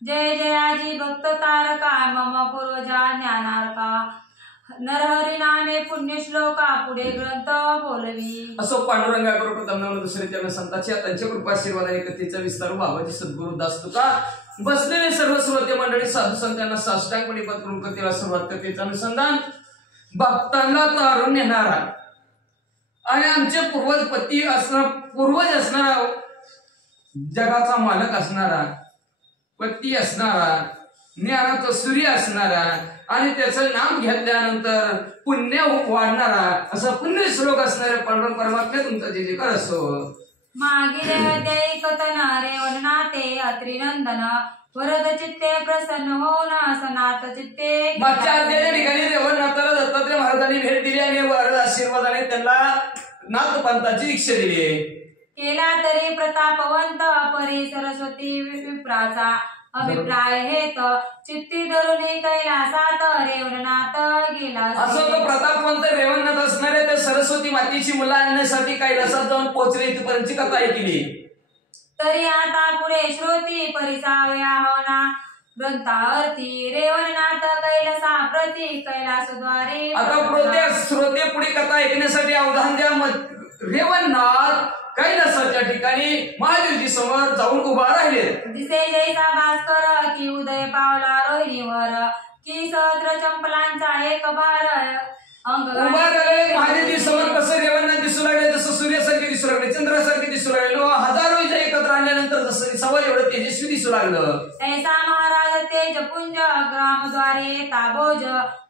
जय जयाजी भक्त तारका मम पूर्वजा ज्ञानार्का नरहरी नामे पुण्य श्लोका पुढे ग्रंथ बोलवी. असो पांडुरंगा करू प्रथम नाम दुसरे चरण संतांच्या त्यांच्या कृपा आशीर्वादाने कथेचा विस्तार बाबाजी सद्गुरू दास तुका बसलेले सर्व श्रोते मंडळी साधू संतांना साष्टांगपणे पद करून कथेला सुरुवात. कथेचं अनुसंधान भक्तांना तारून नेणारा आणि आमचे पूर्वज असणारा जगाचा मालक असणारा पती असणारा ज्ञानाचा सूर्य असणारा आणि त्याचं नाम घेतल्यानंतर पुण्य वाढणारा असा पुण्य श्लोक असणाऱ्या पांडुरंग परमात्मा तुमचा जय जयकार असो. मागे कथन रेवण नाते अत्रिनंदन वरद चित्ते प्रसन्न होऊन सनात चित्ते. मागच्या अध्याया ठिकाणी रेवणनाथाला दत्तात्रय महाराजांनी भेट दिली आणि वरद आशीर्वादाने त्यांना नाथपंथाची दीक्षा दिली. केला तरी प्रतापवंत परी सरस्वती विप्राचा अभिप्राय हेत चित्ती धरुणी कैलासात रेवणनाथ गेला. असं तो प्रतापवंत रेवणनाथ असणारे त्या सरस्वती मातेची मुलं आणण्यासाठी कैलासात जाऊन पोहोचले. इथपर्यंतची कथा ऐकली. तरी आता पुढे श्रोती परिसाव्या होना ग्रंथावरती रेवणनाथ कैलासा प्रति कैलासद्वारे. आता श्रोते पुढे कथा ऐकण्यासाठी अवधान द्या. रेवणनाथ कैलासाच्या ठिकाणी महादेवजी समोर जाऊन उभा राहिले. दिसे जैसा भास्कर की उदय पावला रोहिणीवर की सहस्र चंपलांचा एक भार अंग. उभा राहिले महादेवजी समोर. कसं रेवणनाथ दिसू लागले जसं सूर्यासारखे दिसू लागले चंद्रासारखे दिसू लागले. हजारो विजय एकत्र आणल्यानंतर जसं सवय एवढं तेजस्वी दिसू लागलं. ऐसा महाराज तेजपुंज ग्रामद्वारे ताबोज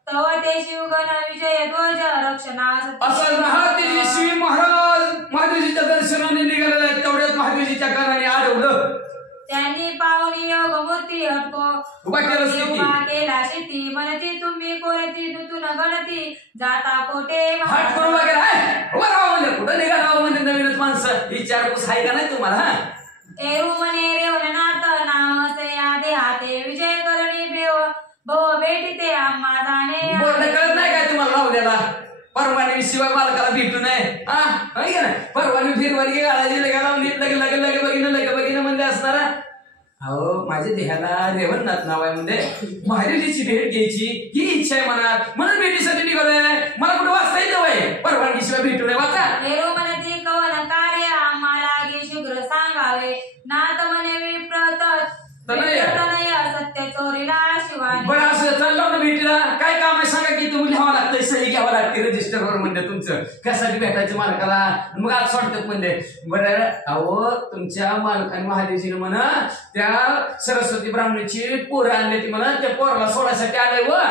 तव ते शिवगण विजय ध्वज रक्षणास. असं महातेजस्वी महाराज महादेवजीच्या दर्शनाने निघालेले आहेत. तेवढ्यात महादेवजीच्या कानाने अडवलं. त्यांनी पाहुणी योग मूर्ती हटको उभा केला शेती म्हणती तुम्ही कोणती नूतन गणती जाता कोठे हात करून वगैरे उभा राहा म्हणजे कुठं निघाला म्हणजे नवीनच माणसं विचारपूस आहे का नाही तुम्हाला. एरू म्हणे रेवणनाथ नाम सया देहाते विजय करणी भव भेटीते आम्हा जाणे. बोर्ड कळत नाही काय तुम्हाला लावलेला. परवानगी शिवाय मालकाला भेटू नये. परवानगी फिरवानगी गाळाची लगे बघिनं म्हणजे असणारा. अहो माझ्या देहाला रेवणनाथ नाव आहे म्हणजे महादेवजीची भेट घ्यायची ही इच्छा आहे मनात. म्हणून भेटीसाठी निघालोय. मला कुठं वाचता येतं वय परवानगी शिवाय भेटू नये. वाचा. एरू म्हणते कवन कार्य आम्हाला गे शीघ्र सांगावे नाथ म्हणे विप्रत सत्य चोरीला शिवाय. बरं असं चाललं ना भेटीला काय काम आहे सांगा की तुम्ही लिहावं लागतंय सही घ्यावं लागते रजिस्टरवर म्हणजे तुमचं कशासाठी भेटायचं मालकाला. मग आज सोडतात म्हणजे बरं अहो तुमच्या मालकाने महादेवजीने म्हणा त्या सरस्वती ब्राह्मणीची पोरं आणली ती म्हणा त्या पोराला सोडायसाठी आलंय. व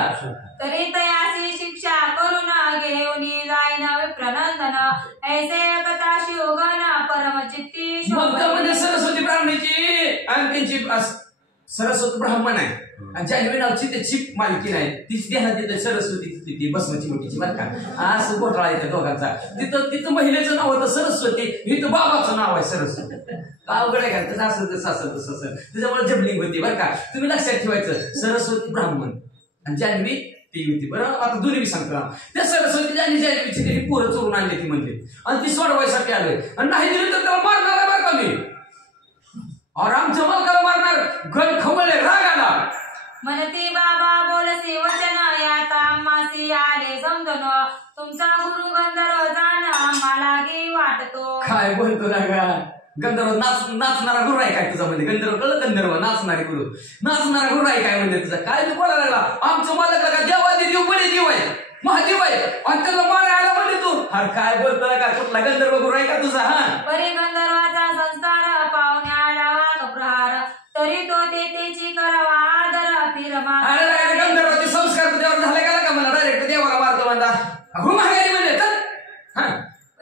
तरी तयासी शिक्षा करून घेऊन जाईन विप्रनंदन ऐसे कथा शिवगण परमचित्ती. मग म्हणजे सरस्वती ब्राह्मणीची आणि त्यांची सरस्वती ब्राह्मण आहे आणि जान्हवी नावची त्याची मालकी नाही. तीच देहा तिथे सरस्वती ती बसवाची मोठीची बरं का. असं घोटाळा आहे त्या दोघांचा. तिथं महिलेचं नाव होतं सरस्वती इथं बाबाचं नाव आहे सरस्वती. अवघड आहे का तसं तसं त्याच्यामुळे जबलिंग होती बरं का. तुम्ही लक्षात ठेवायचं सरस्वती ब्राह्मण आणि जान्हवी ती होती. बरं आता दोन्ही मी सांगतो त्या सरस्वती आणि जान्हवीची त्यांनी पोरं चोरून आणली ती म्हणजे आणि ती सोडवायसाठी आलोय आणि नाही दिली तर त्याला मारणार आहे बरं का मी. और आमच्या मालकाला मारणार गण खवळले राग आला. म्हणती बाबा बोलसी वचन याता आम्हासी आले समजून तुमचा गुरु गंधर्व जाण आम्हाला गी वाटतो. काय बोलतो ना का गंधर्व नाचणारा गुरु आहे काय तुझा म्हणजे. गंधर्व कळलं गंधर्व नाचणारे गुरु नाचणारा गुरु आहे काय म्हणजे तुझा. काय तू बोलायला लागला. आमचं मालकाला का देवादी देव बळे देव आहे महादेव आहे आणि त्याला मारायला म्हणजे तू. अरे काय बोलतो ना का कुठला गंधर्व गुरु आहे का तुझा. हा परी गंधर्वाचा संस्कार पाहुण्याला वाक प्रहार तरी तो तेची करावा आदर फिरमा. अरे गंधर्वाचे संस्कार तुझ्यावर झाले का मला डायरेक्ट देवाला मारतो म्हणता. हो महागारी म्हणजे चल.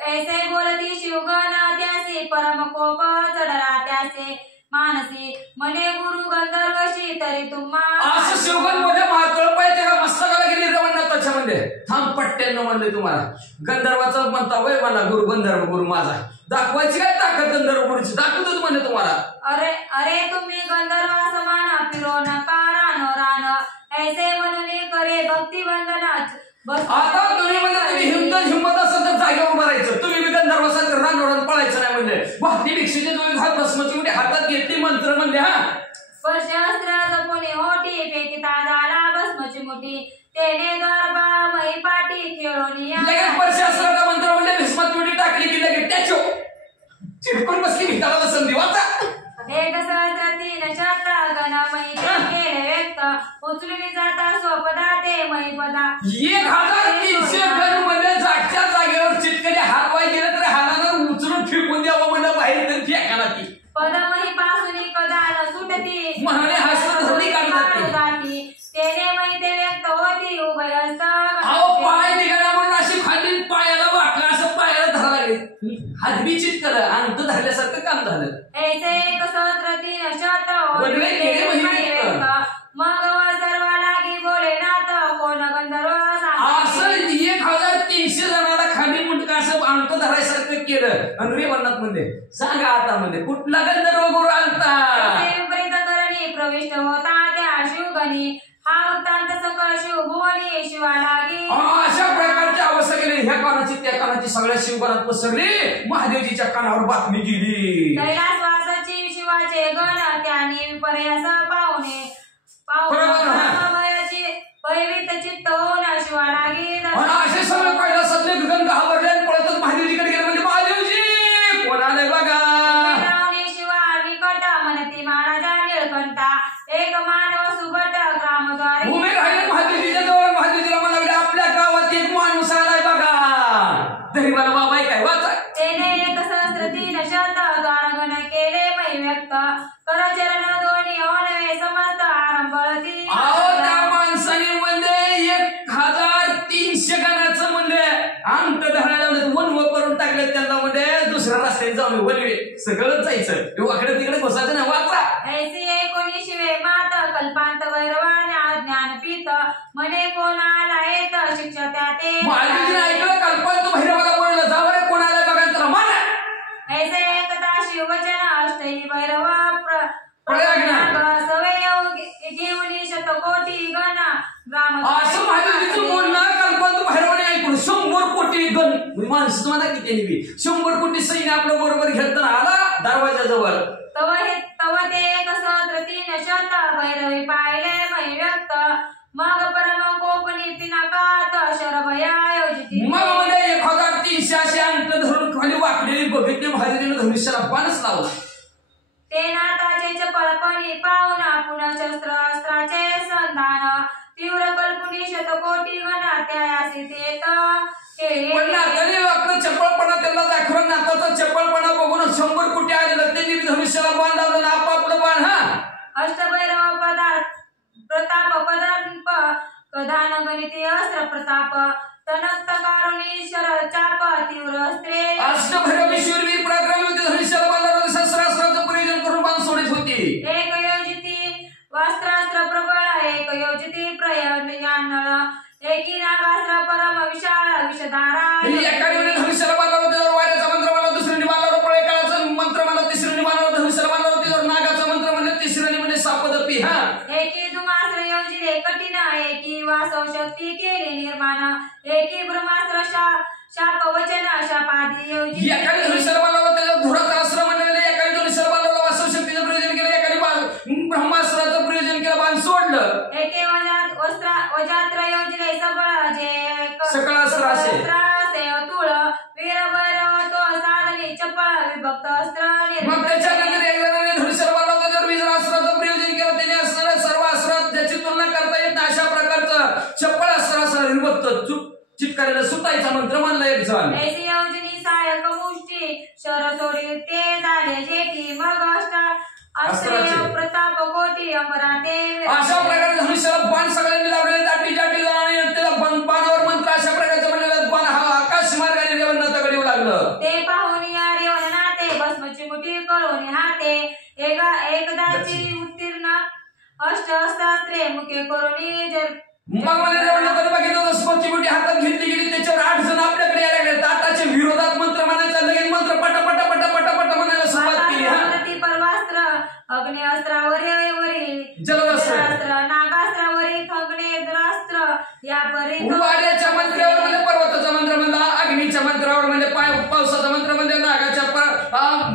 ऐसे बोलती शिवगण त्यासे परम कोप चढला त्याचे मानसी म्हणे गुरु गंधर्वशी तरी तुम्हा. असं शिवगण मध्ये महातळ पाहिजे का मस्तकाला गेली रेवणनाथाच्या मध्ये थांब पट्ट्यानं म्हणले तुम्हाला. गंधर्वाचं म्हणता वय मला गुरु गंधर्व गुरु माझा दाखवायची काय ताकद गंधर्व गुरुची दाखवतो म्हणले तुम्हाला. अरे अरे तुम्ही गंधर्वा समान फिरो नका रान रान ऐसे म्हणून करे भक्ती वंदनाच. आता तुम्ही म्हणजे तुम्ही हिंमत असेल तर जागेवर उभं राहायचं. तुम्ही गंधर्वासारखं रान पळायचं नाही म्हणजे. वाहती भिक्षेची तुम्ही भस्मची हातात घेतली मंत्र म्हणले. हा स्पर्शस्त्र चिटकून बसली भिताला संधी वाचा. एक सहस्र तीन शत गणमयी केले व्यक्त उचलून जाता स्वपदा ते महिपदा. 1300 गण मध्ये जागच्या जागेवर चिटकरी हातवाय गेलं तर हातानं उचलून फेकून द्यावं म्हणलं बाहेर तर फेकाना ती पदमही पासून कदा न सुटती म्हणाले हसत धरणी काढून जाती तेने मही ते व्यक्त होती उभयस्त. अहो पाय निघाला म्हणून अशी खाली पायाला वाटलं असं पायाला धरा लागले हातबी चिटकलं आणि तो धरल्यासारखं काम झालं. ऐसे एक सहस्र तीन शत वनवे केले मही व्यक्त. मग सर्व लागी बोले नाथ कोण गंधर्व असं 1300 जणांना खाली मुंडका असं आणतो धरायसारखं केलं आणि रे म्हणत म्हणजे सांगा आता म्हणजे कुठला गंधर्व गुरु आलता. विपरीत करणी प्रविष्ट होता त्या शिवगणी हा वृत्तांत सकळ शिवभुवनी शिवा लागी. अशा प्रकारची अवस्था केली ह्या कानाची त्या कानाची सगळ्या शिवगणात पसरली. महादेवजीच्या कानावर बातमी गेली. कैलासवासाची शिवाचे गण त्यांनी विपर्यास पाहुणे भयभीत चित्त होऊन शिवा लागी. असे सगळे कैलासातले गण घाबरले पळतच महादेवजीकडे गेले म्हणजे महादेवजी कोण आले बघा. शिवा निकट म्हणती महाराजा निळकंठा एक मानव सुबट ग्रामद्वारे उभे राहिले महादेवजीच्या जवळ. महादेवजीला म्हणाले आपल्या गावात एक माणूस आलाय बघा. दहिवाला बाबा काय वाचा. तेने एक सहस्र तीन शत गारगण केले मै व्यक्त करचरण दोन्ही होणवे समस्त आरंभळती. त्या माणसाने म्हणजे 1300 गणाचं म्हणजे अंत धरायला वनव करून टाकले त्यांना म्हणजे दुसऱ्या रस्त्याने जाऊन वनवे सगळंच जायचं वाकडे तिकडे बसायचं नाही वाचा. ऐसी 19 मात कल्पांत वैरवाण्या ज्ञानपीठ म्हणे कोणाला येत शिक्षा त्या ते ऐकलं कल्पांत भैरवाला बोललं जावं रे कोणाला बघा तर म्हणा. ऐसे एकता शिववचन अष्टही भैरव घेऊन शतकोटी गण ग्राम. असं महादेवजीचं बोलणं कल्पांत भैरवाने ऐकून 100 कोटी गण माणसं म्हणा की त्यांनी 100 कोटी सैन्य आपल्या बरोबर घेताना आला दरवाजाजवळ. तव ते एक सहस्र तीन शत भैरवी पाहिले मै व्यक्त मग परम कोपनी पिनाकात शरभया योजिती. मग म्हणजे 1300 असे अंत धरून खाली वाकलेली बघितली महादेवजीने धनुष्याला बाणच लावला. ते नाताचे चपळपणी पाहून पुन्हा शस्त्र अस्त्राचे संधान तीव्र कल्पुनी शतकोटी गणा त्यायासी तेत पण नात्याने आपलं चपळपणा त्यांना दाखवून नाताचा चपळपणा बघून 100 कोटी आलेलं त्यांनी धनुष्याला बाण लावलं आपापलं बाण. अष्टभैरव पदार्थ प्रताप पदार्प कधान गणिती अस्त्र प्रताप तनक्त कारुणी शर चाप तीव्र अस्त्रे. अष्टभैरवेश्वरी पराक्रमी होती. धनुष्याला बाण लावलं शस्त्रास्त्राचं प्रयोजन करून बाण सोडत होती. एक योजिती वस्त्रास्त्र प्रबळ एक योजिती प्रयत्न एकी नागास्त्र परम विशाळ विषधारा. एका वेळी धनुष्याला बाण लावलं त्यावर वाऱ्याचा मंत्र म्हणला दुसऱ्याने बाण लावलं प्रळय काळाचा मंत्र म्हणला तिसऱ्याने बाण लावलं धनुष्याला बाण लावलं त्यावर नागाचा मंत्र म्हणलं तिसऱ्याने म्हणजे सापदपी. एकी धुमास्त्र योजिले कठीण एकी वासव शक्ती केली निर्माण एकी ब्रह्मास्त्र शाप वचन शापादी योजिले. एकाने धनुष्याला बाण लावलं त्याच्यावर धुराचा अस्त्र म्हणले एकाने धनुष्याला बाण लावलं वासव शक्तीचं प्रयोजन केलं एकाने ब्रह्मास्त्राचं प्रयोजन केलं बाण सोडलं. एके वजात्र योजिले सबळ जे सकळ अस्त्र असे तुळ वीरभैरव तो साधने चपळ विभक्त अस्त्र. मग त्याच्यानंतर एक जणाने धनुष्याला बाण लावलं त्याच्यावर वीरास्त्राचं प्रयोजन केलं त्याने असणाऱ्या सर्व अस्त्रात ज्याची तुलना करता येत नाही अशा प्रकारचं चपळ अस्त्र असणार विभक्त चिटकारीला सुटायचा मंत्र म्हणला एक जण. ऐसी योजनी सहाय्यक मुष्टी शर सोडी ते झाले जेठी मग अस्त्रेय प्रताप कोटी अमराते. अशा प्रकारे धनुष्याला बाण सगळ्यांनी लावलेले दाटी जाटी आणि त्याला बाणावर मंत्र अशा प्रकारचं म्हणलेलं बाण हा आकाश मार्गाने रेवणाकडे येऊ लागलं. ते पाहून या रेवणाते भस्मची मुठी कळून हाते एकदाची उत्तीर्ण अष्टशास्त्रे मुखे करून जर. मग मला रेवणाकडे बघितलं भस्मची मुठी हातात घेतली गेली त्याच्यावर 8 जण आपल्याकडे यायला लागले. ताटाच्या विरोधात मंत्र म्हणायचं लगेच मंत्र पटापट पटापट म्हणायला सुरुवात केली. परवास्त्र अग्निअस्त्रावरील जलदस्त्र नागास्त्रावरील खग्नेद्रास्त्र या परी वाड्याच्या मंत्रावर म्हणजे पर्वताचा मंत्र म्हणला अग्नीच्या मंत्रावर म्हणजे पावसाचा मंत्र म्हणजे नागाच्या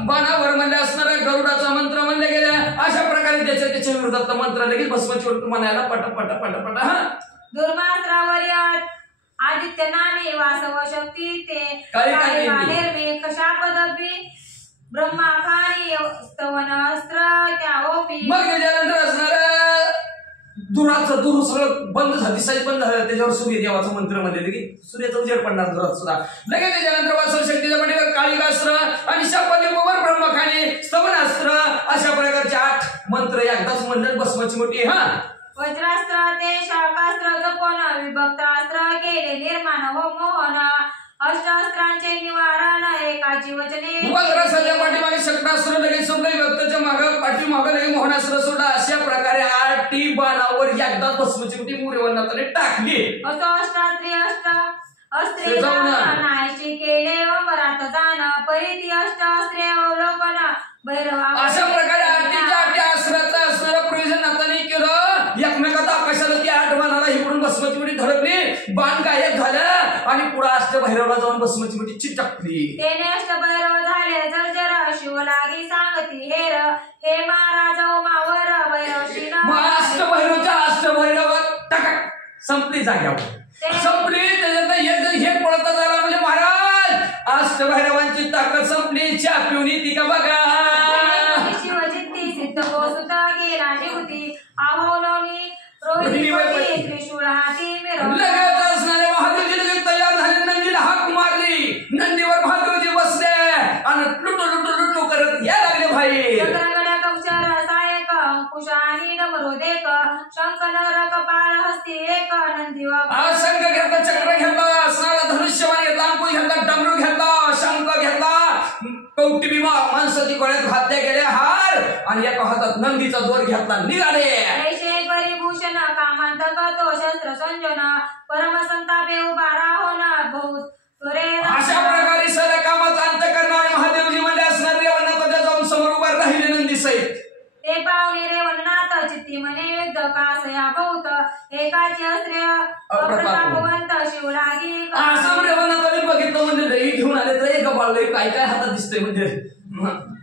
बाणावर म्हणजे असणाऱ्या गरुडाचा मंत्र म्हणले गेले. अशा प्रकारे त्याच्या विरोधात मंत्र लगेच भस्मची म्हणायला पटापट दुर्मास्त्रावर आदित्य नामे वासव शक्ती ते काळी शापदपी ब्रह्माखानी स्तवन अस्त्र त्या ओपी. मग त्याच्यानंतर असणार दुराचं दुरू सगळं बंद झालं, दिसायचं बंद झालं. त्याच्यावर सूर्यदेवाचा मंत्र म्हणले की सूर्याचा उजेड पडणार दुरात सुद्धा. लगेच त्याच्यानंतर वासव शक्तीच्या पाठीवर काळिकास्त्र आणि शापदीपवर ब्रह्मखानी स्तवनास्त्र अशा प्रकारचे 8 मंत्र एकदाच म्हणलं. भस्माची मोठी वज्रास्त्र ते शाकास्त्र जपोन विभक्तास्त्र केले निर्माण हो मोहन. अष्टास्त्रांचे निवारण एकाची वचने. वज्रास्त्राच्या पाठीमागे शक्तास्त्र लगेच सोडलं, विभक्ताच्या मागे पाठीमागे लगेच मोहनास्त्र सोडलं. अशा प्रकारे 8 बाणावर एकदा भस्माची मोठी मूर्यवंताने टाकली. असो अष्टास्त्री अस्त्रे नायशी केले वरात जाण परिती अष्टास्त्रे अवलोकन भैरवा. अशा प्रकारे 8 अस्त्राचं असणारं प्रयोजन नाताने केलं. एकमेकात आकाशाला ती 8 बाणाला इकडून भस्माची मोठी धडकली, बाण गायब झालं आणि पुढे अष्टभैरवला जाऊन भस्माची मोठी चिटकली. तेने अष्टभैरव झाले जर्जर शिव लागी सांगती हेर हे महाराज उमावर भैरवशी अष्टभैरवच्या अष्टभैरव टक संपली जाग्यावर संपली. त्याच्यात हे पळता झाला म्हणजे महाराज अष्टभैरवांची ताकद संपली. चहा पिऊन ती का बघा. शिवजित्ती सिद्ध सुद्धा गेला निवृत्ती आहोनोनी रोहिणी त्रिशूळाती लगेच असणारे महादेवजी लगेच तयार झाले. नंदीला हाक मारली, नंदीवर महादेवजी बसले आणि लुटू लुटू लुटू करत या लागले. भाई सायक अंकुश आणि नमरोदेक शंख नर कपाळ हस्ती एक नंदी शंख घेतला, चक्र घेतला, असणारा धनुष्यबाण घेतला, अंकुश घेतला, डमरू घेतला, शंख घेतला, कौटिबी माणसाची गळ्यात घातले गेले हार आणि एका हातात नंदीचा दोर घेतला. निघाले परिभूषण कामांतक तो शस्त्र संजन परमसंतापे उभा राहोना बहुत. अशा प्रकारे सगळ्या कामाचा अंत करणारे महादेवजी म्हणजे असणार रेवणनाथ जाऊन समोर उभा राहिले नंदी सहित. ते पाहुणे रेवणनाथ चित्ती म्हणे युद्ध कासया बहुत एकाची अस्त्रे अप्रतापवंत शिवलागी. असं रेवणनाथाने बघितलं म्हणजे लई घेऊन आले तर गबाळ लई काय काय हातात दिसतंय म्हणजे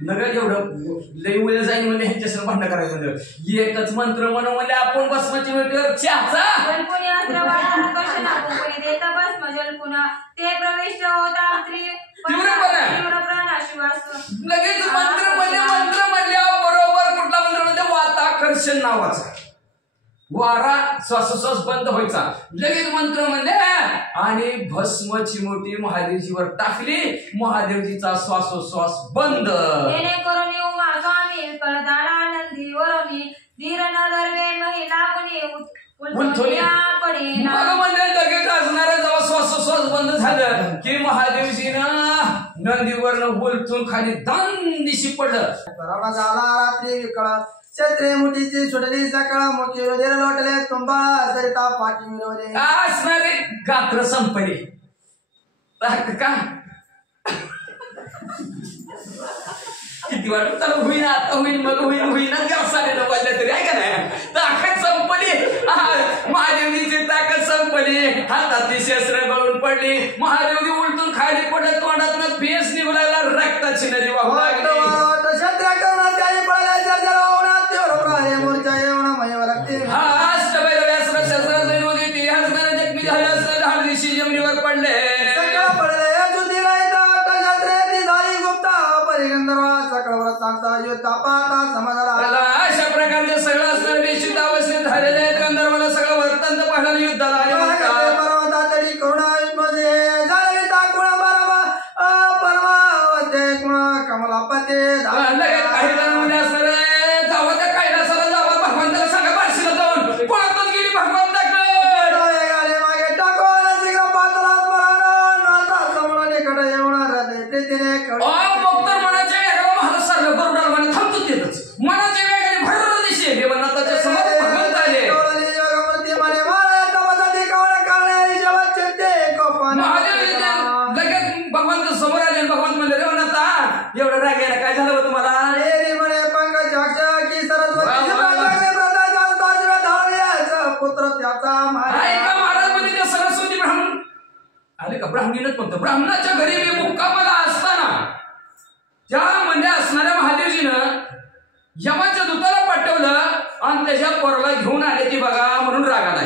नगर एवढं लई वेळ जाईल म्हणजे ह्यांच्यासह भांडण करायचं म्हणजे एकच मंत्र म्हणून म्हणजे आपण भस्माची वेळेवर चहाचा जलपुनी अस्त्र वाढा कशना कुंपणी देत भस्म जलपुन ते प्रविष्ट होता तीव्र प्राणाशिवास. लगेच मंत्र म्हणल्या बरोबर कुठला मंत्र म्हणजे वाताकर्षण नावाचा. वारा श्वासोश्वास बंद व्हायचा. लगेच मंत्र म्हणले आणि भस्मची मोठी महादेवजीवर टाकली. महादेवजीचा श्वासोश्वास बंद. करून उमा स्वामी कळदारा नंदी वरोनी धीर न दरवे महिला म्हणजे लगेच असणारा जेव्हा श्वासोश्वास बंद झालं की महादेवजीनं नंदीवरनं उलटून खाली दिशी पडलं. झाला रात्री विकळ छत्रे मुठीची सुटली सकाळ मुखी लोटले तुंबाळा सरिता पाठी मिळवले. असणारे गात्र संपले का किती वाटत त्याला होईन आता होईन मग होईन व्यवसायाला वाजलं तरी आहे का नाही. ताकद संपली, महादेवजीची ताकद संपली, हातातली शस्त्र गळून पडली. महादेवजी उलटून खाली पडत तोंडातनं फेस निघू लागला, रक्ताची नदी वाहू लागली. जमिनीवर पडले अशा प्रकारचे सगळं असणारे बेशुद्ध अवस्थेत झालेले आहेत. गंधर्वाला सगळं वर्तंत पाहणारे युद्धाला आले. कमलापते काही जणांमध्ये असणारे जावं त्या कैलासाला जावं, भगवंताला सांगा बारशीला जाऊन पळतच गेली भगवंताकडे. तर मनाच्या वेगाला महाराज सारखं गरुडाला म्हणे थांबतो तिथंच. मनाच्या वेगाने भर दिशे देवनाथाच्या समोर भगवंत आले. लगेच भगवंत समोर आले. भगवंत म्हणले रेवनाथा एवढं राग यायला काय झालं तुम्हाला. पुत्र त्याचा महाराज म्हणजे ते सरस्वती ब्राह्मण आले का. ब्राह्मणीनच म्हणतो. ब्राह्मणाच्या घरी मी मुक्कामाला असताना त्या म्हणजे असणाऱ्या महादेवजीनं यमाच्या दूताला पाठवलं आणि त्याच्या पोराला घेऊन आले ती बघा म्हणून रागाला.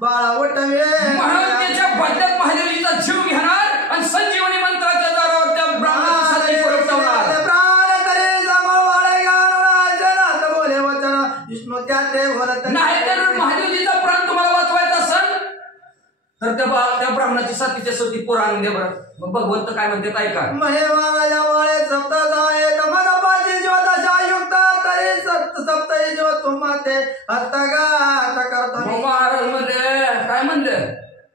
बाळा म्हणून त्याच्या बदल्यात महादेवजी तर त्या ब्राह्मणाची सातीच्या सती पोर आणून दे बरं. मग भगवंत काय म्हणते ऐका. म्हणे महाराजा वाळे सप्त जाये तमन पाची ज्योतशा युक्त तरी सप्तही ज्योत तुम्हाते हस्तघात करतो. महाराज म्हणले काय म्हणलं,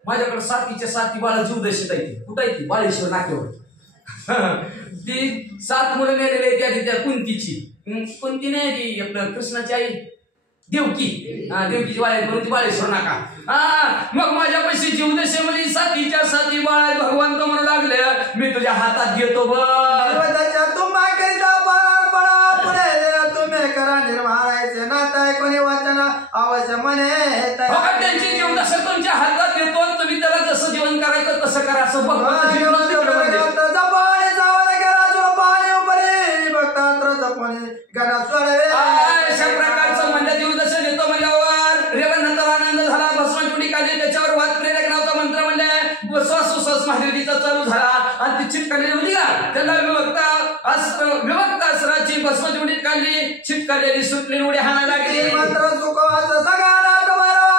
माझ्याकडे सातीच्या साती बाळा जीवदशीत आहे. कुठं आहे ती? बाळेश्वर नाक्यावर. ती 7 मुलं नेलेली आहे त्या कुंतीची. कुंती नाही ती आपलं कृष्णाची आई देवकी. देवकीची बाळ म्हणून ती बाळेश्वर नाका. मग माझ्यापाशी जीवदशेमध्ये सातीच्या साती बाळा भगवंत म्हणू लागले मी तुझ्या हातात घेतो बघ. तुम्हा करिता पळा पुढे तुम्ही करा निर्माणायचे नाता कोणी वाचना अवश्य म्हणे. त्यांची जीवदशा तुमच्या हातात घेतो, तुम्ही त्याला जसं जीवन करायचं तसं करा असं भगवंत अशा प्रकारचं म्हणजे जीवदशा घेतो म्हणल्यावर रेवणनाथाला आनंद झाला. भस्मचुडी काढली, त्याच्यावर वाद प्रेरक नावाचा मंत्र म्हणजे श्वासोश्वास महादेवीचा चालू झाला आणि ती चिटकाली होती का त्याला विभक्त असराची भस्मचुडीत काढली, चिटकालेली सुटली उडी हाणायला लागली. मात्र सुखवास सगळ्यांना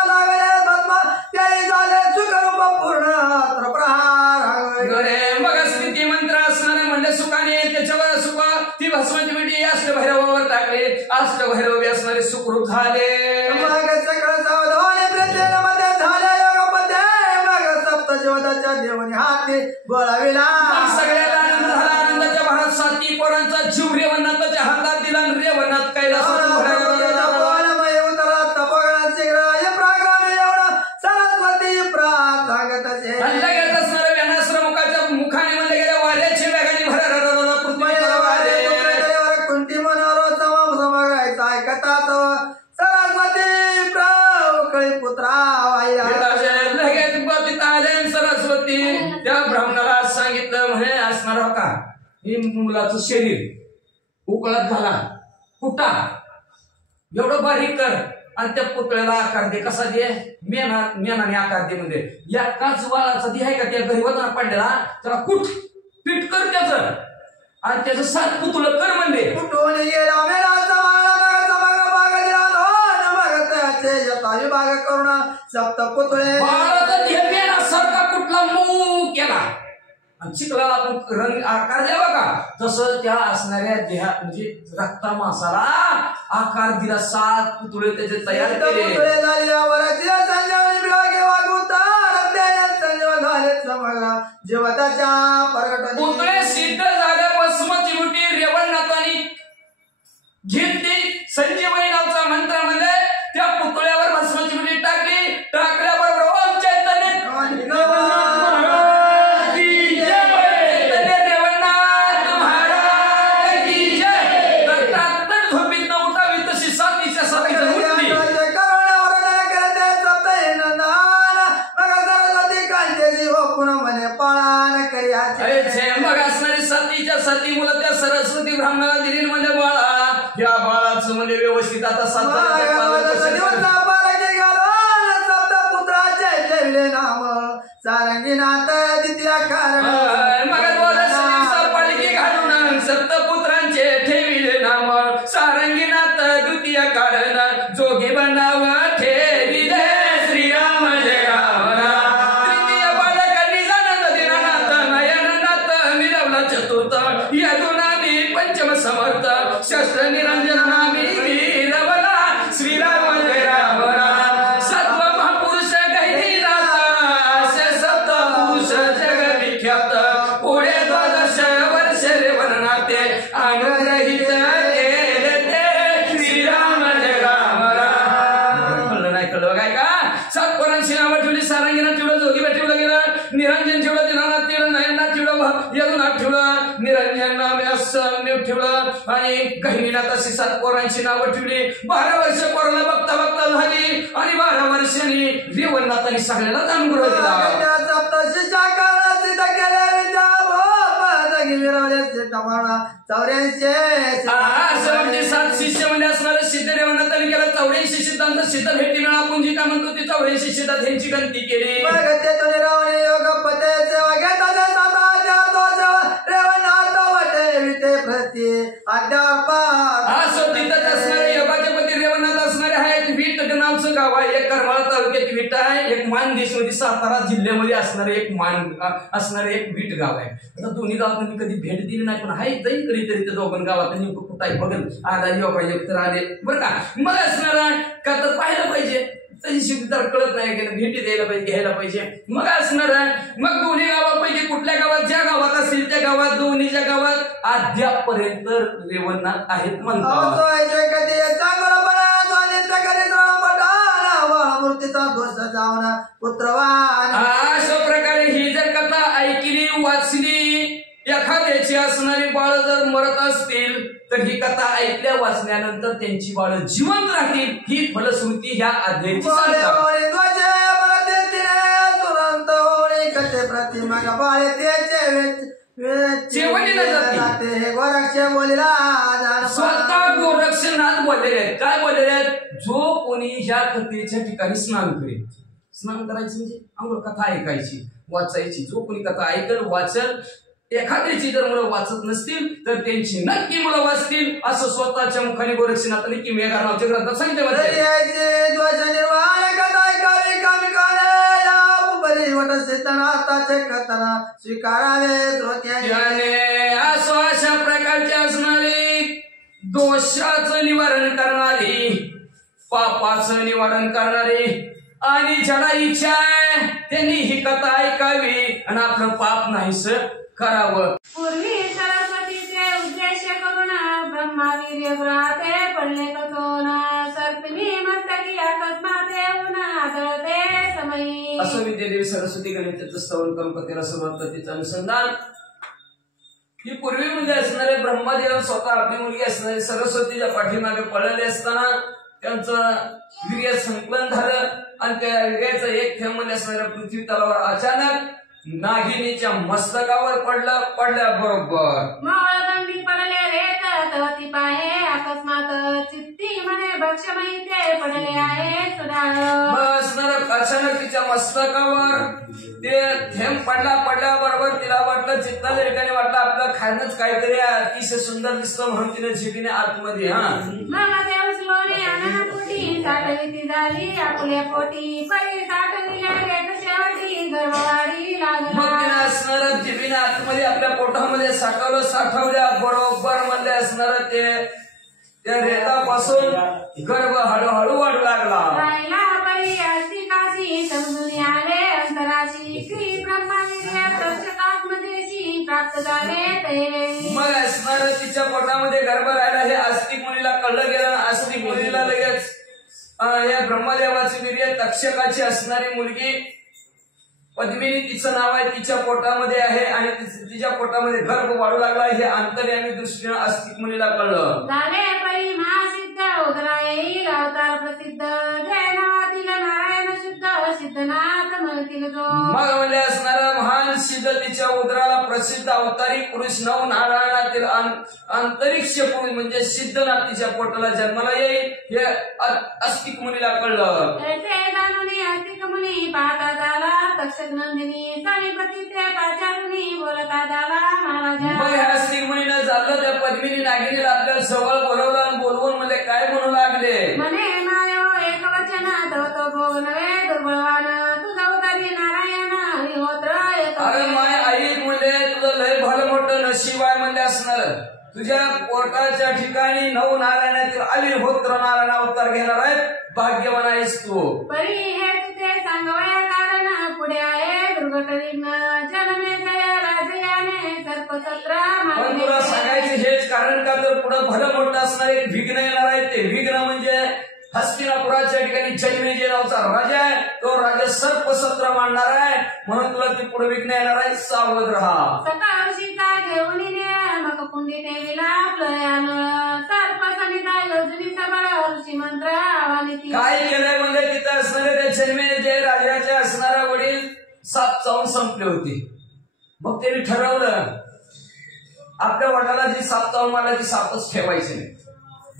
लागले भस्म त्याही झाले सुखरूप पूर्ण प्रहार. मग स्थिती मंत्र असणारे म्हणजे सुखाने त्याच्यावर सुख ती भस्माची मिठी अष्टभैरवावर टाकले, अष्टभैरवी असणारे सुखरूप झाले. मग सगळं सावधाने प्रत्येकामध्ये झाले योगपदे. मग सप्त जीवनाच्या देवनी हाती बोलाविला. सगळ्याला आनंद झाला. आनंदाच्या भरात साती पोरांचा जीव रेवणनाथाच्या हातात दिला आणि रेवणनाथ कैलास सरस्वती प्रात सांगत असे. लगेच असणाऱ्या व्यानाश्रमुखाच्या मुखाने म्हणले गेल्या वाऱ्याची वेगाने भर पृथ्वी कुंती मनोरो समगायचा ऐकता सरस्वती प्रकळी पुत्रा लगेच सरस्वती त्या ब्राह्मणाला सांगितलं म्हणे असणार हो का हे मुलाचं शरीर उकळत झाला कुठा एवढं बारीक कर आणि त्या पुतळ्याला आकार दे. कसा दे? मेनाने आकार दे. म्हणजे या काच वाळाचा दे आहे का त्या घरी वजना पडलेला त्याला कुठ पीठ कर त्याचं आणि त्याचं 7 पुतळं कर म्हणजे. कुठून गेला मेळाचा विभाग करून सप्त पुतळे बाळाचा देह मेनासारखा कुठला मऊ केला आणि चिखलाला आपण रंग आकार द्यावा का तसं त्या असणाऱ्या देहा म्हणजे रक्ता मासाला आकार दिला. 7 पुतळे त्याचे तयार केले. पुतळे झाल्यावर जीवताच्या प्रगट पुतळे सिद्ध झाले. भस्माची मुठी रेवणनाथाने घेतली. संजीवनी नावाचा मंत्र म्हणजे त्या पुतळ्यावर भस्माची मुठी टाकली. टाकल्याबरोबर ओम चैतन्य मग असणारी सातीच्या साती मुलं त्या सरस्वती ब्राह्मणाला दिली. म्हणजे बाळा या बाळाचं म्हणजे व्यवस्थित आता सप्तपुत्राचे नाम सारंगीनाथ द्वितीय कारण. मग पालखी घालून सप्तपुत्रांचे ठेविले नाम सारंगीनाथ द्वितीय कारण. जोगी बनाव ठेविले श्रीराम जय राम राम. तृतीय बालकांनी जाणं दिनानाथ नयननाथ मिळवला चतुर्थ. यदुनामी पंचम समर्थ शस्त्र निरंजन नामी वीरवला श्रीराम जय राम राम. सत्व महापुरुष गहिनीनाथ सप्त पुरुष जग विख्यात. पुढे 12 वर्ष रेवणनाथे अनुग्रहित केले ते श्रीराम जय राम राम. कळलं नाही कळलं काय का? 7 पोरांची नावं ठेवली. सारंगीनाथ ठेवलं, जोगीबा ठेवलं गेलं, निरंजन ठेवलं, दिनानाथ ठेवलं, नयननाथ ठेवलं, यदुनाथ ठेवलं, निरंजन नाव ठेवलं आणि गहिनीनाथ अशी 7 पोरांची नावं ठेवली. 12 वर्ष पोराला बघता बघता झाली आणि 12 वर्षांनी रेवणनाथांनी सगळ्यालाच अनुग्रह दिला. म्हणजे 7 शिष्य म्हणजे असणारे सिद्ध रेवणनाथांनी केलं. 84 सिद्धांत सिद्ध भेटी मिळा आपण जी काय म्हणतो ती 84 सिद्धांत यांची गणती केली. असणारे योगाचे पती रेवणनाथ असणारे आहेत. वीट नावचं गाव आहे. एक करमाळा तालुक्यात वीट आहे, एक एक मानदेशमध्ये सातारा जिल्ह्यामध्ये असणारे एक बीट गाव आहे. आता दोन्ही गावात मी कधी भेट दिली नाही, पण हाय जाईल कधीतरी त्या दोघं गावात नेमकं कुठं आहे बघेल. आला जेव्हा पाहिजे तर आले बरं का. मग असणार का तर पाहायला पाहिजे, तशी शेती तर कळत नाही की भेटी द्यायला पाहिजे, घ्यायला पाहिजे. मग असणार मग दोन्ही गावापैकी कुठल्या गावात, ज्या गावात असेल त्या गावात, दोन्हीच्या गावात अद्यापर्यंत रेवणनाथ आहेत म्हणतात. अशा प्रकारे ही जर कथा ऐकली वाचली, एखाद्याची असणारी बाळ जर मरत असतील तर ही कथा ऐकल्या वाचल्यानंतर त्यांची बाळ जिवंत राहतील, ही फलश्रुती ह्या अध्यायाची सांगतात. स्वतः गोरक्षनाथ बोललेले आहेत. काय बोललेले आहेत? जो कोणी ह्या कथेच्या ठिकाणी स्नान करेल, स्नान करायचं म्हणजे आंघोळ, कथा ऐकायची, वाचायची. जो कोणी कथा ऐकल, वाचल, एखाद्याची जर मुलं वाचत नसतील तर त्यांची नक्की मुलं वाचतील, असं स्वतःच्या मुखाने गोरक्षनाथांनी किमया नावाच्या ग्रंथात सांगितले. अशा प्रकारचे असणारे दोषाचं निवारण करणारी, पापाचं निवारण करणारे, आणि ज्याला इच्छा आहे त्यांनी ही कथा ऐकावी आणि आपलं पाप नाहीस करावं. पूर्वी सरस्वतीचे उद्देश करून ब्रह्मावीर्य ग्रहाते पडले कथोन, सर्पिणी मस्तकी अकस्मात येऊन आदळते समयी. असं विद्यादेवी सरस्वती गणिताचं स्तवन करून कथेला सुरुवात करते. अनुसंधान ही पूर्वी म्हणजे असणारे ब्रह्मदेव स्वतः आपली मुलगी असणारे सरस्वतीच्या पाठीमागे पडलेले असताना त्यांचं वीर्य संकलन झालं आणि त्या वीर्याचं एक थेंब मध्ये असणाऱ्या पृथ्वी तलावर अचानक नागिनीच्या मस्तकावर पडल्याबरोबर मावळदंडी पडले रे तळती पाहे, अकस्मात चित्ती म्हणे भक्षमयी ते पडले आहे सुधार. अचानक तिच्या मस्तकावर ते थेंब पडल्याबरोबर तिला वाटलं, चित्ताच्या ठिकाणी वाटलं आपलं खाणंच काहीतरी अतिशय सुंदर दिसतं, म्हणून तिने झिकीने आतमध्ये मग ते उचलोने अनंत पोटी साठली ती झाली आपुल्या पोटी, परी साठली शेवटी गर्भवाडी लागला. असणार जिबीने आतमध्ये आपल्या पोटामध्ये साठवल्या बरोबर मध्ये असणार ते त्या रेतापासून गर्भ हळूहळू वाढू लागला. राहिला परी अशी काशी समजून आले अंतराशी, श्री ब्रह्मावीर्य प्रत्येकात्मदेशी प्राप्त झाले ते. मग असणार तिच्या पोटामध्ये गर्भ राहिला हे आस्तिक मुलीला कळलं गेलं. आस्तिक मुलीला लगेच या ब्रह्मदेवाची वीर्य तक्षकाची असणारी मुलगी पद्मिनी तिचं नाव आहे, तिच्या पोटामध्ये आहे आणि तिच्या पोटामध्ये गर्भ वाढू लागला हे अंतर्यामी दृष्टीने आस्तिक मुलीला कळलं. झाले परी महासिद्ध उदरा येईल अवतार प्रसिद्ध, जय नावातील नारायण शुद्ध सिद्धनाथ म्हणतील जो. मग म्हणजे असणारा महान सिद्ध तिच्या उदराला प्रसिद्ध अवतारी पुरुष नव नारायणातील अंतरिक्ष पुरुष म्हणजे सिद्धनाथ तिच्या पोटाला जन्माला येईल हे आस्तिक मुलीला कळलं. आस्तिक मुनी पाहता झाला तक्षक नंदिनी साईपती ते पाचारुनी बोलता झाला महाराजा. मग ह्या आस्तिक मुनीला झालं त्या पद्मिनी नागिनीला आपल्या जवळ बोलवलं आणि बोलवून म्हणजे काय म्हणू लागले, म्हणे मायो एक वचन तो भोग नव्हे दुर्बळवान, तुझा उतारी नारायण हरिहोत्र. अरे माय आई म्हणजे तुझं लय भलं मोठं नशीब आहे म्हणजे असणार. तुझ्या पोटाच्या ठिकाणी नऊ नारायणातील अविर्होत्र नारायण अवतार घेणार आहेत, भाग्यवान आहेस तू. परी हे तुझे सांगवया कारण पुढे आहे दुर्घटनेनं जन्मे जय राजयाने सर्पसत्र. पण तुला सांगायचे हेच कारण का तर पुढे भलं मोठं असणार एक विघ्न येणार आहे. ते विघ्न म्हणजे हस्तिनापुराच्या ठिकाणी जन्मेजय नावाचा राजा आहे, तो राजा सर्पसत्र मांडणार आहे, म्हणून तुला ती पुढे विघ्न येणार आहे, सावध राहा. सकाळशीचा घेऊन मग पुंडी ठेवीला प्रयाण सर्प समिता योजनी सबळ ऋषी मंत्र आवानी. काय केलंय म्हणजे तिथं असणारे त्या जन्मेजय राजाचे असणारा वडील साप चावून संपले होते. मग त्यांनी ठरवलं आपल्या वडिलाला जी साप चावून मला ती सापच ठेवायची नाही,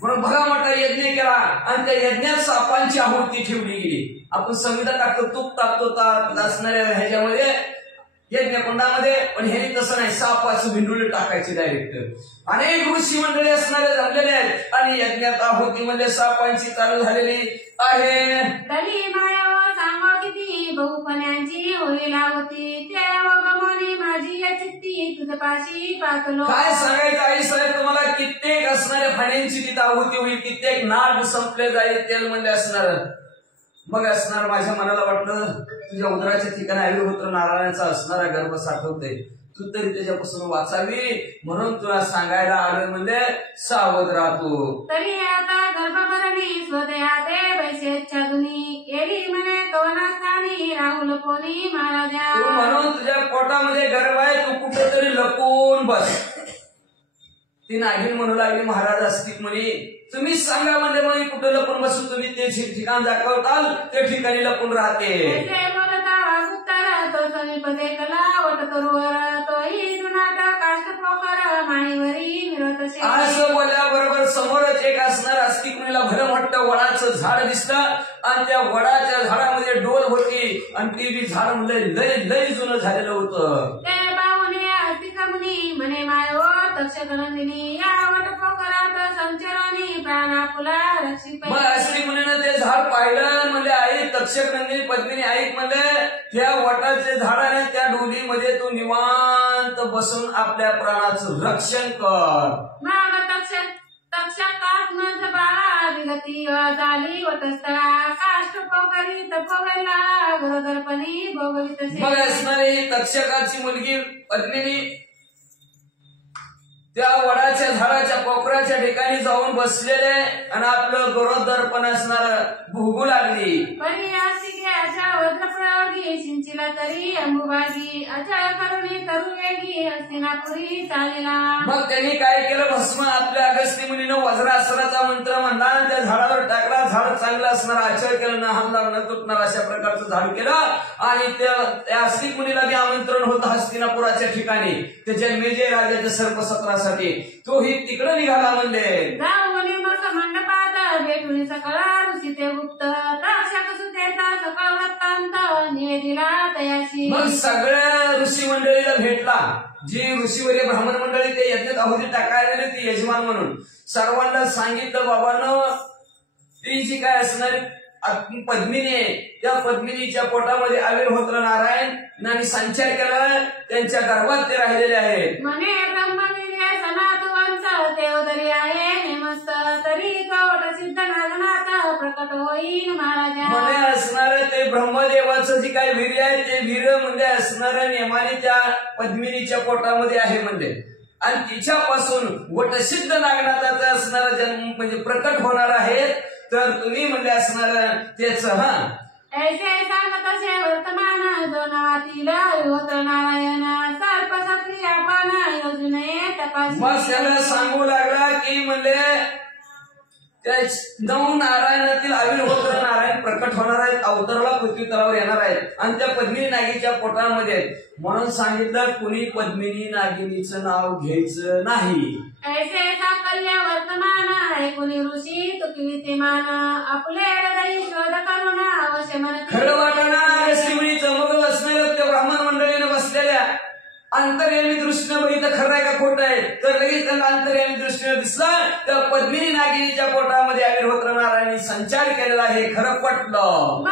म्हणून भला मोठा यज्ञ केला आणि त्या यज्ञात सापांची आहुती ठेवली गेली. आपण संविधा टाकतो, तूप टाकतो असणाऱ्या ह्याच्यामध्ये यज्ञकुंडामध्ये, पण हे तसं नाही, सापाचं भिंडुळे टाकायचे डायरेक्ट. अनेक ऋषी मंडळी असणारे जमलेले आहेत आणि यज्ञात आहुतीमध्ये सापांची चालू झालेली आहे. दली मायावर सांगो किती बहुफण्यांची होईल आवती ते गमनी माझी या चित्ती तुझ पाशी पाकलो. काय सांगायचं आई साहेब तुम्हाला, कित्येक असणाऱ्या फण्यांची तिथं आहुती होईल, कित्येक नाग संपले जाईल तेलमध्ये असणार. मग असणार माझ्या मनाला वाटलं तुझ्या उदराच्या ठिकाणी आयुर्होत्र नारायणाचा असणारा गर्भ साठवते, तू तरी त्याच्यापासून वाचावी म्हणून तुला सांगायला आलोय म्हणजे सावध राहतो. तरी आता गर्भभरणी स्वदयाते वैशेच्छा दुनी केली म्हणे कवनास्थानी राहुल कोणी महाराजा. तू म्हणून तुझ्या पोटामध्ये गर्भ आहे, तू कुठेतरी लपून बस. ती नागिन म्हणू लागली महाराज अस्तिक म्हणे तुम्ही सांगा म्हणजे मग कुठे लपून बसू, तुम्ही ते ठिकाण दाखवताल ते ठिकाणी लपून राहते. तो समीपदे कला वट तरुवर तोही जुनाट काष्ट पोकर माळीवरी मिरत असं बोलल्याबरोबर समोरच एक असणार अस्तिक म्हणीला भलं मोठं वडाचं झाड दिसलं आणि त्या वडाच्या झाडामध्ये डोल होती आणि ती बी झाड म्हणजे लय जुनं झालेलं होतं. ते बाहुने अस्तिक मुनी म्हणे मायो तक्षकनंदिनी या वट पोकरात संचरणी प्राणा फुला रक्षित. मग अस्तिक मुनीनं ते झाड पाहिलं म्हणजे आई तक्षक नंदिनी पद्मिनी ऐक म्हणजे त्या वटाचे झाडाने त्या डोलीमध्ये तू निवांत बसून आपल्या प्राणाचं रक्षण कर. माग तक्षकात मध बाळा विगती झाली वटस्थळा काष्ट पोकरीत पोगला गरोदरपणी भोगवित. मग असणारी तक्षकाची मुलगी पद्मिनी त्या वडाच्या झाडाच्या पोखराच्या ठिकाणी जाऊन बसलेले आणि आपलं गरोदरपण असणार भोगू लागली. वज्रप्रयोगी सिंचिला तरी अंबुबागी अचळ करुणी तरुवेगी हस्तिनापुरी चालेला. मग त्यांनी काय केलं, भस्म आपल्या अगस्ती मुनीनं वज्रासनाचा मंत्र म्हणला आणि त्या झाडावर टाकला. झाड चांगलं असणार, अचळ केलं, न हलणार न तुटणार अशा प्रकारचं झाड केलं. आणि त्या अस्तिक मुनीला बी आमंत्रण होतं हस्तिनापुराच्या ठिकाणी ते जन्मेजय राजाच्या सर्पसत्रासाठी. तोही तिकडे निघाला म्हणले मंडपात भेटून सकळ ऋषीचे गुप्त द्राक्षक सुतेचा सकळ वृत्तांत निवेदिला तयाशी. मग सगळ्या ऋषी मंडळीला भेटला, जी ऋषीवर्य ब्राह्मण मंडळी ते यज्ञात आहुती टाकायला ती यजमान म्हणून सर्वांना सांगितलं बाबांनो ती जी काय असणार पद्मिनी त्या पद्मिनीच्या पोटामध्ये आविर्होत्र नारायण आणि संचार केला, त्यांच्या गर्भात ते राहिलेले आहेत. म्हणे ब्रह्मवीर्य सनातवंत देवदरी आहे नेमस्त तरी कवट सिद्ध नागनाथ प्रकट होईल महाराजा. म्हणे असणार ते ब्रह्मदेवाचं जे काही वीर्य आहे ते वीर्य म्हणजे असणार नेमाने त्या पद्मिनीच्या पोटामध्ये आहे म्हणजे, आणि तिच्यापासून वटसिद्ध नागनाथाचा असणारा जन्म म्हणजे प्रकट होणार आहे. तर तुम्ही म्हणजे असणार तेच ऐसे सांगत असे वर्तमान दोनातील होत्र नारायण सर्पसत्री आपण योजने तपास. मग त्याला सांगू लागला की म्हणजे त्या 9 नारायणातील आविर्होत्र नारायण प्रकट होणार आहेत, अवतरला पृथ्वी तलावर येणार आहेत आणि त्या पद्मिनी नागीच्या पोटामध्ये आहेत. म्हणून सांगितलं कुणी पद्मिनी नागिनीचं नाव घ्यायचं नाही. ऐसे साकल्य वर्तमान ऐकुनी ऋषी तुकविते मान आपले हृदय शोध करून अवश्य मन. खरं वाटणार शिवणी चमकत असणाऱ्या त्या ब्राह्मण मंडळीने बसलेल्या अंतर्यामी दृष्टीने बघितलं खरं आहे का खोटं आहे, तर लगेच त्यांना अंतर्यामी दृष्टीने दिसलं त्या पद्मिनी नागिनीच्या पोटामध्ये आविर्होत्र नारायणी संचार केलेला आहे, खरं पटलं.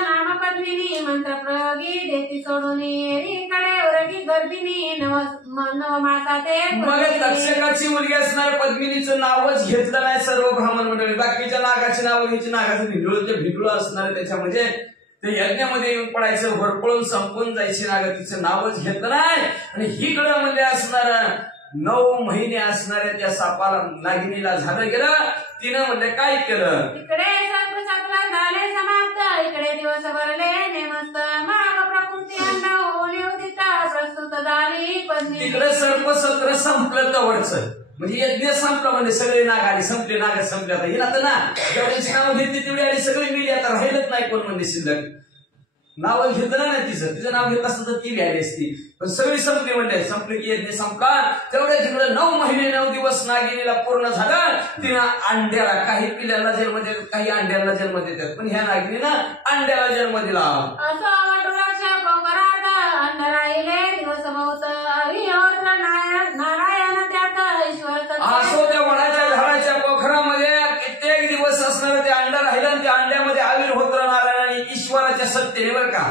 नाम पद्मिनी मंत्र प्रयोगी देती सोडून कडे उरगी गर्भिणी नवमासाते. मग तक्षकाची मुलगी असणार पद्मिनीचं नावच घेतलं नाही सर्व ब्राह्मण मंडळी. बाकीच्या नागाची नावं घ्यायची, नागाचं भिडुळ असणार त्याच्यामध्ये ते यज्ञामध्ये येऊन पडायचं, भरपळून संपून जायची. नाग तिचं नावच घेतलं नाही. आणि हिकडं म्हणजे असणार 9 महिने असणाऱ्या त्या सापाला नागिनीला झालं गेलं. तिनं म्हणजे काय केलं, इकडे सर्पसत्र झाले समाप्त इकडे दिवस भरले नेमस्त माग प्रकृती अंड उदित प्रस्तुत झाली पद्मिनी. तिकडे सर्पसत्र संपलं तवरचं म्हणजे यज्ञ संपला म्हणजे सगळे नाग आले, संपले नाग संपले. आता हिला तर ना जेवढ्यांची नावं घेतली तेवढी आली, सगळी मिली, आता राहिलंच नाही कोण म्हणजे शिल्लक. नावं घेतलं नाही तिचं नाव घेत असतं तर ती घ्यायली असती, पण सगळी संपली म्हणजे. संपली की यज्ञ संपला. तेवढ्या तिकडे 9 महिने 9 दिवस नागिनीला पूर्ण झालं. तिनं अंड्याला, काही पिल्यांना जन्म देतात, काही अंड्याला जन्म देतात, पण ह्या नागिनीनं अंड्याला जन्म दिला. असं वटुलक्ष पोकरात अंड राहिले दिवस बहुत अभिहोत्र नारायण त्यात ईश्वर. असो त्या वडाच्या झाडाच्या पोखरामध्ये कित्येक दिवस असणार ते अंड राहिलं आणि त्या अंड्यामध्ये आविर्होत्र नारायण आणि ईश्वराच्या सत्तेने बरं का,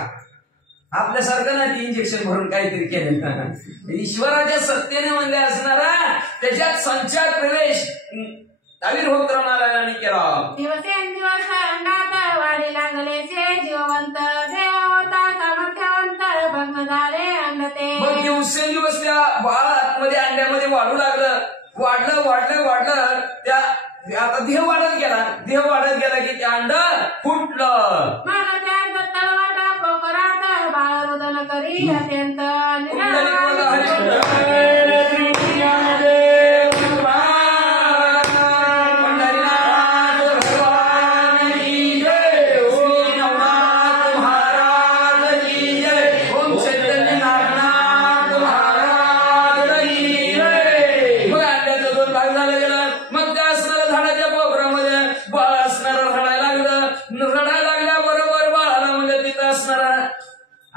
आपल्यासारखं नाही इंजेक्शन भरून काहीतरी केलं. ईश्वराच्या सत्तेने म्हणजे असणारा त्याच्यात संचार प्रवेश आविर्भाव नारायणाने केला. दिवसेंदिवस अंडात वाढी लागलेचे जीववंत देव होता सामर्थ्यवंत भग्न झाले अंडते. मग दिवसेंदिवस त्या बाळ आतमध्ये अंड्यामध्ये वाढू लागलं, वाढलं त्या आता देह वाढत गेला की त्या अंड फुटलं. मग त्या तळवाट पोखरात बाळ रुदन करी अत्यंत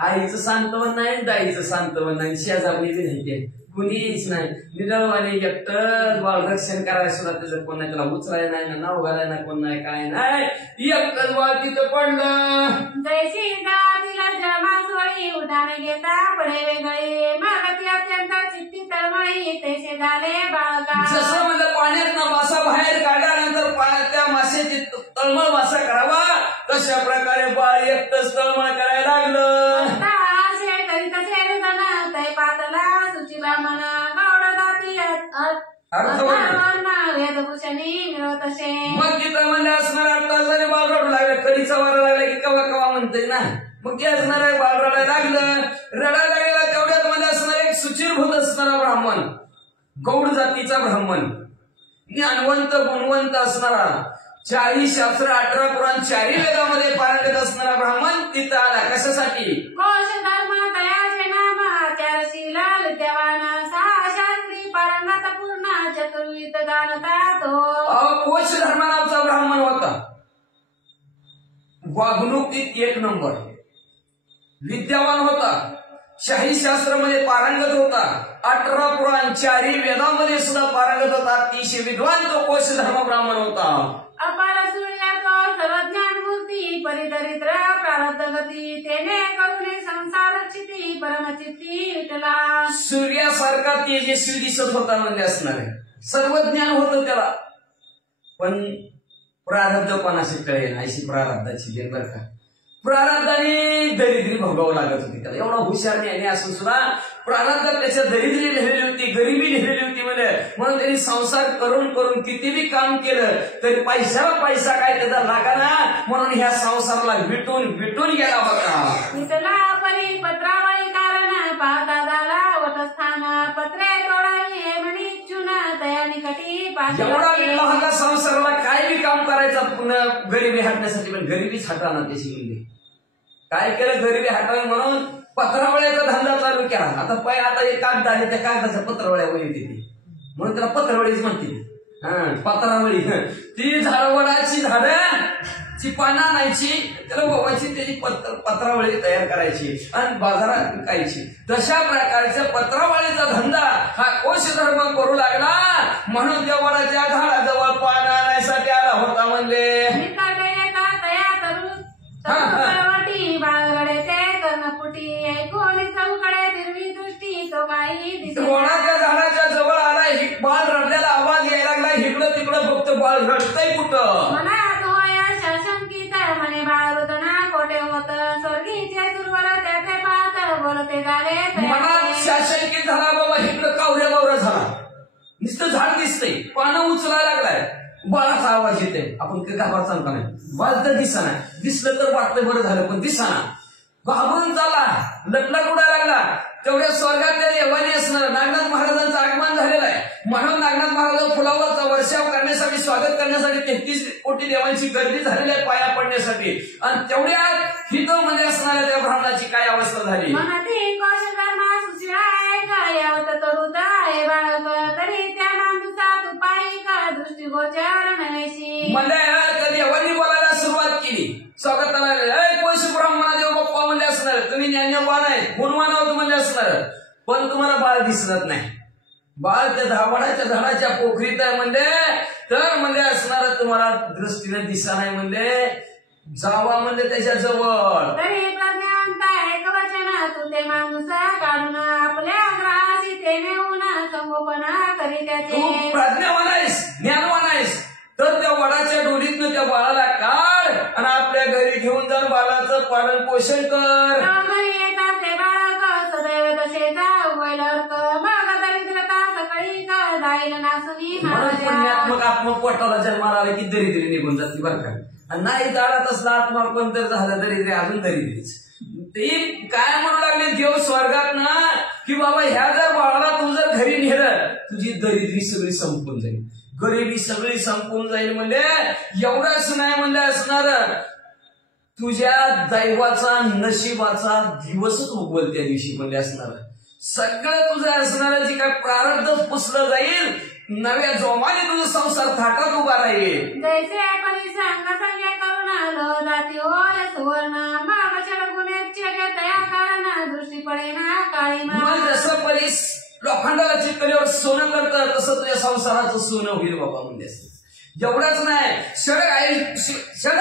आईचं सांत्वन नाही, दाईचं सांत्वन नाही, शेजारणी बी नाही, कुणीच नाही. निरळवाने एकटंच बाळ रक्षण करायला सुद्धा त्याचं कोण नाही, त्याला उचलायला नाही ना नाव घालायला कोण नाही, काय नाही, एकटंच बाळ तिथं पडलं. जैशी जातीला मासवळी उठाने घेता पडे वेगळे मग ती अत्यंत चित्ती तळमळी तैसे झाले बाळका. जसं म्हणलं पाण्यात ना मासा बाहेर काढल्यानंतर पाण्यात त्या माशाची तळमळ मासा करावा, तशा प्रकारे बाळ एकटंच तळमळ करायला लागलं. मग तिथं म्हणजे असणार आता बाळ रडू लागलं, कधीचा वारा लागला की कवा कवा म्हणतोय ना, मग ते असणार आहे बाळ रडायला लागला. तेवढ्यात मध्ये असणार एक सुचिरभूत असणारा ब्राह्मण, गौड जातीचा ब्राह्मण, ज्ञानवंत गुणवंत असणारा, 40 शास्त्र 18 पुराण 4 वेदामध्ये पारंगत असणारा ब्राह्मण तिथं आला. कशासाठी? कोश धर्म तयाचे नाम आचारशील विद्यवान शास्त्री पारंगत पूर्ण चतुर्विध गानता तो. कोश धर्म नामचा ब्राह्मण होता, वागणुकीत 1 नंबर, विद्यावान होता, शाही शास्त्रामध्ये पारंगत होता, 18 पुराण 4 वेदामध्ये सुद्धा पारंगत होता, अतिशय विद्वान तो कोश धर्म ब्राह्मण होता. अपार सूर्यातो सर्वज्ञान मूर्ती परिदरिद्र प्रारब्ध गती तेने करुणे संसार चिती परमचित्ती विठला. सूर्यासारखा तेजस्वी दिसत होता म्हणजे असणार आहे, सर्वज्ञान होतं त्याला, पण प्रारब्ध कोणाशी कळेल अशी प्रारब्धाची देण बरं का. प्रारब्धाने दरिद्री भोगावं लागत होती त्याला, एवढा हुशार नाही असून सुद्धा प्रारब्धात त्याच्या दरिद्री लिहिलेली होती, गरिबी लिहिलेली होती. म्हणून त्यांनी संसार करून करून किती बी काम केलं तरी पैशाला पैसा काय त्याचा लागाना, म्हणून ह्या संसाराला विटून गेला होता. विठला परी पत्रावळी कारण पाहता झाला वतस्थान पत्रे तोडाई म्हणी चुना दयानी कटी पाठी. एवढा विटला होता संसाराला, काय बी काम करायचं पुन्हा गरिबी हटण्यासाठी, पण गरिबीच हटवणार त्याची म्हणजे काय केलं, गरिबी हटावी म्हणून पत्रावळ्याचा धंदा चालू केला. आता एक कागद आले, त्या कागदाच्या पत्रावळ्यावर येते म्हणून त्याला पत्रावळीच म्हणते. पत्रावळी ती झाडवडाची झाडाची पानं आणायची, त्याला ओवायची, त्याची पत्रावळी तयार करायची आणि बाजारात विकायची. तशा प्रकारच्या पत्रावळीचा धंदा हा कोश धर्म करू लागला. म्हणून त्या वडाच्या झाडाजवळ पानं आणायसाठी आला होता. म्हणले वडाच्या झाडाच्या जवळ आला, बाळ रडल्याला आवाज यायला लागला, इकडं तिकडं फक्त बाळ रडतंय कुठं. शंकित म्हणे बाळ रुदना कोठे होत स्वर्गीचे सुरवर त्याचे पाहत बोलते झाले. मनात शासनकीत झाला, बाबा इकडं कावऱ्या बावरा झाला, नुसतं झाड दिसतंय, पानं उचलायला लागलाय, बाळाचा आवाज येते. आपण काही गावात चालता नाही, बाळ तर दिसना, दिसलं तर वाटतं बरं झालं, पण दिसना. घाबरून चाला, लटला उडायला लागला. तेवढ्या स्वर्गातल्या देवाने असणार नागनाथ महाराजांचं आगमन झालेलं आहे. म्हणून नागनाथ महाराज फुलावरचा वर्षाव करण्यासाठी, स्वागत करण्यासाठी 33 कोटी देवांची गर्दी झालेली आहे पाया पडण्यासाठी. आणि तेवढ्यात हिथं मध्ये असणाऱ्या त्या ब्राह्मणाची काय अवस्था झाली. देवांनी बोलायला सुरुवात केली, स्वागताला कोश ब्राह्मणा देव बाप्पा म्हणले असणार, तुम्ही ज्ञानवान आहे, गुणवान आहोत म्हणले असणार, पण तुम्हाला बाळ दिसत नाही. बाळ त्या धावडाच्या झाडाच्या पोखरीत आहे म्हणले, तर म्हणजे असणार तुम्हाला दृष्टीने दिसा नाही म्हणले. जावा म्हणले त्याच्या जवळ. तरी प्रज्ञावंत एक वचन तू ते माणूस काढून आपल्या ग्रहाची ते नेऊन संगोपन करी तू त्याचे. प्रज्ञावान आहेस, ज्ञानवान आहेस, तर त्या वडाच्या डोलीतनं त्या बाळाला काढ आणि आपल्या घरी घेऊन जाऊन बाळाचं पालन पोषण कर. घरी येतात ते बाळक सदैव तसे जावलक मग दरिद्रता सकाळी जाईल नासुनी म्हणून पुण्यात्मक आत्मा पोटाला जन्माला आला की दरिद्री निघून जाते बरं का. आणि नाही जाळत असला आत्मा पण तर झाला दरिद्री अजून दरिद्रीच. ते काय म्हणू लागले देव स्वर्गात ना की बाबा ह्या जर बाळाला तू जर घरी नेलं तुझी दरिद्री सगळी संपून जाईल, गरिबी सगळी संपून जाईल. म्हणजे एवढंच नाही म्हणलं असणार तुझ्या दैवाचा नशिबाचा दिवसच उगवल त्या दिवशी म्हणजे असणार. सगळं तुझं असणार जे काय प्रारब्ध पुसलं जाईल, नव्या जोमाने तुझा संसार थाटात उभा राहील. जैसे परी संग संगे करून आलो जाती ओर सुवर्ण मागच्या गुन्ह्याचे तया कारण दृष्टी पडे ना काळी मग जसं परीस लोखंडाला चिकल्यावर सोनं करतं तसं तुझ्या संसाराचं सोनं होईल बाबा. म्हणजे एवढंच नाही, षड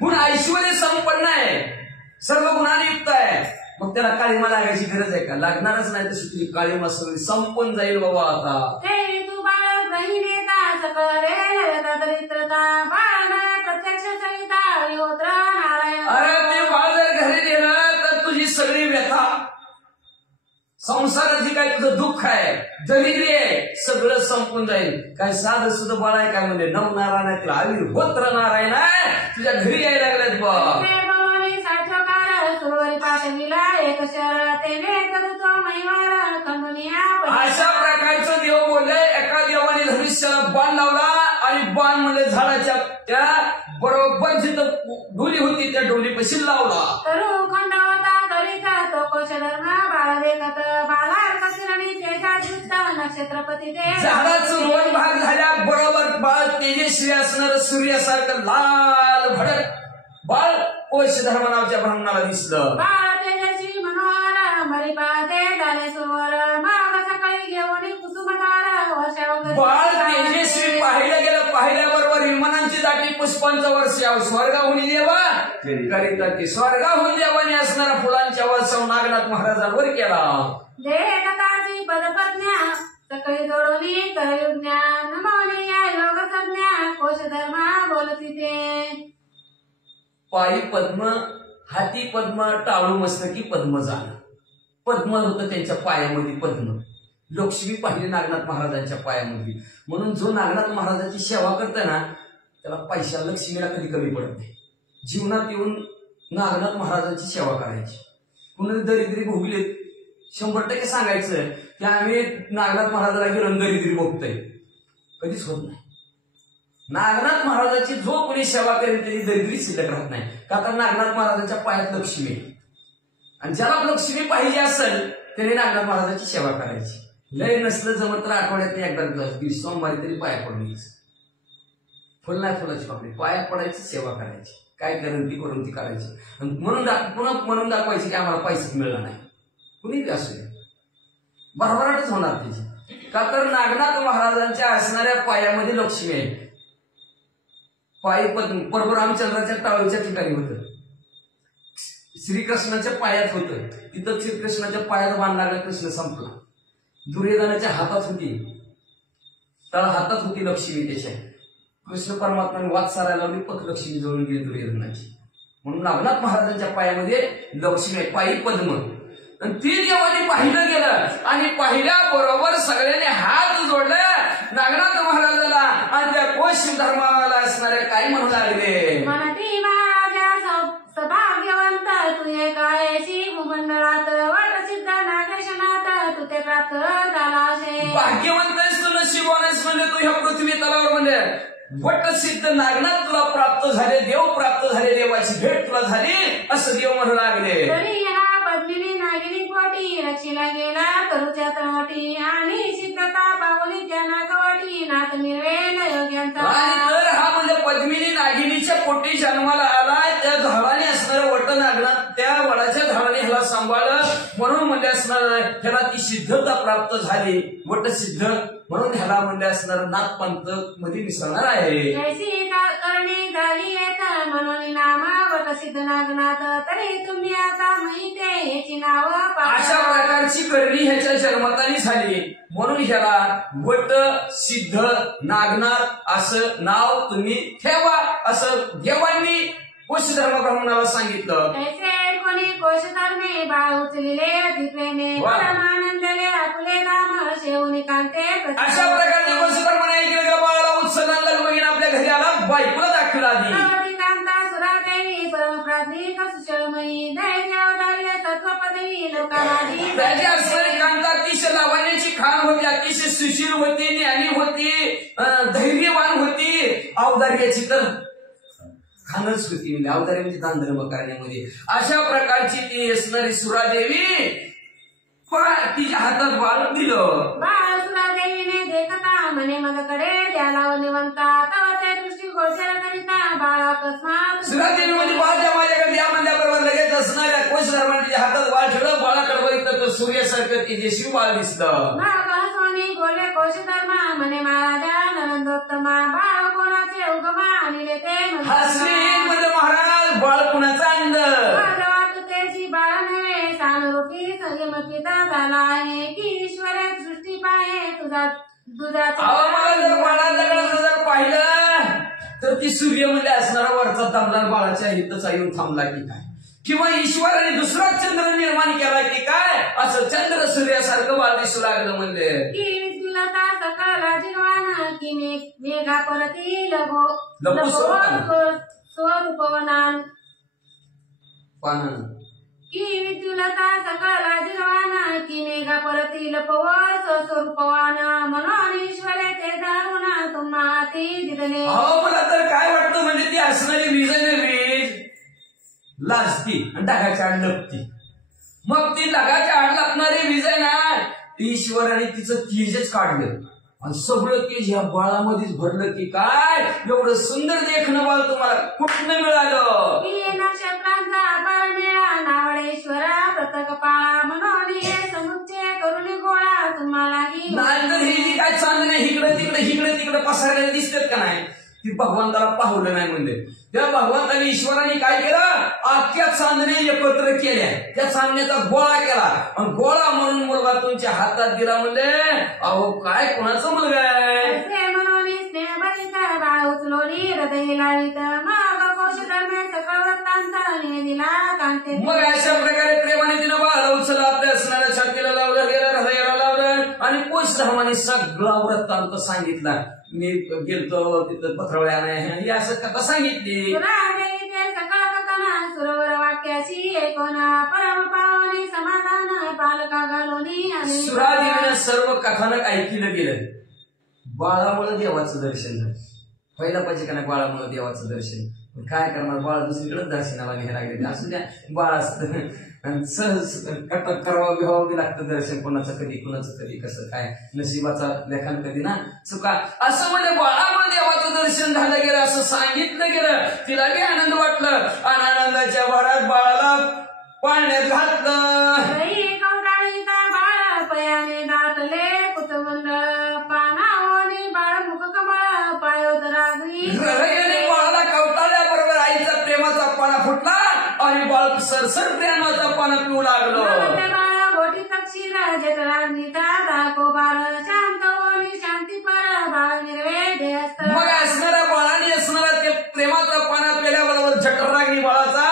गुण ऐश्वर्य संपन्न आहे, सर्व गुणांनी युक्त आहे. मग त्याला काळीमा लागायची गरज आहे का? लागणारच नाही. तशी तुझी काळीमा सगळी संपून जाईल बाबा. आता तू बाळ ग्रही नेता सकळे दरिद्रता बाळ प्रत्यक्ष सविता होत्र नारायण. अरे ते बाळ जर घरी नेलं तर तुझी सगळी व्यथा, संसाराची काय तुझं दुःख आहे, दरिद्री आहे, सगळं संपून जाईल. काय साधं सुद्धा बाळ आहे काय म्हणजे नवनारायण आहे, तिला होत्र नारायण आहे, तुझ्या घरी यायला लागलेत बा. एक शहर ते करतो महिवार खंडुनिया. अशा प्रकारचं देव बोलले. एका देवाने धनुष्याला बाण लावला आणि बाण म्हणजे झाडाच्या त्या बरोबर जिथं डोली होती त्या डोली पशी लावला. तरू खंड होता दरिका तो कोश धर्म बाळ देखत बाला कसिरणी तेजायुक्त नक्षत्रपती ते. झाडाचं दोन भाग झाल्या बरोबर बाळ तेजस्वी असणार सूर्यासारखं लाल भडक बाळ कोश धर्म नावाच्या ब्राह्मणाला दिसलं. बाळ तेजस्वी मनोहर मरिपाते डाले सुवर माग सकाळी घेऊन कुसुमधार वर्षाव. बाळ तेजस्वी पाहिलं गेलं, पाहिल्याबरोबर विमानांची दाटी पुष्पांचं वर्ष स्वर्गाहून देवा करीत स्वर्गाहून देवाने असणारा फुलांच्या वर्षाव नागनाथ महाराजांवर केला. देहकथाची पदप्रज्ञा सकाळी जोडवली करयुज्ञा नमवली या योग संज्ञा कोश धर्मा बोलती ते. पायी पद्म, हाती पद्म, टाळू मस्तकी पद्म जाणं. पद्म होतं त्यांच्या पायामध्ये पद्म. लक्ष्मी पाहिली नागनाथ महाराजांच्या पायामध्ये. म्हणून जो नागनाथ महाराजांची सेवा करतो ना त्याला पैशा लक्ष्मीला कधी कमी पडत नाही. जीवनात येऊन नागनाथ महाराजांची सेवा करायची. कुणी दरिद्री भोगलेत 100% सांगायचं की आम्ही नागनाथ महाराजाला गेलो दरिद्री भोगतोय, कधीच होत नाही. नागनाथ महाराजांची जो कोणी सेवा करेल त्याची दरिद्री शिल्लक राहत नाही. का तर नागनाथ महाराजांच्या पायात लक्ष्मी आहे. आणि ज्याला लक्ष्मी पाहिजे असेल त्याने नागनाथ महाराजांची सेवा करायची. लय नसलं जमत तर आठवड्यात एकदा सोमवारी तरी पाया पडून यायचं. फुल नाही फुलाची पाकडी पाया पडायची, सेवा करायची, काय करेल ती करून ती करायची. म्हणून दाखवायची की आम्हाला पैसेच मिळणार नाही. कुणी बी असू दे भरभराटच होणार त्याची. का तर नागनाथ महाराजांच्या असणाऱ्या पायामध्ये लक्ष्मी आहे. पायी पद्म बरोबर रामचंद्राच्या टाळूच्या ठिकाणी होतं, श्रीकृष्णाच्या पायात होतं. तिथं श्रीकृष्णाच्या पायात बाण लागला, कृष्ण संपला. दुर्योधनाच्या हातात होती, तळ हातात होती लक्ष्मी त्याच्या. कृष्ण परमात्माने वाद सारायला लावली, पक लक्ष्मी जोडून गेली दुर्योधनाची. म्हणून नागनाथ महाराजांच्या पायामध्ये लक्ष्मी आहे, पायी पद्म. आणि ती देवाने पाहिलं गेलं आणि पाहिल्याबरोबर सगळ्यांनी हात जोडले नागनाथ महाराजाला आणि त्या कोश धर्माला असणारे काही म्हणू लागले. म्हणती महाराजा सभाग्यवंत तुझे काळेशी भूमंडळात वाट सिद्ध नागेशनाथ तू ते प्राप्त झाला असे. भाग्यवंत आहेस तू, नशीबवान आहेस म्हणजे तू ह्या पृथ्वी तलावर म्हणजे वट सिद्ध नागनाथ तुला प्राप्त झाले, देव प्राप्त झाले, देवाची भेट तुला झाली असं देव म्हणू लागले. तरी हा पद्मिनी नागिनी कोटी रक्षीला गेला करूच्या तळवटी आणि सिद्धता पावली त्या नागवटी नाथ मिळवेल योग्यांचा. आणि तर हा म्हणजे पद्मिनी नागिनीच्या पोटी जन्माला आला. त्या झाडाने असणारं वट नागनाथ त्या वडाच्या झाडाने ह्याला सांभाळलं. म्हणून म्हणजे असणार ह्याला ती सिद्धता प्राप्त झाली वटसिद्ध म्हणून ह्याला म्हणले असणार नागपंथ मध्ये मिसळणार आहे. करणी झाली म्हणून नाम वटसिद्ध नागनाथ तरी तुम्ही आता माहिती याची नाव. अशा प्रकारची करणी ह्याच्या जन्मतानी झाली म्हणून ह्याला वट सिद्ध नागनाथ असं नाव तुम्ही ठेवा असं देवांनी कोश धर्म ब्राह्मणाला सांगितलं. कोणी कोश धर्मे बाळ उचलिले अतिप्रेमे परमानंदले आपुले राम शेवनी कांते. अशा प्रकारचे कोश धर्माने ऐकलं बाळाला उत्सवाला लगबगीने आपल्या घरी आला बायकोला दाखल आली. कांता सुरादेवी परमप्राज्ञिक सुशलमयी दैर्यवदार्य तत्वपदवी लोकावादी. त्याची असणारी कांता अतिशय लावण्याची खाण होती अतिशय सुशील होती ज्ञानी होती धैर्यवान होती अवदार्याची तर खानच होती म्हणजे अवतारी म्हणजे दान धर्म करण्यामध्ये. अशा प्रकारची ती असणारी सुरादेवी तिच्या हातात बाळ दिलं. बाळ सुरादेवीने देखता म्हणे मगकडे द्याला निवंता तवा त्या दृष्टी गोचर करिता बाळ अकस्मात. सुरादेवी म्हणजे बाळच्या माझ्याकडे या म्हणल्याबरोबर लगेच असणाऱ्या कोश धर्माने तिच्या हातात बाळ ठेवलं. बाळाकडे बघितलं तर सूर्यासारखं तेजस्वी बाळ दिसलं. सोनी बोलले कोश धर्मा म्हणे महाराजा नंदोत्तमा बाळ कोणाचे उगमा आणि ते म्हणजे महाराज बाळ कुणाचा अंड त्याची बाळ नव्हे सानुरूपी संयमतीचा झाला आहे की ईश्वरे सृष्टी पाहे तुझा जर पाहिलं तर ती सूर्य म्हणजे असणारा वरचा थांबणार बाळाच्या हितचा येऊन थांबला की काय किंवा ईश्वराने दुसरा चंद्र निर्माण केला की काय असं चंद्र सूर्यासारखं बाळ दिसू लागलं म्हणजे सकाळ जिरवाना की मेघा परती स्वरूपवनान की विद्युलता सकाळ जिरवाना की मेघा परती लपवर स्वरूपवान म्हणून ईश्वरे ते धरून तुम्हा ती दिदले. मला तर काय वाटतं म्हणजे ती असणारी वीज आहे वीज लाजती आणि ढगाच्या आड लपती. मग ती ढगाच्या आड लपणारी वीज आहे ना ईश्वराने तिचं तेजच काढलं आणि सगळं तेज ह्या बाळामध्येच भरलं की काय एवढं सुंदर देखणं बाळ तुम्हाला कुठनं मिळालं. नक्षत्रांचा अपार मेळा नावडेश्वरा प्रत्येक पाळा म्हणून हे समुच्चय करून गोळा तुम्हालाही. नाहीतर ही जी काय चांदणे इकडे तिकडे पसरलेले दिसतात का नाही ती भगवंताला पाहुलं नाही म्हणजे त्या भगवंताने ईश्वराने काय केलं अख्ख्या चांदणे एकत्र केल्या त्या चांदण्याचा गोळा केला आणि गोळा म्हणून मुलगा तुमच्या हातात दिला म्हणजे अहो काय कोणाचा मुलगा आहे म्हणून स्नेहभरिता बाळ उचलोनी हृदय लावित मग कोश धर्मे सकळ वृत्तांत दिला कांते. मग अशा प्रकारे प्रेमाने तिनं बाळाला उचललं आपल्या असणाऱ्या छातीला लावलं गेलं हृदयाला लावलं आणि कोश धर्माने सगळा वृत्तांत सांगितला. मी गेलतो तिथं पत्रावळ्या नाही असं कथा सांगितली. सकाळ कथना सुरवर वाक्याशी ऐकोना परम पावनी समाधान पालका घालोनी. सुरादेवीनं सर्व कथानक ऐकलं गेलं. बाळामुळे देवाचं दर्शन झालं. पहिला पाहिजे का नाही बाळामुळे देवाचं दर्शन. काय करणार बाळ दुसरीकडेच दर्शनाला घ्यायला लागले असू द्या बाळ असतं सहज कटक करावं घ्यावं लागतं दर्शन कोणाचं कधी कसं काय नशिबाचा लेखन कधी ना चुका असं म्हणजे बाळामुळे देवाचं दर्शन झालं गेलं असं सांगितलं गेलं. तिला बी आनंद वाटलं आणि आनंदाच्या भरात बाळाला पाळण्यात घातलं. बाळ पयाने दाटले कुतुंब पानावनी बाळ मुख कमळ पायोदरागली. बाळाला कवताळल्याबरोबर आईचा प्रेमाचा पाना फुटला आणि बाळ सरसर प्रेमाचा पाना पिऊ लागलो. गोटी तक्षी जटरागीता दाखो बाळ शांत होली शांती पर बाळ निर्वेद. मग असणाऱ्या बाळाने असणारा ते प्रेमाचा पाना पेल्याबरोबर जठराग्नी बाळाचा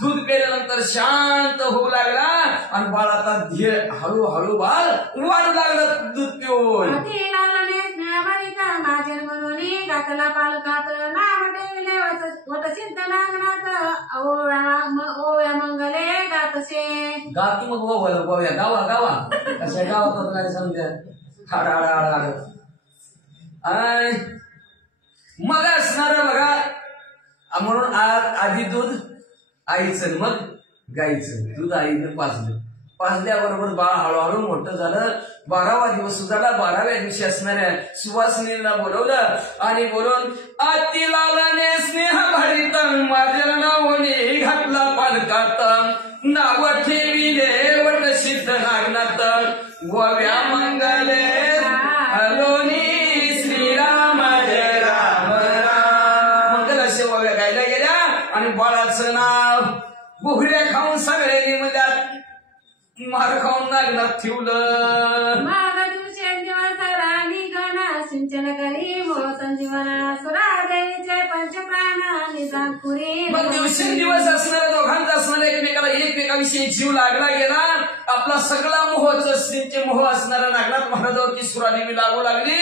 दूध पेल्यानंतर शांत होऊ लागला आणि बाळाचा धीर हळूहळू बाळ वाढू लागलं दूध पिऊन. माझे म्हणून गातला पालकात नाव ठेवले वटसिद्ध नागनाथ ओव्या मंगले गातसे. गाती मग गोव्या गावा कशा गावात काय समजा हाड आणि मग असणार बघा म्हणून आधी दूध आईचं मग गाईचं दूध आईनं पाजल्याबरोबर बाळ हळूहळू मोठं झालं. 12वा दिवस झाला. 12व्या दिवशी असणाऱ्या सुवासिनीला बोलवलं आणि बोलून अतिलालाने स्नेह भरित माझ्या नावाने घातला पालकात नाव ठेविले वटसिद्ध नागनाथ वव्या मंगले अलोनी श्रीराम जय राम राम. मंगल असे वव्या गायला गेल्या आणि बाळाचं नाव बुहऱ्या खाऊन सगळ्यांनी म्हणल्यात मार खाऊन नागनाथ ठेवलं. सिंचन करी मो संजीवना सुरादेवीचे पंचप्राण निजांकुरी. मग दिवसेंदिवस असणाऱ्या दोघांचा असणाऱ्या एकमेकाविषयी जीव लागला गेला. आपला सगळा मोहच स्त्रीचे मोह असणारा नागनाथ महाराजावरती सुरादेवी लागू लागली.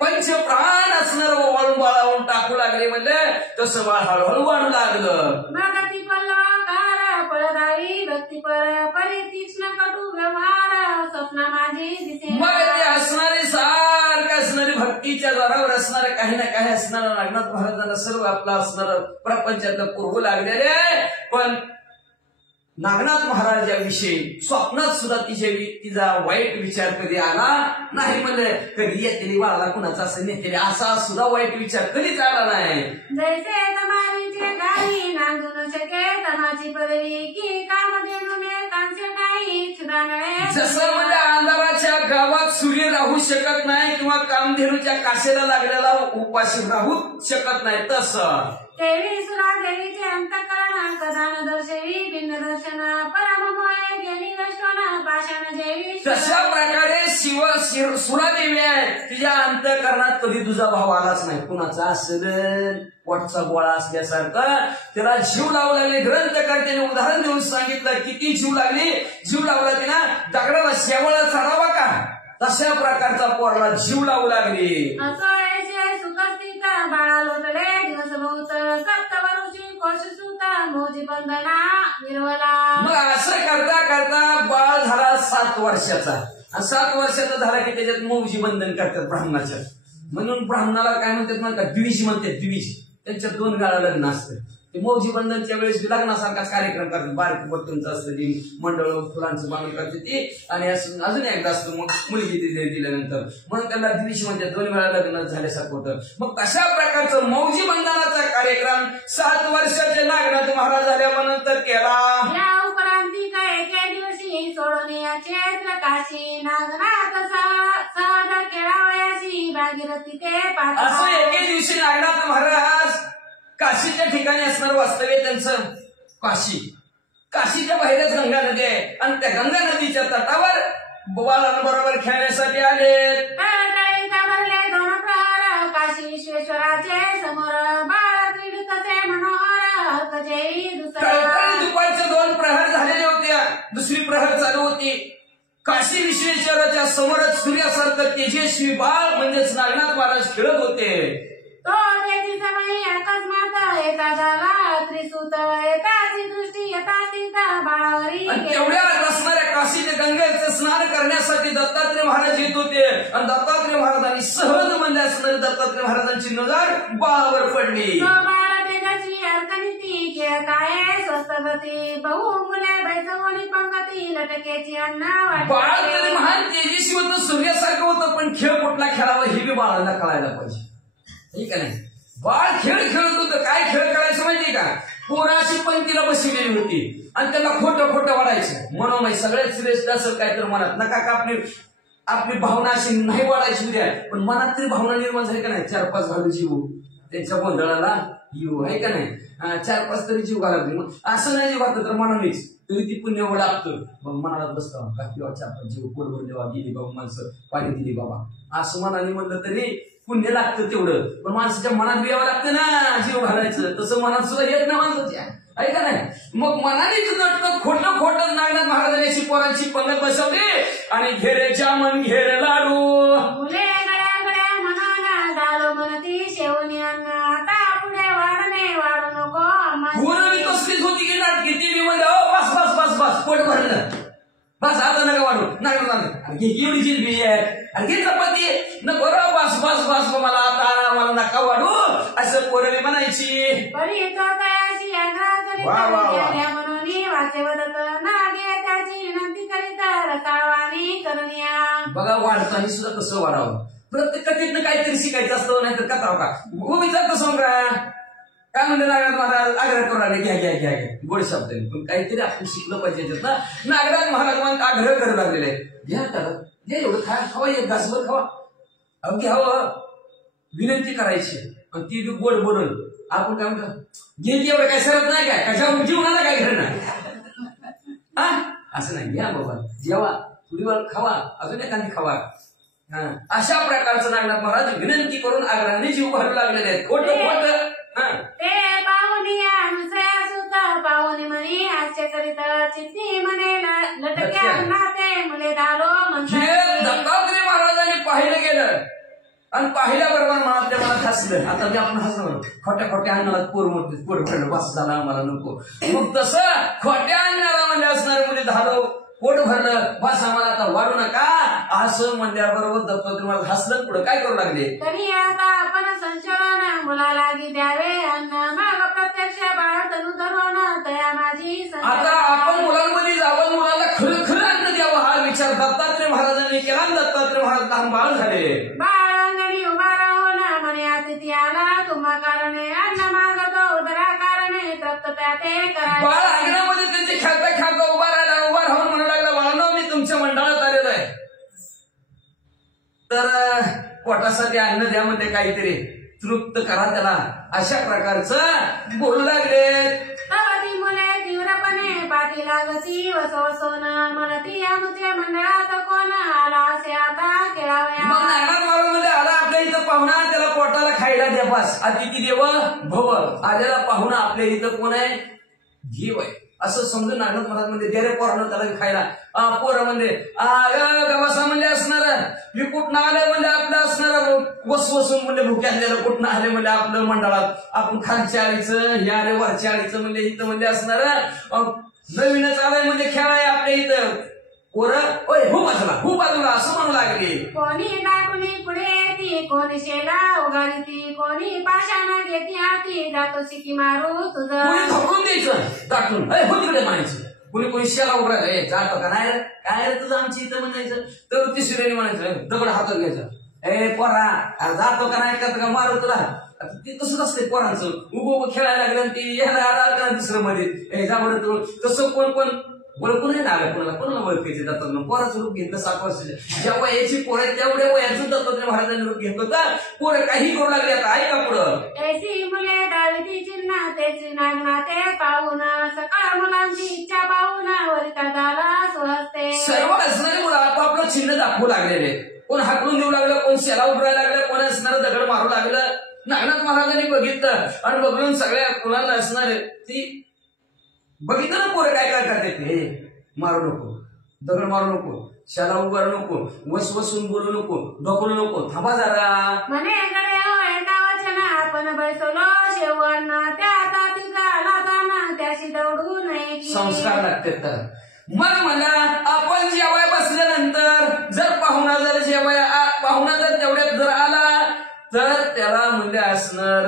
पंचप्राण असणारं वाळून बाळावून टाकू लागले. म्हणजे तसं बाळ हळूहळू वाढू लागलं. भगती पल्लवाकार पळदाई भक्ती पर परितीक्ष्ण कटू व्यवहार स्वप्न माझी दिसे. मग ते असणारे सारखं असणारे भक्तीच्या द्वारावर असणारे काही ना काही असणारं नागनाथ महाराजांना सर्व आपला असणारं प्रपंचातलं पुरवू लागलेले. पण नागनाथ महाराजाविषयी स्वप्नात सुद्धा तिचा वाईट विचार कधी आला नाही. म्हणजे कधी येतेली बाळाला कुणाचा असं नेतेली असा सुद्धा वाईट विचार कधीच आला नाही. जैसे तमारीचे गाई नांदून शके तमाची पदवी की कामधेनू कांस्य काही छुदा नळे. जसं म्हणजे अंधाराच्या गावात सूर्य राहू शकत नाही किंवा कामधेनूच्या काशेला लागलेला उपाशी राहू शकत नाही तसं देवी सुरादेवीचे अंतकरण कदान दर्शवी भिन्न दर्शन परममोय गेली दर्शन पाषाण जेवी. तशा प्रकारे सुरादेवी आहे. तिच्या अंतकरणात कधी तुझा भाव आलाच नाही. कुणाचा असेल पोटचा गोळा असल्यासारखं त्याला जीव लावू लागले. ग्रंथकर्त्याने उदाहरण देऊन सांगितलं किती जीव लागली. जीव लावला तिला दगडाला शेवळा चढावा का तशा प्रकारचा पोरला जीव लावू लागली. सुखस्थित बाळा लोटले दिवस बहुत सप्तवर्षी कोश सुता मोजी बंधना निर्वला. मग असं करता करता बाळ झाला 7 वर्षाचा. आणि 7 वर्षाचा झाला की त्याच्यात मौजी बंधन करतात ब्राह्मणाच्या. म्हणून ब्राह्मणाला काय म्हणतात ना द्विज म्हणतात. द्विज त्यांच्यात 2 गाळा लग्न असतं. ते मौजी बंधनच्या वेळेस लग्नासारखाच कार्यक्रम करतात. बारीक बट्टूंचं असतं ती मंडळ फुलांचं बांधून करते ती. आणि अजून एकदा असतं मग मुलगी दिल्यानंतर म्हणून त्यांना द्विज म्हणतात. 2 वेळा लग्न झाल्यासारखं होतं. मग तशा प्रकारचं मौजी बंधनाचा कार्यक्रम 7 वर्षाचे नागनाथ महाराज झाल्यानंतर केला. या उपरांती काय एके दिवशी सोडून या क्षेत्र काशी नागनाथ सहज खेळावयाशी भागीरथी ते असं एके दिवशी नागनाथ महाराज काशीच्या ठिकाणी असणार वास्तव्य त्यांचं काशीच्या बाहेरच गंगा नदी आहे. आणि त्या गंगा नदीच्या तटावर बाळांबरोबर खेळण्यासाठी आले. काशी विश्वेश्वराचे समोर बाळ क्रीडित ते मनोहर दुपारचे 2 प्रहर झालेले होते. दुसरी प्रहर चालू होती. काशी विश्वेश्वराच्या समोरच सूर्यासारखं तेजस्वी बाळ म्हणजेच नागनाथ महाराज खेळत होते. तो त्याची समय अकस्मात येता झाला त्रिसूत येताची दृष्टी येताची बाळावरी. तेवढ्या असणाऱ्या काशीच्या गंगेचं स्नान करण्यासाठी दत्तात्रय महाराज येत होते. आणि दत्तात्रय महाराजांनी सहज म्हणले असणारे दत्तात्रय महाराजांची नजर बाळावर पडली. बाळाची अर्थनीती खेळत आहे स्वस्तगती बहु मुले बैसवणी पंगती लटकेची अन्न. बाळ तरी महान तेजस्वी होतं सूर्यासारखं होतं. पण खेळ कुठला खेळावा हे बी बाळाला कळायला पाहिजे. ठीक आहे नाही. बाळ खेळ खेळत होतं. काय खेळ खेळायचं माहितीये का. पोराशी पंक्तीला बसवलेली होती आणि त्याला खोटं वाढायचं. म्हणून सगळ्यात श्रेष्ठ असं काय तर मनात नका का आपली भावना अशी नाही वाढायची उद्या. पण मनात तरी भावना निर्माण झाली का नाही. 4-5 घालू जीव त्यांच्या गोंधळाला येऊ आहे का नाही. 4-5 तरी जीव घालत. मग असं नाही जीव घातलं तर मनानेच तरी ती पुण्य लागतं. मग मनाला बसतं का किंवा 4-5 जीव पोटभर देवा गेली बाबा माणसं पाणी दिली बाबा असं मनाने म्हणलं तरी पुण्य लागतं तेवढं. पण माणसाच्या मनात बियावं लागतं ना जीव घालायचं. तसं मनात सुद्धा येत ना माणसाच्या आहे का नाही. मग मनानेच नटतं खोटं नागनाथ महाराजांची पोरांची पंगत बसवली. आणि घेरेच्या मन घेर लाडू मुले गळ्या मनाला झालो म्हणती शेवणी अन्न आता पुढे वाढू नको. पूर्वी कसलीच होती की नाटकी ती मी म्हणलं बस पोट भरलं बस आता नका वाढू नका. एवढी जिलबी आहे आणि घे चपाती नको बस मला आता मला नका वाढू असं पोरवी म्हणायची. म्हणून वाचे बदत नागे त्याची विनंती करीत रसाळवाणी करूया. बघा वाढताना सुद्धा कसं वाढावं. प्रत्येक कथेतनं काहीतरी शिकायचं असतं. नाहीतर कथा का उभीचा कसं काय म्हणते नागराज महाराज आग्रह करू लागले घ्या घ्या घ्या घ्या गोड शब्द पण काहीतरी आपण शिकलं पाहिजे याच्यात ना. नागराज महाराज आग्रह करू लागलेले घ्या त्याला घ्या एवढं खावा एक घासभर खावा अहो घ्यावं विनंती करायची आणि ती बी गोड बोलून आपण काय म्हणतो घे एवढं काय सरत नाही काय कशा जीवनाला काय घडणार हा असं नाही घ्या बाबा जेवा थोडी वेळ खावा अजून एखादी खावा. अशा प्रकारचं नागनाथ महाराज विनंती करून आग्रहाने जीव घालू लागलेले आहेत. खोटं खोटं ते पाहुनिया दुसऱ्या सुद्धा पाहुणे म्हणे हास्य करीत चित्ती म्हणे लटक्या नाते मुले दालो म्हणतात. दत्तात्रय महाराजांनी पाहिलं गेलं आणि पाहिल्याबरोबर मनातल्या मनात हसलं. आता मी आपण हसलो खोट्या खोट्या अन्नाला पोर म्हणते पोट भरलं बस झाला आम्हाला नको. मग तसं खोट्या अन्नाला म्हणजे असणारे मुले धालो पोट भरलं बस आम्हाला आता वाढू नका असं म्हणल्याबरोबर दत्तात्रय महाराज हसलं. पुढे काय करू लागले तरी आता आपण संचलन मुलाला द्यावे अन्न मग प्रत्यक्ष बाळ तनु धरून तया माझी. आता आपण मुलांमध्ये जावं मुलाला खरं खरं अन्न द्यावं हा विचार दत्तात्रय महाराजांनी केला. दत्तात्रय महाराज लहान बाळ झाले. बाळ अंगणी उभा राहून म्हणे अतिथी आला तुम्हा कारणे अन्न मागतो उदरा कारणे तप्त त्याते करावे. बाळ अंगणामध्ये त्यांचे खेळता खेळता उभा राहून म्हणू लागला बाळांनो मी तुमच्या मंडळात आलेलो आहे तर पोटासाठी अन्न द्या म्हणते काहीतरी तृप्त करा त्याला. अशा प्रकारचं बोलू लागले. ती मुले तीव्रपणे पाठी लागती वसवसोन म्हणती आमच्या मंडळात कोण आला असे आता केळावया. मग नागनाथ महाराजमध्ये आला आपल्या इथं पाहुणा त्याला पोटाला खायला द्या बस. अतिथी देव भव आलेला पाहुणा आपल्या इथं कोण आहे जीव आहे असं समजून नागनाथ महाराज म्हणजे दे रे पोरानं त्याला खायला. पोरं म्हणजे गवासा म्हणजे असणार मी कुठनं आले म्हणजे आपलं असणार वसवसून म्हणजे भुक्यातलेलं कुठनं आले म्हणजे आपलं मंडळात आपण खालच्या आळीचं हे आले वरच्या आळीचं म्हणजे इथं म्हणजे असणार नवीनच आलंय म्हणजे खेळाय आपल्या इथं पोरं ओय हो बाजूला असं म्हणू लागले. कोणी दाटुनी पुढे येते कोणी शेला उगाडी ती कोणी पाशाना घेती हाती जातो शिकी मारू तुझं. कोणी धरून द्यायचं दाटून हो तिकडे म्हणायचं. कोणी शेला उभा जातो का नाही काय रे तुझं आमची इथं म्हणायचं तर तिसऱ्याने म्हणायचं दगड हातात घ्यायचं पोरा जातो का नाही का मारू तुला. ते तसंच असते पोरांचं उभं खेळायला लागलं ती यायला आला का दुसरं मध्ये जा बरं तू तसं कोण ओळखून नाही आलं कोणाला ओळखायचे दत्तात्रय पोराचं रूप घेतलं 7 वर्षाचे ज्या वयाची पोरं आहे तेवढ्या वयाचं दत्तात्रय महाराजांनी रूप घेतलं होतं. पोरं काही करू लागले आता ऐका पुढं. त्याची मुले दाविती चिन्ह त्याची नागनाथे पाहून सकाळ मुलांची इच्छा पाहून वरिता झाला स्वहस्ते. सर्व असणारे मुलं आपापलं चिन्ह दाखवू लागलेले. कोण हाकलून देऊ लागलं कोण शेला उभरायला लागलं कोण असणारं दगड मारू लागलं. नागनाथ महाराजांनी बघितलं आणि बघून सगळ्या मुलांना असणारे ती बघितलं ना पोरं काय काय करते हे मारू नको दगड मारू नको शाला उभारू नको वसून बोलू नको ढकलू नको थांबा जरा म्हणे वचन आपण बैसलो शेवण त्या त्याशी दौडू नये. संस्कार लागते तर मग मला आपण जेवाय बसल्यानंतर जर पाहुणा जर तेवढ्यात जर आला तर त्याला म्हणजे असणार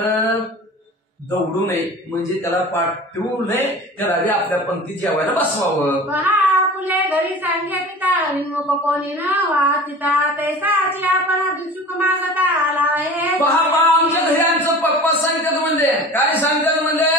दौडू नये म्हणजे त्याला पाठवू नये त्याला आपल्या पंक्ती जेवायला बसवावं. पहा फुले घरी सांगल्या तिथं विनमुख कोणी न वा तिथं तैसाची आपण दुसुक मागता आला आहे. पहा आमच्या घरी आमचं पप्पा सांगतात म्हणजे काय सांगतात म्हणजे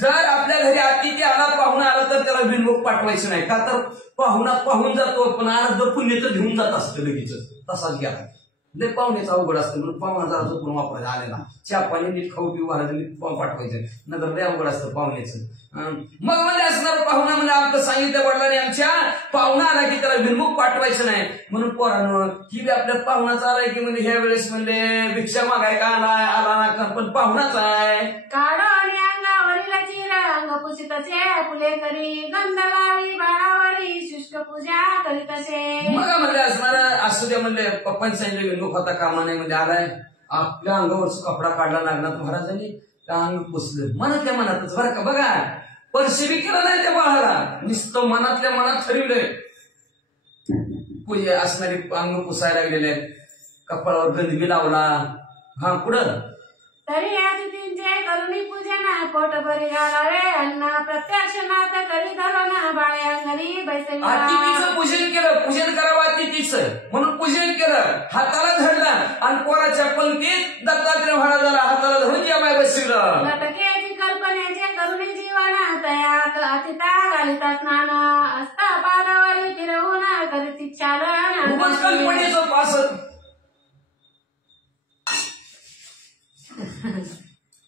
जर आपल्या घरी अतिथी आला पाहुणा आला तर त्याला विनमुख पाठवायचं नाही का तर पाहुणा पाहून जातो पण अर्ध पुण्य तर घेऊन जात असतं लगेच तसाच गेला. लय पाहुण्याचा अवघड असतं म्हणून पाहुणा पण वापरायला आलेला चहा पाणी नीट खाऊ पिऊ घालायचं नीट पाठवायचं नंतर लय अवघड असतं पाहुण्याचं. मग म्हणजे असणार पाहुणा म्हणजे आपलं सांगितलं वडिलांनी आमच्या पाहुणा आला की त्याला विनमुख पाठवायचं नाही म्हणून पोरानं की बी आपल्यात पाहुणाच आलाय की म्हणजे ह्या वेळेस म्हणजे भिक्षा मागाय का आला ना पण पाहुणाच आहे. काढून अंगावरील चिर अंग पुसितसे फुले करी गंध लावी बाळावरी शुष्क पूजा करीतसे. मग म्हणजे असणार असू द्या म्हणजे पप्पांनी सांगितलं विनमुख होता कामा नाही म्हणजे आलाय आपल्या अंगावरचा कपडा काढला नागनाथ महाराजांनी त्या अंग पुसलं मनातल्या मनातच बरं का. बघा परशिवी केला नाही त्या बाळाला नुसतं मनातल्या मनात ठरवलंय. पूजा असणारी अंग पुसायला लागलेले आहेत कपाळावर गंदगी लावला. हा पुढं तरी अतिथींचे करुणी पूजन पोट भरी घालावे अन्न प्रत्यक्ष नाथ करी धरून बाळ्या घरी बैसली. अतिथीचं पूजन केलं पूजन करावं अतिथीचं म्हणून पूजन केलं हाताला धरलं आणि पोराच्या पंक्तीत दत्तात्रय महाराजाला हाताला धरून जेवाय बसवलं. लटके तिता घालिता स्नान असता पादावरी फिरवून करीती चालन खूपच कल्पनेचं पास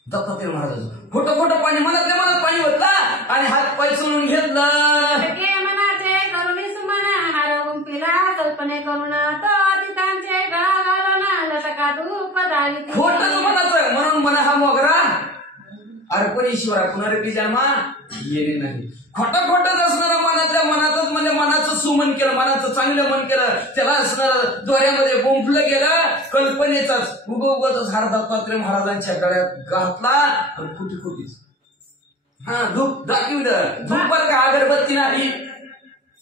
दत्तात्रय महाराज खोटं खोटं पाणी मनातल्या मनात पाणी होता आणि हात पाय चोळून घेतलं मनाचे करुणी सुमन हार गुंपिला कल्पने करून तो तिथांचे गळा घालून लटका धूप झाली खोटच म्हणायचं म्हणून म्हणा हा मोगरा अर्पण ईश्वरा पुनरपी जन्मा येणे नाही खोटं खोटच असणारं मनातल्या मनातच म्हणजे मनाचं सुमन केलं मनाचं चांगलं मन केलं त्याला असणार दोऱ्यामध्ये गुंफलं गेलं कल्पनेचाच उगवगतच हार दत्तात्रय महाराजांच्या गळ्यात घातला आणि कुठे कुठेच हा धूप दाखवलं धूप बर का अगरबत्ती नाही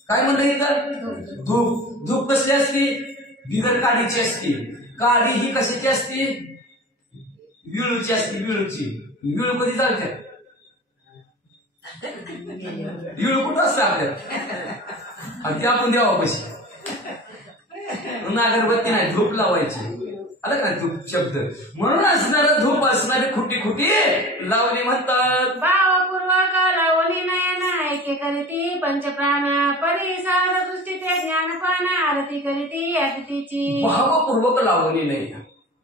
काय म्हणलं इथं धूप धूप कसली असती बिगर काडीची असती काडी ही कशाची असती विळूची असती विळूची विळू कधी चालते विळू कुठं असतं आपल्याला ती आपण द्यावा पैसे अगरबत्ती नाही धूप लावायची आलं का धूप शब्द म्हणून असणार धूप असणारी खुटी खुटी लावली म्हणतात भावपूर्वक लावणी नयन ऐके करीती पंचप्राण परिसार दृष्टी ते ज्ञानपान आरती करीती अतिथीची भावपूर्वक लावणी नाही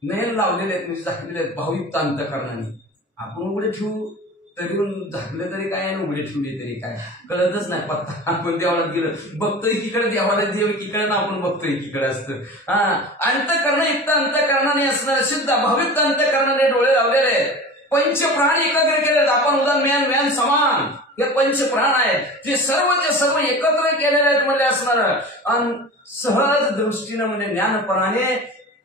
नयन लावलेले आहेत म्हणजे झाकलेले आहेत भावयुक्त अंतःकरणाने आपण उघडे ठेवू तरी झाकलं तरी काय आणि उघडे ठेवले तरी काय कळतच नाही पत्ता आपण देवाला गेलं बघतोय एकीकडे देवाला देव एकीकडे ना आपण बघतोय एकीकडे असतं हा अंतःकरण युक्त अंतःकरणाने असणार शुद्ध भावयुक्त अंतःकरणाने डोळे लावलेले आहेत पंचप्राण एकाग्र केले आपण उदाहरण म्यान म्यान समान हे पंचप्राण आहेत ते सर्व एकत्र केलेले आहेत म्हणजे असणार आणि सहज दृष्टीनं म्हणजे ज्ञानपणाने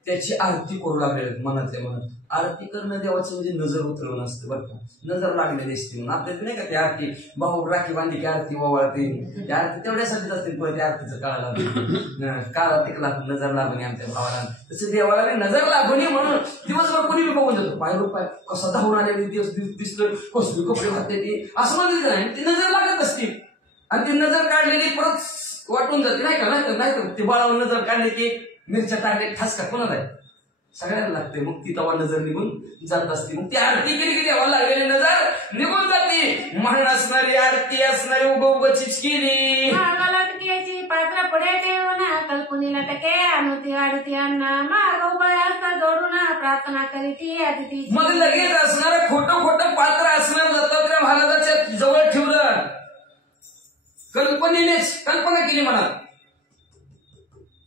त्याची आरती करू लागले मनातल्या मनात आरती करणं देवाचं म्हणजे नजर उतरवणं असतं बरं का नजर लागलेली असते म्हणून आपल्याला नाही का ती आरती भाऊ राखी बांधली की आरती ओवाळते ती आरती तेवढ्यासाठीच असते पण त्या आरतीचं काळा टिकला नजर लागणे आमच्या भावाला तसं देवाला नजर लागणे म्हणून दिवसभर कोणी बी बघून जातो पाय पाय कसा धावून आलेली दिवस दिसलं कसले कपडे घातले ती असं म्हणते नाही ती नजर लागत असते आणि ती नजर काढलेली परत वाटून जाते नाही का ती बाळावर नजर काढली की मिरच्या टाकले ठसका कोणाला आहे सगळ्यांना लागते मग ती तवा नजर निघून जात असते मग ती आरती केली की देवाला लागलेली नजर निघून जाते म्हण असणारी आरती असणारी उगवचीच केली लटकेची पात्र पुढे ठेवून कल्पनी लटके अनुती आरती अन्न माग उभय असता जोडून प्रार्थना करीती अतिथी मग लगेच असणार खोटं खोटं पात्र असणार दत्तात्रय महाराजाच्या जवळ ठेवलं कल्पनेनेच कल्पना केली म्हणा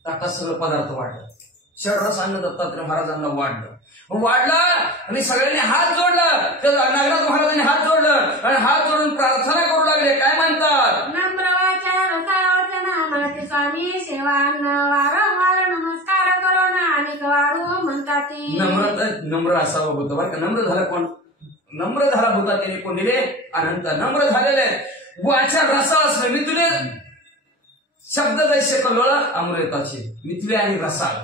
आता सगळं पदार्थ वाढलं षडरस अन्न दत्तात्रय महाराजांना वाढलं आणि सगळ्यांनी हात जोडलं तर नागराज महाराजांनी हात जोडलं आणि हात जोडून प्रार्थना करू लागले काय म्हणतात नम्र वाचा रसावचना म्हणते स्वामी सेवान वारंवार नमस्कार करून आणि वाढू म्हणतात नम्र असावं होतं बरं का नम्र झालं कोण नम्र झाला होता त्याने कोण दिले अनंत नम्र झालेले वाचा रसा असलं मी तुले शब्द दैसे कलोळ अमृताचे मिथले आणि रसाळ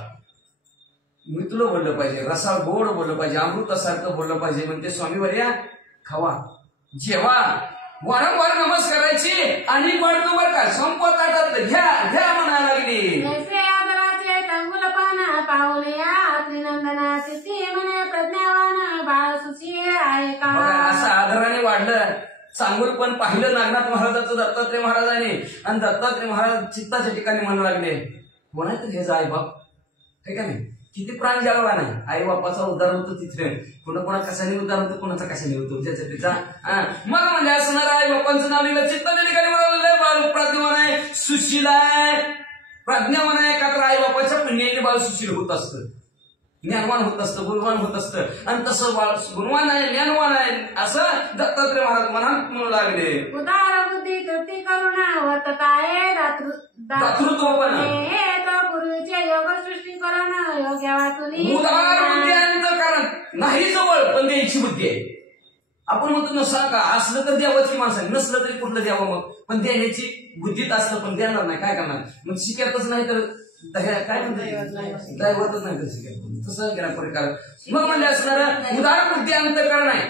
मिथलं बोललं पाहिजे रसाळ गोड बोललं पाहिजे अमृतासारखं बोललं पाहिजे म्हणते स्वामी वर्या खावा जेवा वारंवार नमस्काराची आणि पडतो बरं का संपत आटातलं घ्या म्हणायला लागली आदराचे तंगुलपण पाहुले त्रिनंदनाचे ती म्हणे प्रज्ञावान बाळ सुशील आहे का असं आदराने वाढलं चांगलं पण पाहिलं नागनाथ महाराजाचं दत्तात्रय महाराजांनी आणि दत्तात्रय महाराज चित्ताच्या ठिकाणी म्हणू लागले कोणाचं हे आई बाप हे का नाही किती प्राण जाळवा नाही आई बापाचा उद्धार होतो तिथे कोणा कशाने उद्धार होतो कोणाचा कशाने होतो ज्याच्या त्याचा मला म्हणजे असणार आई बापांचं नाव लिहिलं चित्ताच्या ठिकाणी म्हणाल प्राज्ञावान आहे सुशील आहे प्राज्ञावान आहे का तर आई बापाच्या पुण्याने बाळ सुशील होत असतं ज्ञानवान होत असतं गुणवान होत असतं आणि तसं बाळ गुणवान आहे ज्ञानवान आहे असं दत्तात्रय महाराज मनात म्हणू लागले उदार बुद्धी कृती करुणा वर्तत आहे दातृत्वपण पूर्वीचे योग सृष्टी करून योग्य वाचुनी उदार बुद्धी कारण नाही जवळ पण द्यायची बुद्धी आहे आपण म्हणतो नसा का असलं तर द्यावंच की माणसाने नसलं तरी कुठलं द्यावं मग पण देण्याची बुद्धीत असलं पण देणार नाही काय करणार मग शिकतच नाही तर काय म्हणतात दैवतच नाही तर शिकत तसं केला प्रकार मग म्हणजे असणार उदार बुद्धी अंतःकरण आहे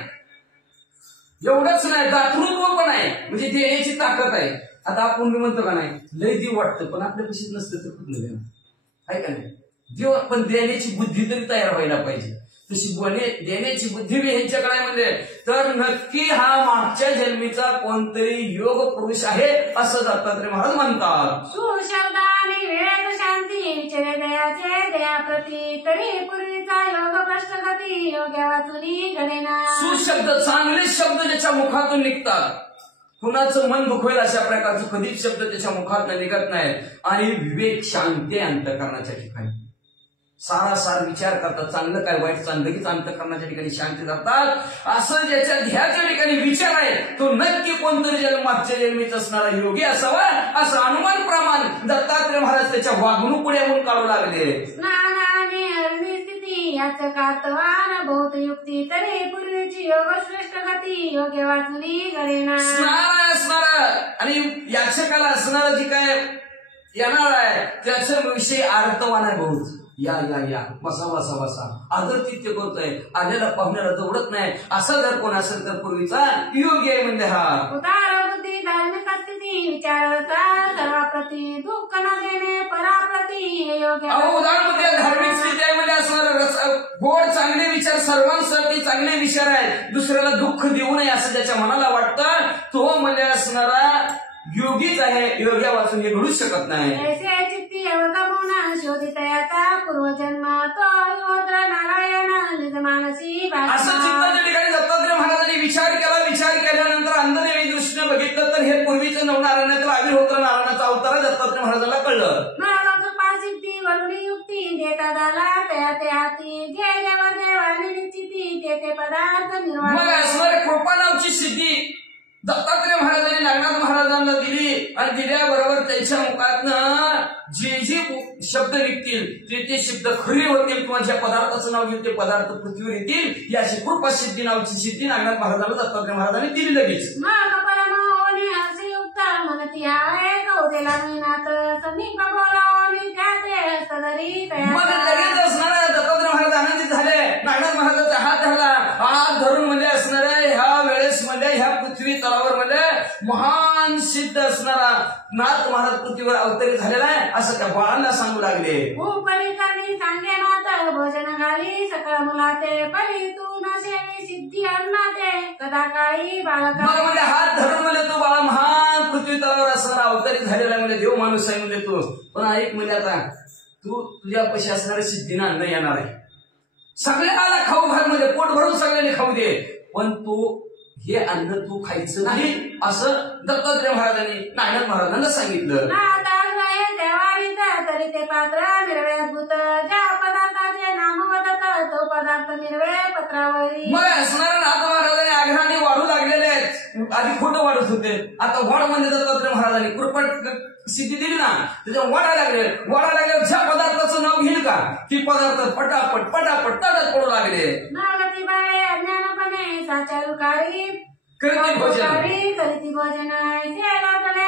एवढंच नाही दातृत्व पण आहे म्हणजे देण्याची ताकद आहे आता आपण मी म्हणतो का नाही लय देव वाटतं पण आपल्या कशीच नसतं तर कुठलं देणार आहे का नाही देव पण देण्याची बुद्धी तरी तयार व्हायला पाहिजे तशी देण्याची बुद्धी बी ह्यांच्याकडे आहे म्हणजे तर नक्की हा मागच्या जन्मीचा कोणतरी योग पुरुष आहे असं दत्तात्रय महाराज म्हणतात. सुशब्दाने विवेक शांती विचारे दयाचे दयाप्रती तरी पूर्वीचा योग भ्रष्टगती योग्य वाचुनी घडेना. सुशब्द चांगले शब्द ज्याच्या मुखातून निघतात कुणाचं मन दुखवेल अशा प्रकारचं कधीच शब्द त्याच्या मुखात निघत नाही आणि विवेक शांती अंतःकरणाच्या ठिकाणी सारासार विचार करतात. चांगलं काय वाईट चांगलं अंतःकरणाच्या ठिकाणी शांती करतात. असं ज्याच्या ध्याच्या ठिकाणी विचार आहे तो नक्की कोणतरी मागच्या जन्मीच असणारा योगी असावा असं अनुमान प्रमाण दत्तात्रय महाराज त्याच्या वागणूक म्हणून काढू लागले. स्नानाने स्थिती याच कार्तवान बहुत युक्ती तरी पूर्वीची योग श्रेष्ठ गती योग्य वाचुनी घडेना. स्नान आणि याचकाला असणारा जी काय येणार आहे त्याच्या विषयी अर्थवान आहे बहुत. या या या बसा बसा बसा आदरतिथ्य करतोय आलेला पाहुण्याला दौडत नाही असा जर कोण असेल तर पूर्वीचा योग्य आहे म्हणजे हा. उदार बुद्धी धार्मिक स्थिती विचारता सर्वाप्रती दुःख न देणे पराप्रती हे योग्य. उदार बुद्धी धार्मिक स्थिती आहे म्हणजे असणार गोड चांगले विचार सर्वांसाठी चांगले विचार आहेत दुसऱ्याला दुःख देऊ नये असं ज्याच्या मनाला वाटतं तो म्हणजे असणारा योगीच आहे. योग्या वाचून हे घडूच शकत नाही. ऐसे चित्ती अवगमन शोधितयाचा पूर्वजन्म तो योद्र नारायण निज मानसी असं चित्ताच्या ठिकाणी दत्तात्रय महाराजांनी विचार केल्यानंतर अंधदेवी दृष्टीने बघितलं तर हे पूर्वीचं नवनारायणातील अग्निहोत्र नारायणाचा अवतार दत्तात्रय महाराजांना कळलं. सिद्धी वरुणी युक्ती देता झाला त्या ते हाती जे देव देवाने निश्चिती ते ते पदार्थ निर्माण. मग असणारे कृपा नावची सिद्धी दत्तात्रय महाराजांनी नागनाथ महाराजांना दिली आणि दिल्याबरोबर त्यांच्या मुखातनं जे शब्द निघतील ते शब्द खरे होतील किंवा ज्या पदार्थाचं नाव घेईल ते पदार्थ पृथ्वीवर येतील ही अशी कृपा सिद्धी नावची सिद्धी नागनाथ महाराजांना दत्तात्रय महाराजांनी दिली लगेच. मग परमहोनी हर्षयुक्त म्हणती आहे कौदेला नाथ समीप बोलावणी त्या ते सदरी मग लगेच असणाऱ्या दत्तात्रय महाराज आनंदित झाले. नागनाथ महाराजांचा हात धरला हात धरून म्हणजे असणाऱ्या ह्या वेळेस म्हणजे ह्या पृथ्वी तलावर म्हणजे महान सिद्ध असणारा नाथ महाराज पृथ्वीवर अवतरित झालेला आहे असं त्या बाळांना सांगू लागले. उपरिकाली सांगे नाथ भोजन घाली सकळ मुलाते परी तू नसेवी सिद्धी अन्नाते कदा काळी बालका. मग म्हणजे हात धरून म्हणजे तो बाळा महान पृथ्वी तलावर असणारा अवतरित झालेला आहे म्हणजे देव माणूस आहे म्हणजे तू पण ऐक म्हणजे आता तू तुझ्या पैसे असणाऱ्या सिद्धीनं अन्न येणार आहे सगळ्याला खाऊ घाल म्हणजे पोट भरून सगळ्यांनी खाऊ दे पण तू हे अन्न तू खायचं नाही असं दत्तात्रय महाराजांनी नागनाथ महाराजांना सांगितलं. तरी ते पात्र निर्वे अद्भुत ज्या पदार्थाचे नाम वदत तो पदार्थ निर्वे पत्रावरी. मग असणाऱ्या नाथ महाराजांनी आग्रहाने वाढू लागलेले आहेत आधी खोटं वाढत होते आता वाढ म्हणजे दत्तात्रय महाराजांनी कृपट सिद्धी दिली ना त्याच्या वाढायला लागले ज्या पदार्थाचं नाव घेईल का ती पदार्थ पटापट ताटात पडू लागले. नागती बाळे अज्ञानपणे साचारुकारी करीती भोजन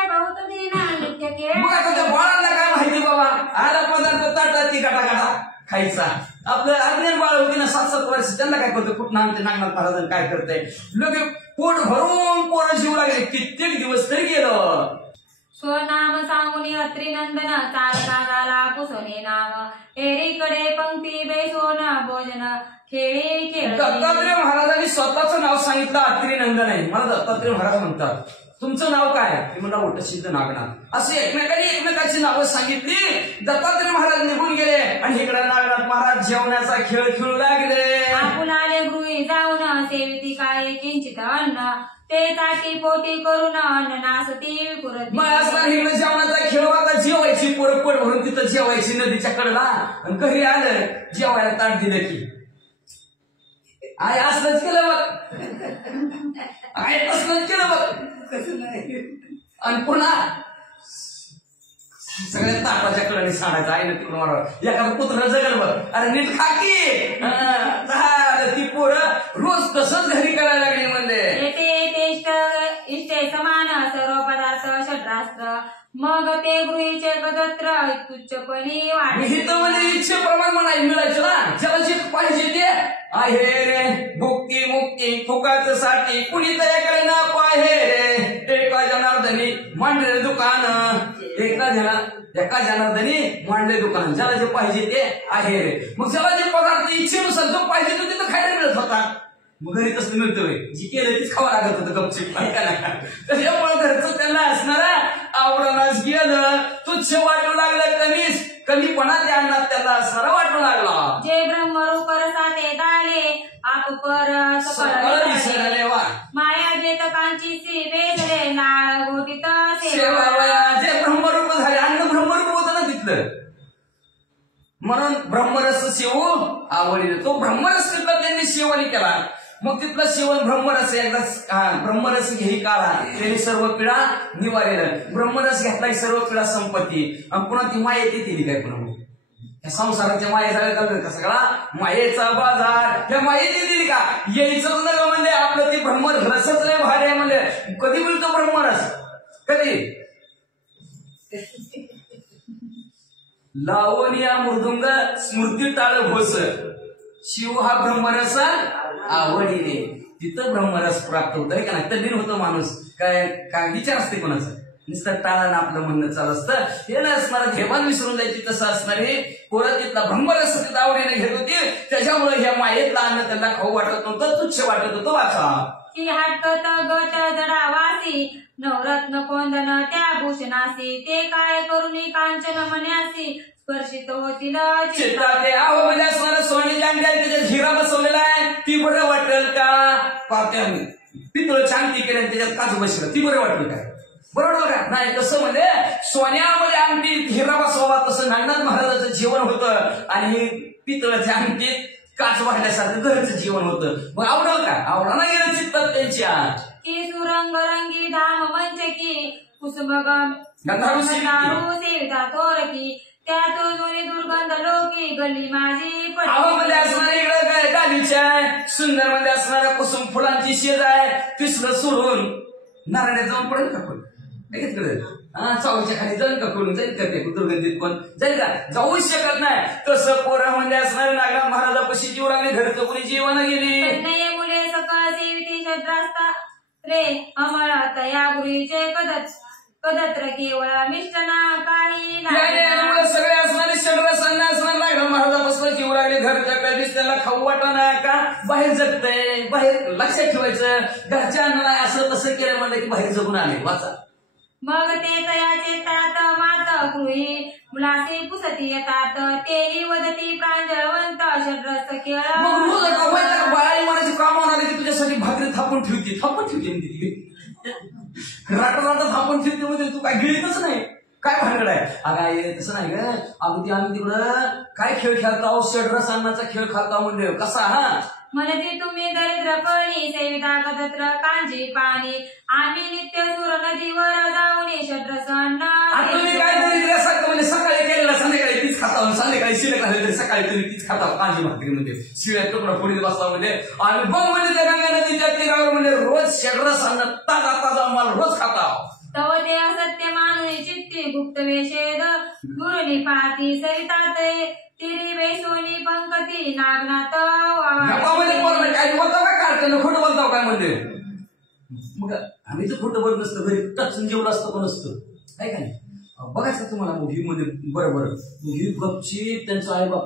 बहुत दिन नित्य केळ. मग आता त्या बाळांना काय माहिती बाबा आला पदार्थ ताटात ती गाटा खायचा आपलं अज्ञान बाळ होती ना 7-7 वर्ष त्यांना काय करतं कुठं आमच्या नागनाथ महाराजांना काय करतंय लोक पोट भरून पोरं जीव लागले कित्येक दिवस तरी गेलं. स्वनाम सांगुनी अत्रिनंदन चालता झाला पुसोने नाम एरीकडे पंक्ती बेसोन भोजन खेळी खेळ. दत्तात्रय महाराजांनी स्वतःचं नाव सांगितलं अत्रिनंदन आहे मला दत्तात्रय महाराज म्हणतात तुमचं नाव काय ते म्हणा ओटसिद्ध नागनाथ असे एकमेकांची नावं सांगितली. दत्तात्रय महाराज निघून गेले आणि इकडे नागनाथ महाराज जेवणाचा खेळ खेळू लागले. आपुलाले गृही जाऊन सेविती काय किंचित अन्न ते ताटी पोटी करून अन्न नासती पुरत. मग असताना इकडे जेवणाचा खेळ आता जेवायची पोट भरून तिथं जेवायची नदीच्या कडेला आणि घरी आलं जेवायला ताट दिलं की आय असलंच केलं बघ आय तसलंच केलं बघ आणि पुन्हा सगळ्या ताटाच्या कडेने सांडायचं आहे ना तिकडून वाढवा एखादं पुत्र जगल बघ अरे नीट खाकी ती पोरं रोज तसंच घरी करायला लागली म्हणजे इष्टे समान सर्व पदार्थ षड्रास्त्र मग ते गृहीचे गदत्र तुच्छपणी वाढ म्हणजे इच्छेप्रमाणे म्हणाय मिळायचं ना ज्याला जे पाहिजे ते आहे रे भुक्ती मुक्ती फुकाच साठी कुणी तयाकडे ना पाहे रे एका जनार्दनी मांडले दुकान एका जनार्दनी मांडले दुकान, ज्याला जे पाहिजे ते आहे रे. मग ज्याला जे पदार्थ इच्छेनुसार जो पाहिजे तो तिथं खायला मिळत होता. मग घरी तसं मिळतोय, जी केलं तीच खावं लागत होतं गपचिप. त्याच्यामुळे घरचं त्यांना असणारा आवडणास गेलं, तुच्छ वाटू लागलं, कमीपणा त्या अन्नात त्यांना असणारा वाटू लागला. जे ब्रह्मरूप रसाते दाले आप पर सकळ विसरले वा माया जेतकांची सी वेधले नाळ गोटीत सेवा. जे ब्रह्मरूप झाले, अन्न ब्रह्मरूप होतं ना तिथलं, म्हणून ब्रह्मरस सेवू आवडीने तो ब्रह्मरस तिथला त्यांनी सेवनी केला. मग तिथलं सेवन ब्रह्मरस एकदा ब्रह्मरस घेई काळा त्यांनी सर्व पिढा निवारेल. ब्रह्मरस घेतला की सर्व पिढा संपत्ती. आणि पुन्हा ती माये ती दिली काय पुन्हा संसाराच्या मायेचा का सगळा मायेचा बाजार, त्या मायेची दिली का यायचं नका म्हणजे आपलं ती ब्रह्मरसच लय भारी आहे. म्हणजे कधी मिळतो ब्रह्मरस, कधी लावून या मृदुंग स्मृती टाळ घोष, शिव हा ब्रह्मरस आवडीने. तिथं ब्रह्मरस प्राप्त होत आहे का नाही. तल्लीन होतो माणूस, काय विचार असते कोणाचं, नुसतं टाळानं आपलं म्हणणं चालू असतं. हे न असणार घेवान विसरून जायची, तसं असणार हे पोरं तिथला ब्रह्मरस तिथं आवडीने घेत होती. त्याच्यामुळे ह्या मायेतला अन्न त्यांना खाऊ वाटत नव्हतं, तुच्छ वाटत होतं. वाचा की हटकत गट जडावासी नवरत्न कोंदन त्या भूषणासी ते काय करुणी कांचन मन्यासी स्पर्शित होतील चित्रात आहो म्हणजे असणार सोने त्याच्यात हिरा बसवलेला आहे, ती बरं वाटेल का. पात्याने पितळ छान ती केली, त्याच्यात काच बसलं, ती बरं वाटेल काय, बरोबर का नाही. तसं म्हणजे सोन्यामध्ये अंगठी हिरा बसवावा, तसं नागनाथ महाराजाचं जीवन होतं. आणि पितळाच्या अंगठीत काच वाढल्यासारखं घरचं जीवन होतं. मग आवडल का, आवडा ना गेलं चित्तात त्यांच्या. की सुरंग रंगी धाम मंच की कुसुमगम सेविता तोरकी त्यातून दुर्गंध लोकी गल्ली माझी मध्ये असणार इकडं काय गालीच्या सुंदर मध्ये असणारा कुसुम फुलांची शेज आहे. तिसरं सोडून नारायण जाऊन पडेल का कोण चावच्या खाली जाईल का कोण, जाईल का ते दुर्गंधीत कोण जाईल का, जाऊच शकत नाही. तसं पोरामध्ये असणारे नागनाथ महाराजापाशी जीव लागले, घरचं कोणी जीवन गेली. मुले सकाळ सेविती शद्रास्ता रे अमळ तया गुरुचे पदत्र केवळ मिष्टना काही सगळे असणारे शरीरासांना असणार नागनाथ महाराजापासून जीव लागले, घरच्या कधीच त्याला खाऊ वाटणार का बाहेर जगतंय. बाहेर लक्षात ठेवायचं, घरच्या अन्नाला असं तसं केलं म्हणलं की बाहेर जगून आले. वाचा मग ते तयाचे तात मात गृही मुलासे पुसती येतात तेही वदती प्रांजळवंत शरस केळ. बाळाई म्हणायची काम होणार की तुझ्यासाठी भाकरी थापून ठेवते राटा थापून ठेवते, म्हणजे तू काय गिळतच नाही, काय भानगड आहे. अगं तसं नाही ग, अगदी आम्ही तिकडं काय खेळ खेळता, षड्रस अन्नाचा खेळ खेळता म्हणजे कसा. हा म्हणते तुम्ही दरिद्रपणी सेविता कदत्र कांजी पाणी आम्ही नित्य सुर नदीवर जाऊन षड्रस अन्न. तुम्ही काय दरिद्रासारखं म्हणजे सकाळी केलेला संध्याकाळी तीच खाता, संध्याकाळी शिल्लक राहिले तरी सकाळी तुम्ही तीच खाता कांजी भाकरीमध्ये शिळ्या तुकडा फोडीत बसला म्हणजे. आणि बघ म्हणजे त्या गंगा नदीच्या तीरावर म्हणजे रोज षड्रस अन्न ताजा ताजा माल रोज खाता. तव ते असत्य मानवी चित्ती गुप्त वेशेद गुरुनी पाती सवितात तिरी बेसोनी पंकती नागनाथ काय बोलताव काय काढतो खोटं बोलताव काय म्हणते. मग आम्ही तर खोटं बोलत नसतं, घरी टचून जेवढं असतं पण असतं काय काय. बघायचं तुम्हाला मूव्ही मध्ये बरोबर मूव्ही गपची त्यांचा आई बाप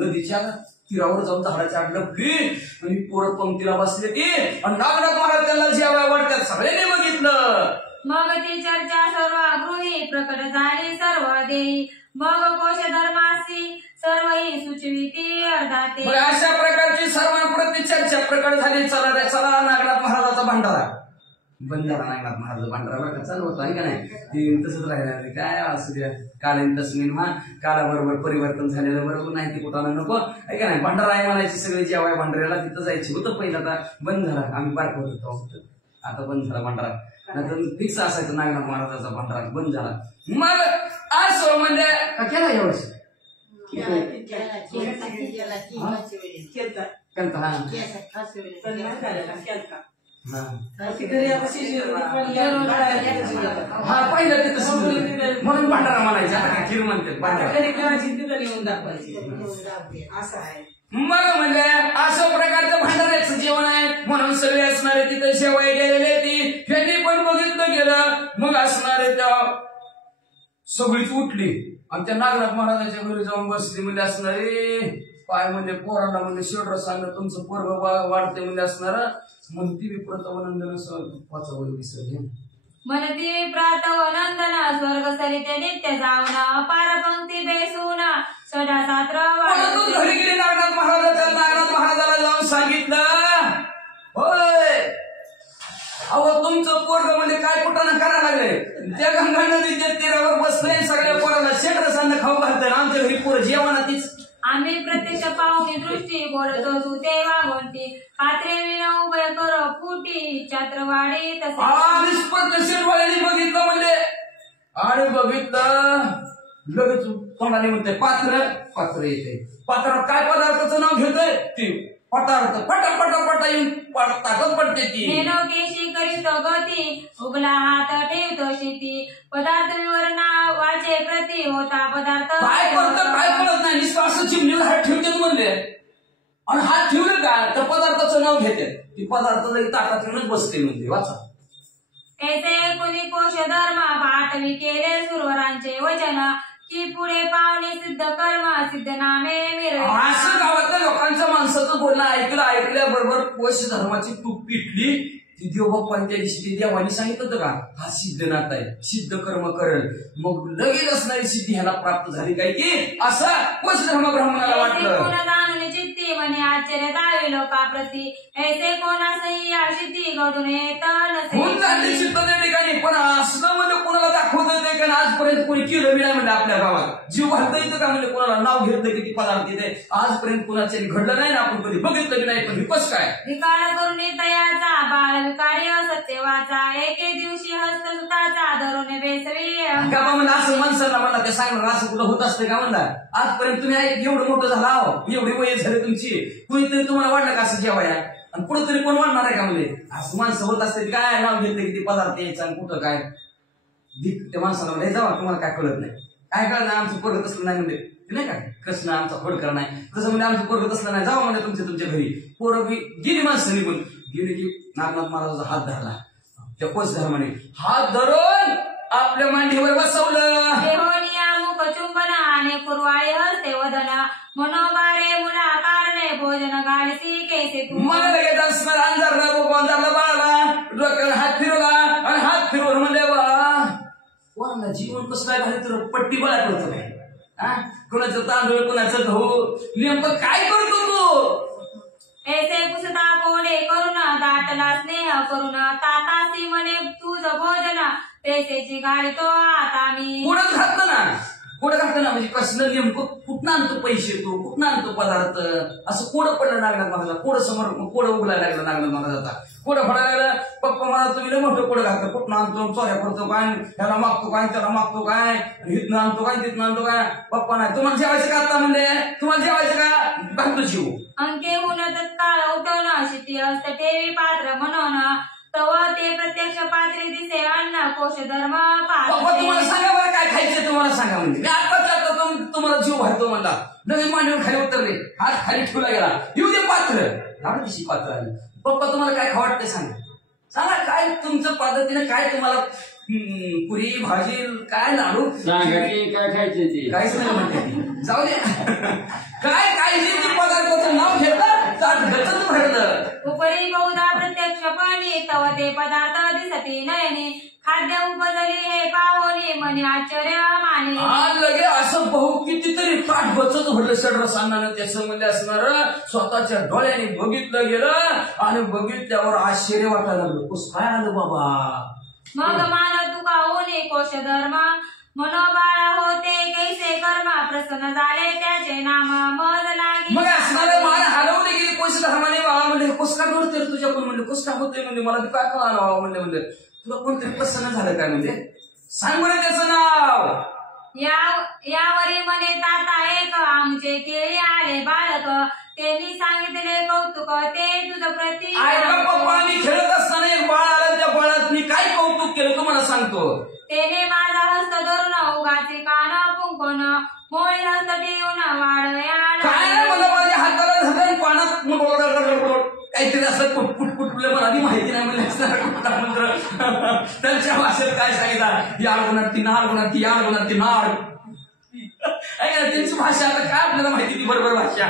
नदीच्या तीरावर जाऊन झाडाच्या आडलं आणि पोरं पंक्तीला बसले ती आणि नागनाथ महाराज त्यांना जेव्हा वाटतात सगळ्यांनी बघितलं. मग ती चर्चा सर्व गृही प्रकट झाली सर्व देई मग कोश धर्मासी सर्व ही सुचविती अर्धाते. अशा प्रकारची सर्वांप्रती चर्चा प्रकट झाली. चला नागनाथ महाराजाचा भंडारा नागनाथ महाराज भंडारा बरं का चालू होता आहे का नाही. ते तसंच राहिलं काय असू द्या, कालीन तस्मिन हा काळाबरोबर परिवर्तन झालेलं बरोबर नाही, ते कुठं नको आहे का नाही. भंडारा आहे म्हणायची सगळे जेव्हा भंडाऱ्याला तिथं जायचे होतं पहिलं, आता बंद झाला. आम्ही बारक होतो आता बंद झाला भंडारा, नंतर फिक्स असायचं नागनाथ महाराजाचा भंडारा बंद झाला. मग असं म्हणजे केला यावर्षी हा पहिलं ते तसं म्हणून भंडारा म्हणायचा खीर म्हणते असं आहे. मग म्हणजे असं प्रकारचं भंडाऱ्याचं जेवण आहे. म्हणून सगळे असणारे तिथे शेवाय गेलेले ती त्यांनी पण बघितलं गेलं. मग असणारे त्या सगळीच उठली आणि त्या नागनाथ महाराजांच्या घरी जाऊन बसली म्हणजे असणार काय म्हणजे पोरांना म्हणजे शेवट सांगणं तुमचं पोरग वाढते म्हणजे असणार म्हणती विप्रत वनंदन वाचावं विसरले मनती प्रात वनंदन स्वर्ग सरिते नित्य जाऊन अपार पंक्ती बेसून सडा सात्र घरी गेली नागनाथ महाराजाला जाऊन सांगितलं होय अहो तुमचं पोरग म्हणजे काय कुठं करायला लागले त्या गंगा नदीच्या तीरावर बसले सगळ्या पोराला शेकडसांना खाऊ घालतात आमच्या घरी पोरं जेवणा तीच आम्ही प्रत्यक्ष पाहुणी दृष्टी बोलत होतो तेव्हा कोणती पात्रे विना उभे कर फुटी छात्रवाडी तसे बघितलं म्हणजे आणि बघितलं लगेच तोंडाने म्हणते पात्र येते पात्रात काय पदार्थाचं नाव घेतोय ती पदार्थ पटा येऊन पडतात पडते ती केशी करीत गती उगला हात ठेवतो शेती पदार्थ विवरणा वाचे प्रति होता पदार्थ काय करतं काय कळत नाही नुसतं असं चिमणीला हात ठेवते म्हणले आणि हात ठेवले का तर पदार्थाचं नाव घेते ती पदार्थ जरी ताटात ठेवूनच बसते म्हणजे वाचा ऐसे कुणी कोश धर्म पाठवी केले सुरवरांचे वचन की पुढे पावणे सिद्ध कर्म सिद्ध नामे असं गावातल्या लोकांचं माणसाचं बोलणं ऐकल्याबरोबर कोश धर्माची तूप पिटली ती देवबाप्पांच्या दिवशी देवानी सांगितलं होतं का हा सिद्धनाथ आहे सिद्ध कर्म करेल मग लगेच असणारी सिद्धी ह्याला प्राप्त झाली काय की असं कोश धर्म ब्राह्मणाला वाटलं चित्ती म्हणे आश्चर्य दावे लोकाप्रती ऐसे कोणासही अशी घडून येत ठिकाणी पण असं म्हणजे कोणाला दाखवत येते का आजपर्यंत कोणी केलं नाही म्हणजे आपल्या गावात जीव घालता येतं का म्हणजे कोणाला नाव घेतलं किती पदार्थ येते आजपर्यंत कोणाच्या घडलं नाही ना आपण कधी बघितलं नाही पण विपस काय विकार करून तयाचा बाळ विकारी सत्यवाचा एके दिवशी हस्त सुताचा धरून बेसवी का म्हणलं असं माणसाला म्हणला ते सांगणार असं कुठं होत असतं का म्हणला आजपर्यंत तुम्ही एवढं मोठं झाला एवढी वय झाली तुमची कुणीतरी तुम्हाला वाटलं का असं जेवाया आणि पुढे तरी कोण वाढणार आहे का म्हणजे असं माणसं होत असते काय नाव घेतलं किती पदार्थ यायचं आणि कुठं काय त्या माणसाला म्हणजे जावा तुम्हाला काय कळत नाही काय कळत नाही आमचं पोरग तसलं नाही म्हणजे नाही काय कृष्ण आमचा खोडकर नाही तसं म्हणजे आमचं पोरग तसलं नाही जावा म्हणजे तुमच्या घरी पोरं गेली माणसं निघून गेली की नागनाथ महाराजाचा हात धरला त्या कोच धर्माने हात धरून आपल्या मांडीवर बसवलं मुख चुंबन आणि कुरवाळी हरते वदन मनोबारे मुला कारणे भोजन घालती केसे मला लगेच असणार अंधारला बाळाला डोक्याला हात फिरवला आणि हात फिरवून म्हणजे कोणाला जीवन कसं काय झालं तर पट्टी बळा करतो काय कोणाचं तांदूळ कोणाचं गहू नेमकं काय करतो तू ऐसे पुसता कोणे करून दाटला स्नेह करून तातासी म्हणे तुझं भोजन पैसेची गाडी तो आता मी पुढं घातलं ना म्हणजे कसलं नेमकं कुठं आणतो पैसे तो कुठं आणतो पदार्थ असं कोडं पडलं नागनाथ महाराजा कोडं समोर कोडं उगलायला लागलं नागनाथ महाराजाचा कोडं फडायला लागलं पप्पा मला तुम्ही लय मोठं कोडं घालतं कुठं आणतो चोऱ्या करतो काय ह्याला मागतो काय त्याला मागतो काय हिथनं आणतो काय तिथनं आणतो काय पप्पा नाही तुम्हाला जेवायचं का आता म्हणजे तुम्हाला जेवायचं का घालतो जीव अंके होऊन तत्काळ उठवणं शिटी असत ठेवी पात्र म्हणून तवा ते प्रत्यक्ष पात्री दिसे अन्न कोश धर्म तुम्हाला सांगा बरं काय खायचं तुम्हाला सांगा म्हणजे मी आता तुम्हाला जीव घालतो म्हणला नवीन मांडीवर खाली उतरले हात खाली ठेवला गेला येऊ दे पात्र लावलं दिशी पात्र आली पप्पा तुम्हाला काय खावटते सांगा काय तुमचं पद्धतीने काय तुम्हाला पुरी भाजी काय लाडू काय खायचे ते काहीच नाही म्हणते जाऊ दे काय जे पदार्थाचं नाव घेतलं भरलं उपरी बहुधा प्रत्यक्ष पाणी तव ते पदार्थ दिसती नयने खाद्य उपजली हे पाहुणे मनी आश्चर्य माने लगे असं बहु कितीतरी ताट बचत भरलं षडरसांना त्याचं म्हणजे असणार स्वतःच्या डोळ्याने बघितलं गेलं आणि बघितल्यावर आश्चर्य वाटायला लागलं कस काय आलं बाबा मग मान तुका होणे कोश धर्म मनोबाळ होते कैसे कर्म प्रसन्न झाले त्याचे नाम मज लागे मग असणारे मान हलवले गेले कोश धर्माने बाबा म्हणले कस काय घडते तुझ्याकडून म्हणले कस काय होते म्हणजे मला काय कळालं बाबा म्हणले तुला कोणतरी प्रसन्न झालं काय म्हणजे सांग बरं त्याचं नाव यावरी म्हणे ताता एक आमचे केळी आले बालक त्यांनी सांगितले कौतुक ते तुझं प्रति पप्पा मी खेळत असताना एक बाळ आलं त्या बाळात मी काय कौतुक केलं तुम्हाला सांगतो त्याने माझा हस्त धरून उगाचे कान पुंकून मोळी हस्त ठेवून वाढव्या काय नाही मला माझ्या हाताला धरून पाण्यात काहीतरी असं कुटकुटकुटलं मला आधी माहिती नाही म्हणजे मंत्र त्यांच्या भाषेत काय सांगितलं, या गुणाती नाड गुणाती या गुणाती नाड. त्यांची भाषा आता काय आपल्याला माहिती ती बरोबर भाषा.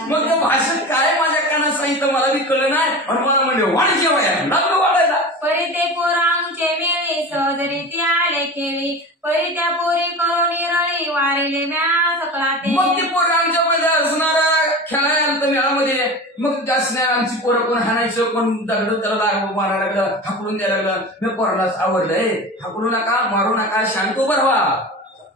मग त्या भाषेत काय माझ्या कानात सांगितलं मला बी कळलं नाही. आणि मला म्हणले वाढ जेव्हा लागलो वाढायला. परी ते पोरांचे मेळे सहजरीती आले खेळी, परी त्या पोरी करून रळी वारिले म्या सकळा ते. मग ती पोरं आमच्या मध्ये असणारा खेळायला आलं मेळामध्ये. मग जास्त नाही आमची पोरं कोण हाणायचं, कोण दगड त्याला मारायला लागलं, हाकलून द्यायला लागलं. मी पोराला आवडलंय, हाकलू नका, मारू नका, शांत उभं राहा.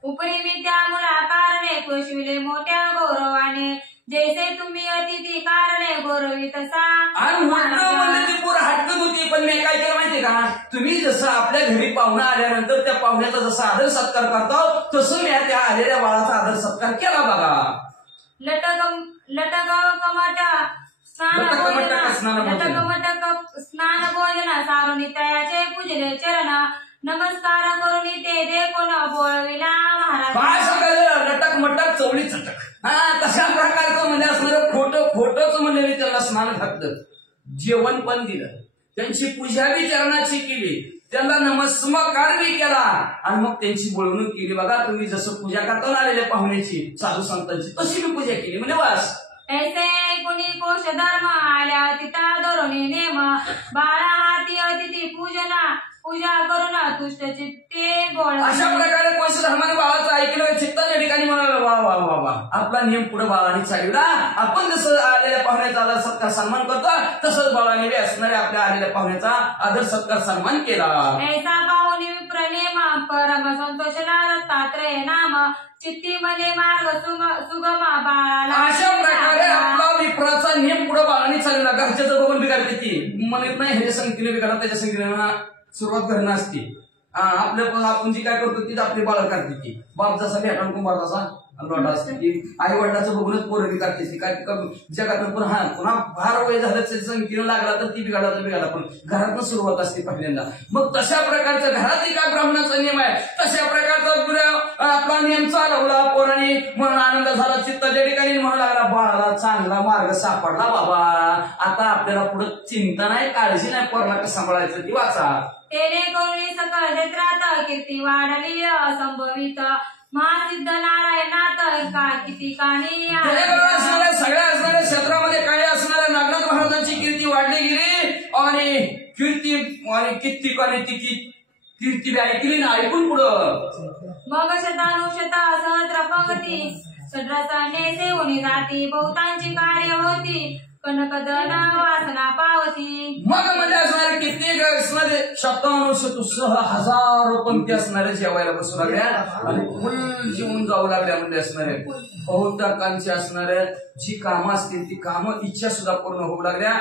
उपरी मी त्या मुला कारणे पोषविले मोठ्या गौरवाने, जैसे तुम्ही अतिथी कारणे गौरवी तसा. आणि उलटं म्हणलं ती पोरं हटकत होती. पण मी काय केलं माहितीये का, तुम्ही जसं आपल्या घरी पाहुणा आल्यानंतर त्या पाहुण्याचा जसा आदर सत्कार करतो तसं मी त्या आलेल्या बाळाचा आदर सत्कार केला बघा. लटक कमट स्नान भोजना सारुनी तयाचे पूजले चरण, नमस्कार करून ते देखून बोळविला महाराज. काय सांगायचं, लटक मटक चवळी चटक. तशा प्रकारचं म्हणजे असणारं खोटंच म्हणजे मी त्यांना स्नान घातलं, जेवण पण दिलं, त्यांची पूजा बी चरणाची केली, त्यांना नमस्कार बी केला आणि मग त्यांची बोलवणूक केली. बघा तुम्ही जसं पूजा करता आलेल्या पाहुण्याची साधू संतांची तशी मी पूजा केली. म्हणजे बस ऐसे कुणी कोश धर्म आल्या तिथा धोरणी नेम, बाळा हाती अतिथी पूजा करून तुष्ट चित्ते गोळ. अशा प्रकारे कोणत्या धर्माने बाळाचं ऐकलं चित्ताच्या ठिकाणी म्हणाला वा वा वा वा आपला नियम पुढे बाळाने चालवला. आपण जसं आलेल्या पाहुण्याचा आदर सत्कार सन्मान करतो तसंच बाळाने बी असणाऱ्या आपल्या आलेल्या पाहुण्याचा आदर सत्कार सन्मान केला. ऐसा पाहुणी विप्रनेम परम संतोषला दत्तात्रय नाम, चित्ती मध्ये मार्ग सुगम बाळाला. अशा प्रकारे आपला विप्राचा नियम पुढे बाळाने चालवला. घरच्याचं बघून बिघडते ती म्हणत नाही, ह्याच्या संगतीने बिघडा त्याच्या संगतीने सुरुवात करणं असते. आपल्या आपण जी काय करतो तीच आपली बाळ करते ती. बाप जसा भेटाल कुंभार तसा लोटा असते ती. आई वडिलाचं बघूनच पोरं काढते ती. काय जगात पुन्हा फार वय झालं संगतीनं लागला तर ती बिघाडा तर बिघाडा, पण घरातनं सुरुवात असते पहिल्यांदा. मग तशा प्रकारचा घरातही काय ब्राह्मणाचा नियम आहे तशा प्रकारचा आपला नियम चालवला पोराने. म्हणून आनंद झाला चित्ताच्या ठिकाणी. म्हणू लागला बाळाला चांगला मार्ग सापडला बाबा, आता आपल्याला पुढे चिंता नाही, काळजी नाही, पोराला कसं सांभाळायचं ती वाचा. तेने करुणी सकळ क्षेत्रात कीर्ती वाढली असंभवित, महासिद्ध नारायणात का किती काणी. सगळ्या असणाऱ्या क्षेत्रामध्ये काय असणाऱ्या नागनाथ महाराजांची कीर्ती वाढली गेली आणि किती कीर्ती ऐकली ना ऐकून पुढं. मग शतानुशता सहस्र पंक्ती सड्रसाने सेवणी जाती, बहुतांची कार्य होती कनकदन वासना पावती. मग म्हणजे असणारे कित्येक असणारे शतानुशतुसह हजारो पंक्ती असणारे जेवायला बसू लागल्या आणि फुल जेवून जाऊ लागल्या. म्हणजे असणारे बहुतांची असणाऱ्या जी कामं असतील ती कामं इच्छा सुद्धा पूर्ण होऊ लागल्या.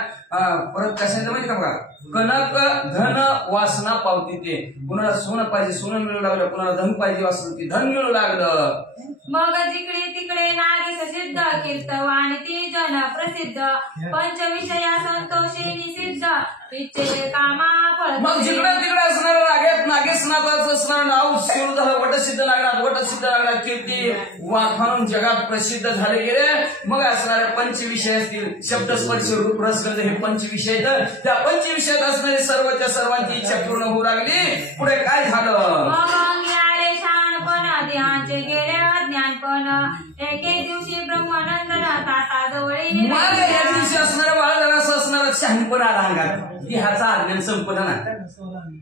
परत काय सांगितलं माहिती का बघा, कनक धन वासना पावती. ते कुणाला सोनं पाहिजे सोनं मिळू लागलं, कुणाला धन पाहिजे वासना ती धन मिळू लागलं. मग जिकडे तिकडे नागेश सिद्ध कीर्तवाणी ती जन प्रसिद्ध, पंचविषया संतोषी सिद्ध इच्छे कामा फळ. मग जिकडे तिकडे असणारं नागेशनाथाचं असणारं नाव सुरू झालं. वटसिद्ध नागनाथ वटसिद्ध नागनाथ कीर्ती वाखाणून जगात प्रसिद्ध झाले गेले. मग असणारे पंचविषय असतील, शब्दस्पर्श रूप रस गंध हे पंचविषय. तर त्या पंचविषयात असणारे सर्वच्या सर्वांची इच्छा पूर्ण होऊ लागली. पुढे काय झालं, मग अंगी आले शहाणपण देहांचे गेले अज्ञानपण, एके दिवशी ब्रह्मानंदन ताता जवळी. मग या दिवशी असणारं बाळ जरासं असणारं शहाणपण आला अंगात. देहाचा अज्ञान संपत ना,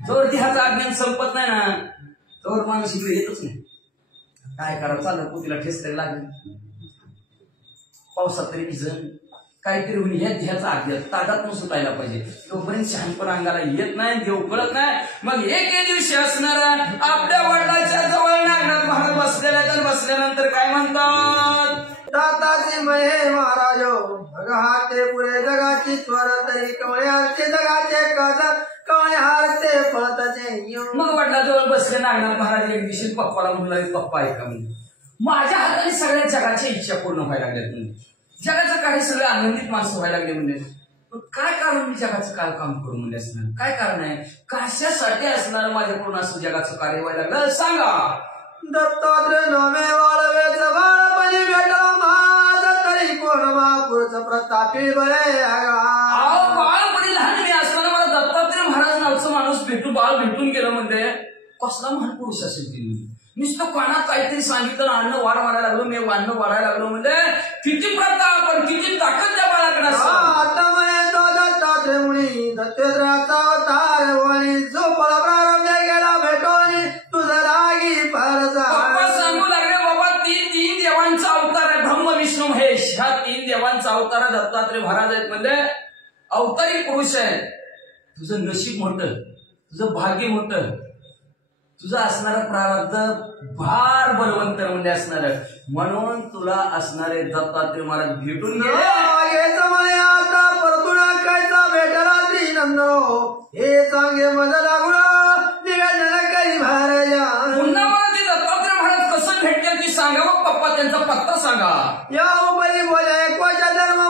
जोर देहाचा अज्ञान संपत नाही ना तोवर माणूस इकडे येतच नाही. काय करावं चाललं पोतीला ठेस तरी लागेल, पावसात तरी भिजन, काहीतरी होऊन या देहाचा अज्ञान ताटात सुटायला पाहिजे. तोपर्यंत शहाणपण अंगाला येत नाही, देव कळत नाही. मग एके दिवशी असणारा आपल्या वडिलांच्या जवळ नागनाथ महाराज बसल्यानंतर काय म्हणतात, दाताचे महे महाराज भगहाते पुरे जगाची स्वर तरी कवळ्याचे जगाचे कवळे हारते पळतचे. मग वडिलाजवळ बसले नागनाथ महाराज एक दिवशी पप्पाला म्हणला, पप्पा ऐका म्हणून माझ्या हाताने सगळ्या जगाच्या इच्छा पूर्ण व्हायला लागल्या, जगाचं काही सगळे आनंदित माणसं व्हायला लागले. म्हणजे काय कारण मी जगाचं काय काम करू म्हणजे असणार, काय कारण आहे, कशासाठी असणार माझ्याकडून असं जगाचं कार्य व्हायला लागलं सांगा. दत्तात्रय नवे वाळवेच बाळपणी भेटला माझ तरी कोण महापुरुष प्रतापी बळे. बाळपणी लहान मी असताना मला दत्तात्रय महाराज नावचं बाळ भेटून गेलं म्हणजे कसला महान पुरुष असेल ती. नुसतं कानात काहीतरी सांगितलं अन्न वाढायला लागलो मी अन्न वाढायला लागलो म्हणजे किती प्रताप पण किती ताकद त्या बाळाकडे असते. आता म्हणे तो दत्तात्रय मुनी दत्तात्रयाचा अवतार वणी जो फळ प्रारंभ गेला भेटोनी तुझा रागी परजा. पप्पा सांगू लागले बाबा तीन देवांचा अवतार आहे ब्रह्म विष्णू महेश. ह्या 3 देवांचा अवतार दत्तात्रय महाराज आहेत म्हणजे अवतारी पुरुष आहे. तुझं नशीब मोठं तुझं भाग्य मोठं तुझं असणारं प्रारब्ध भार बलवंत म्हणजे असणार म्हणून तुला असणारे दत्तात्रय महाराज भेटून गेले. म्हणे आता परतुणा कायचा भेटला ती नंदो हे सांगे मजा लागून निघाल काही महाराजा. पुन्हा मला ते दत्तात्रय महाराज कसं भेटतील ती सांगा मग पप्पा त्यांचा पत्ता सांगा. या उपरी बोला एकवाच्या धर्म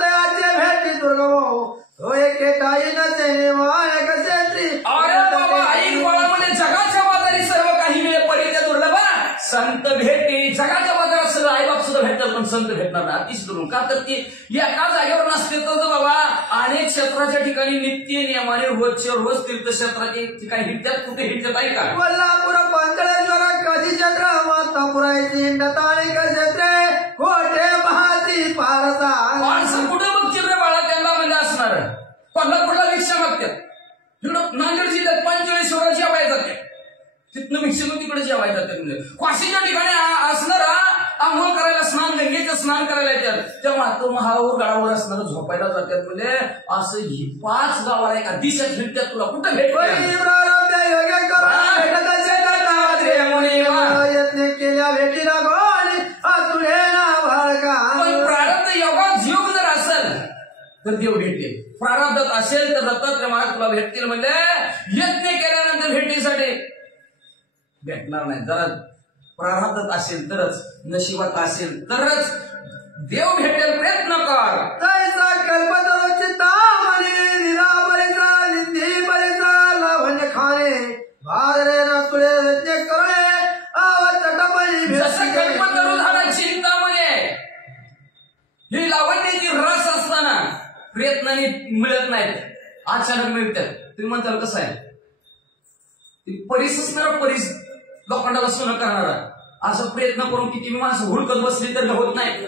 तयाचे भेटी दुर्गमो तो एकेटाई नसे मान कसे. अरे बाबा आई बाळा म्हणजे जगाच्या बाजारी सर्व काही मिळे परित्या दुर्लभ संत भेटी. जगाच्या बाजारात सगळं आईबाप सुद्धा भेटतात पण संत भेटणार नाही अतिशय दुर्लभ. का तर ती एका जागेवर नसते तर बाबा अनेक क्षेत्राच्या ठिकाणी नित्य नियमाने रोजच्या रोज तीर्थक्षेत्राच्या ठिकाणी हिंडतात. कुठे हिंडतात आहे का कोल्हापूर पंतळेश्वर कधी चक्र माता पुरायची नताळी क्षेत्रे कोठे पाहती पारसा. माणसं कुठे बघतील रे बाळा त्यांना म्हणजे असणार कोल्हापूरला भिक्षा मागतात. नांदेड जिल्ह्यात पंचलेश्वरात जेवायला जाते तिथनं भिक्षा तिकडे जेवायला जातात. म्हणजे काशीच्या ठिकाणी असणारा आंघोळ करायला स्नान गंगेचं स्नान करायला येतात त्या महावर गडावर असणार झोपायला जातात. म्हणजे असं ही 5 गावाला एका दिशा भेटतात. तुला कुठं भेट केल्या भेटीला प्रारब्ध योगात योग जर असेल तर देव भेटेल. प्रारब्धात असेल तर दत्तात्रय महाराज तुला भेटतील. म्हणजे यज्ञ केल्यानंतर भेटीसाठी भेटणार नाही. जरा प्रारब्धात असेल तरच नशिबात असेल तरच देव भेटेल. प्रयत्न कर. तैसा कल्पतरुचिता म्हणे निराबळीचा निंदी बळीचा लावण्य खाणे भादरे नसुळे यज्ञ करणे आवचटपणी जसं कल्पतरू झालं चिंतामणे ही लावण्याची रस असताना प्रयत्नाने मिळत नाहीत अचानक मिळतात. तुम्ही म्हणताल कसं आहे परीस असणारा परीस लोखंडाला सोनं करणारा असं प्रयत्न करून किती माणसं हुडकत बसली तर होत नाही.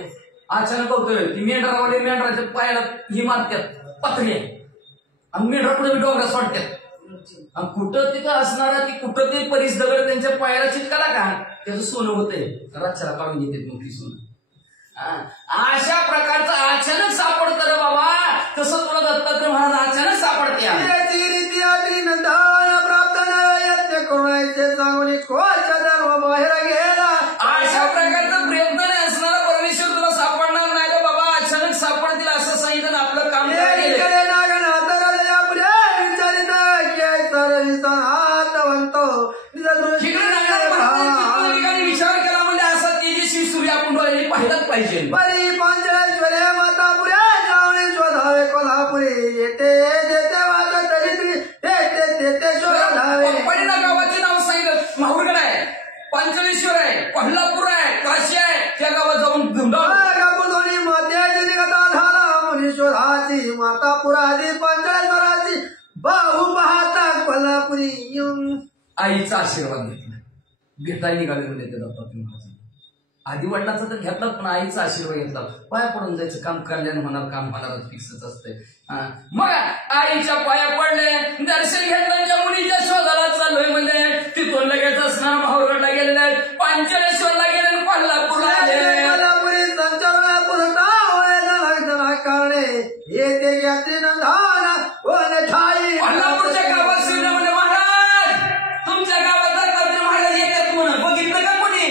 अचानक होतोय ती मेंढरावाले मेंढराच्या पायाला ही मारतात पत्रे आणि मेंढरा पुढे डोंगरात सोडतात. आणि कुठं तिथं असणारा ती कुठं ते परीस दगड त्यांच्या पायाला चिटकाला का त्याचं सोनं होतंय रच्च्याला काढून घेतात मग ती सोनं. अशा प्रकारचं अचानक सापडतं रे बाबा. तसं तुला दत्तात्रय महाराज अचानक सापडते. प्राप्त यज्ञ करुणाचे सांगून कोच्या धर्म बाहेर गेला. अशा प्रकारचा प्रयत्न नाही असणारा परमेश्वर तुला सापडणार नाही रे बाबा. अचानक सापडतील असं सांगितलं आपलं काम विचार केला म्हणजे असा तेजस्वी सूर्य आपण पाहिलाच पाहिजे. बरी पंचलेश्वरे मातापुऱ्या जाऊन शोधावे कोल्हापुरी येते जेते वाट तरी ते शोधावे. गावाचे नाव सांगितलं माहुरगड आहे पंचलेश्वर आहे कोल्हापूर आहे काशी आहे त्या गावात जाऊन दोन्ही मध्ये कथा झाला मुनीश्वराची मातापुराची पंचलेश्वराची बाहू पाहता कोल्हापुरी येऊन आईचा आशीर्वाद घेतला. भेटायला निघाले म्हणजे ते दत्तात्रय महाराज आधी वडिलांचा तर घेतलाच पण आईचा आशीर्वाद घेतला. पाया पडून जायचं काम कल्याण होणार काम होणारच फिक्सच असते. मग आईच्या पाया पडले दर्शन घेतलं त्या मुलीच्या शोधाला चाललोय म्हणजे तिथून लगेच असणार माहुरगडला गेलेले आहेत पंचलेश्वरला गेले कोल्हापूरला कोल्हापुरी संचार पुरता करणे येते यात्री नंदाना कोण ठाई कोल्हापूरच्या गावात श्रीराम म्हणजे महाराज तुमच्या गावात दत्तात्रय महाराज येतात म्हणून बघितलं का कोणी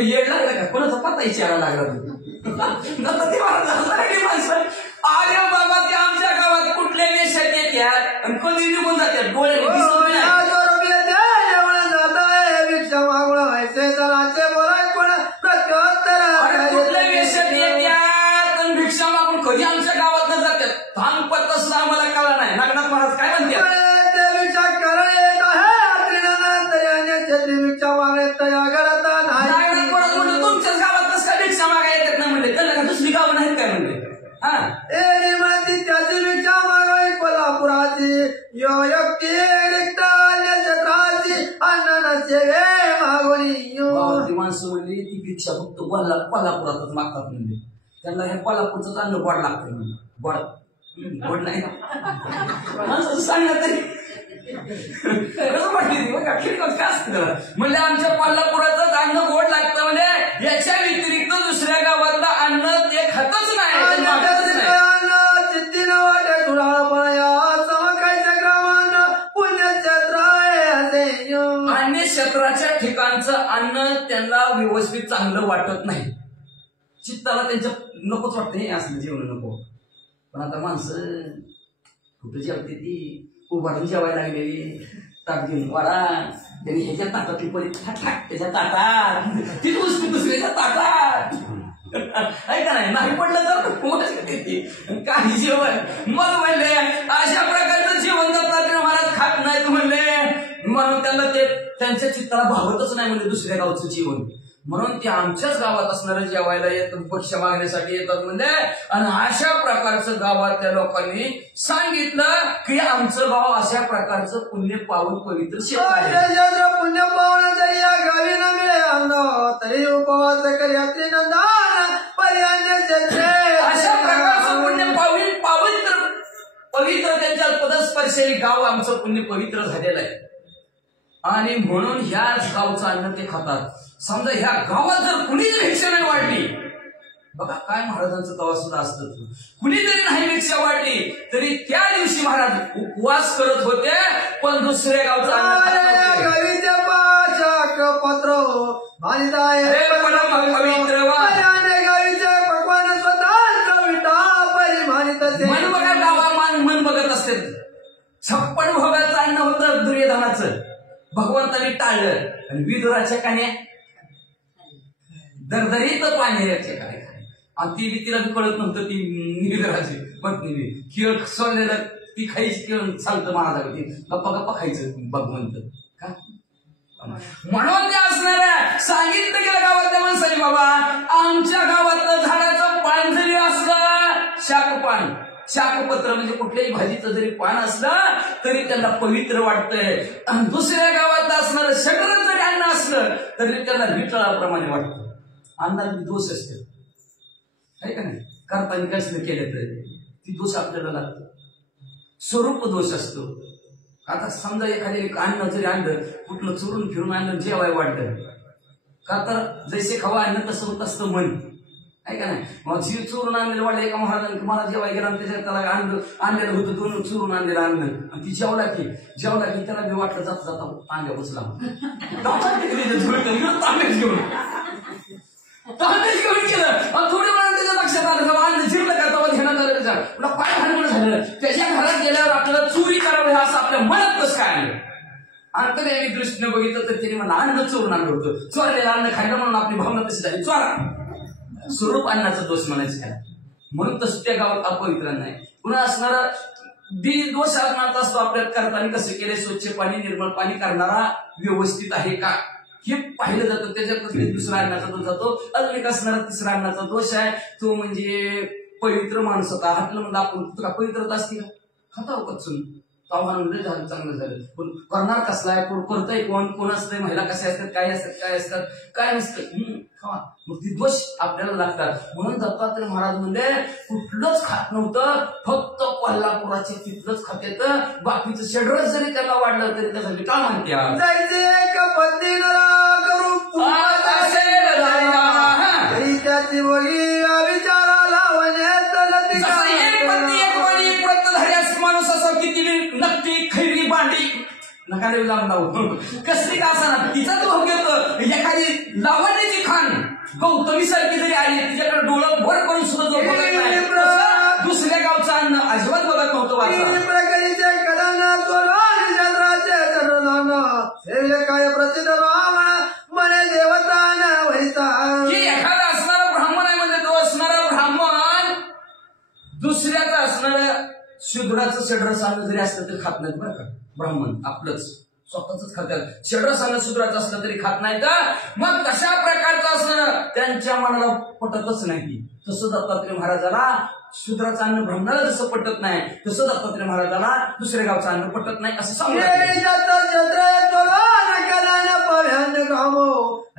येड लागलं का कोणाचा पत्ता विचारायला लागला गणपती महाराज अरे बाबा ते आमच्या गावात कुठल्या वेशात येतात आणि कधी निघून जातात डोळे भिक्षा मागून व्हायचे जनाचे बोलाय कोण कुठल्या वेशात येतात आणि भिक्षा मागून कधी आमच्या गावात न जातात भांग पत्ता सुद्धा आम्हाला कळला नाही. नागनाथ महाराज काय म्हणतात भिक्षा मागण्यात तया करता नाही. तुमच्याच गावात कसं काय भिक्षा मागा येतात ना म्हणजे यो व्यक्ती रिक्त क्षेत्राची अन्न नसेवे मागुनी ती माणसं म्हणली ती भिक्षा फक्त कोल्हापुरातच मागतात म्हणजे त्यांना हे कोल्हापूरचं अन्न गोड लागतं म्हणजे गोड नाही माणसं सांगणार तरी कसं वाटली बघा खिडकत काय असतं त्याला म्हणजे आमच्या कोल्हापुराचं अन्न गोड लागतं म्हणजे याच्या व्यतिरिक्त दुसऱ्या गावातलं अन्न ते खातच नाही अन्य क्षेत्राच्या ठिकाणचं अन्न त्यांना व्यवस्थित चांगलं वाटत नाही चित्ताला त्यांच्या नकोच वाटतं हे असलं जेवण नको पण आता माणसं कुठं जेवते ती उभारून जेवायला लागलेली ताट घेऊन वारा त्यांनी ह्याच्या ताटातली परी त्याच्या ताटात ती वस्तू दुसऱ्याच्या ताटात ऐका नाही पडलं तर काही जेवण मग म्हणले अशा प्रकारचं जेवण दत्तात्रय महाराज खात नाहीत म्हणले म्हणून त्यांना ते त्यांच्या चित्ताला भावतच नाही म्हणजे दुसऱ्या गावचं जीवन म्हणून ते आमच्याच गावात असणारं जेवायला येतात पक्ष मागण्यासाठी येतात म्हणजे आणि अशा प्रकारचं गावातल्या लोकांनी सांगितलं की आमचं गाव अशा प्रकारचं पुण्य पावन पवित्र क्षेत्र पुण्य पावन तरी या गावी न मिळे अन्न तरी उपवास कर यात्री नंदान अशा प्रकारचं पुण्य पवित्र त्यांच्या पदस्पर्शी गाव आमचं पुण्य पवित्र झालेलं आहे आणि म्हणून ह्याच गावचं अन्न ते खातात समजा ह्या गावात जर कुणीच भिक्षा नाही वाढली बघा काय महाराजांचं तवा सुद्धा असतं कुणीतरी नाही भिक्षा वाढली तरी त्या दिवशी महाराज उपवास करत होते पण दुसऱ्या गावचं अन्न पत्र मन बघा गावा मन बघत असते 56 भोगाचं अन्न होतं दुर्योधनाचं भगवंतांनी टाळलं आणि विदुराच्या कान्या दरदरीत पाणी याच्या काय आणि ती तिला कळत नव्हतं ती विदुराची पत्नी खेळ सोडलेलं ती खायची खेळ चालतं महाराजावरती गप्पा गप्पा खायचं भगवंत का म्हणून ते असणाऱ्या सांगितलं गेलं गावातल्या माणसाने बाबा आमच्या गावातलं झाडाचं पान जरी असलं शाकपान शाकपत्र म्हणजे कुठल्याही भाजीचं जरी पान असलं तरी त्यांना पवित्र वाटतंय आणि दुसऱ्या गावात असणारं शटर जरी अन्न असलं तरी त्यांना विठळाप्रमाणे वाटतं अन्नात दोष असते आहे का नाही करताना कसं केलं तर ती दोष आपल्याला लागतो स्वरूप दोष असतो आता समजा एखाद्या अन्न जरी आणलं कुठलं चुरून फिरून आणलं जेवाय वाटलं का तर जैसे खवा आणलं तसं होत असतं मन आहे का नाही मग जीव चोरून आणलेलं वाटलं एका महाराजांनी मला जेवाय गेला त्याच्यात त्याला आणलेलं होतं दोन चोरून आणलेलं आणलं आणि ती जेवला की त्याला बी वाटलं जाता जाता तांब्या बसला तांब्याच घेऊन केलं थोडी वेळा त्याच्या लक्षात आलं अन्न जिरलं का तेव्हा घेण्यात आलं त्याच्या पाय हाणून झालं त्याच्या घरात गेल्यावर आपल्याला चोरी करावी असं आपल्या मनात कसं काय आलं आणि कधी दृष्टीने बघितलं तर त्याने मला अन्न चोरून आणलं होतं चोरलेलं अन्न खायला म्हणून आपली भावना तशी झाली चोरा स्वरूप अन्नाचा दोष म्हणायचं काय म्हणून तसं त्या गावात अपवित्र नाही पुन्हा असणारा दोष आत्माचा असतो आपल्याला करताना कसं केलंय स्वच्छ पाणी निर्मळ पाणी करणारा व्यवस्थित आहे का हे पाहिलं जातं त्याच्यात दुसरा अन्नाचा दोष जातो अजून एक असणारा तिसरा अन्नाचा दोष आहे तो म्हणजे पवित्र माणूस होता हातलं म्हणजे आपण तुला पवित्रता असते का खाताव कचून आव्हान झालं चांगलं झालं पण करणार कसला आहे करतोय कोण असतंय महिला कशा असतात काय नसतं मग ती दोष आपल्याला लागतात म्हणून दत्तात्रय महाराज म्हणजे कुठलंच खात नव्हतं फक्त कोल्हापुराचे तिथलंच खात येतं बाकीचं शेड्रस जरी त्याला वाढलं तरी त्यासाठी का म्हणते माणूस असं किती नक्की खैरी भांडी नका रे लावून कसली का असणार तिचा तो घेतो एखादी लावण्याची खाण गौतमी सारखी जरी आली तिच्याकडे डोळं भर करून सुद्धा जो बघत नाही दुसऱ्या गावचं अन्न अजिबात बघत नव्हतं एखादा असणारा ब्राह्मण आहे म्हणजे तो असणारा ब्राह्मण दुसऱ्याचं असणारं शूद्राचं षड्रस अन्न जरी असलं तरी खात नाहीत बरं का ब्राह्मण आपलंच स्वतःच खातात षड्रस अन्न शूद्राचं असलं तरी खात नाही का मग कशा प्रकारचं असणं त्यांच्या मनाला पटतच नाही तसं दत्तात्रय महाराजाला शूद्राचं अन्न ब्राह्मणाला जसं पटत नाही तसं दत्तात्रय महाराजाला दुसऱ्या गावचं अन्न पटत नाही असं सांगू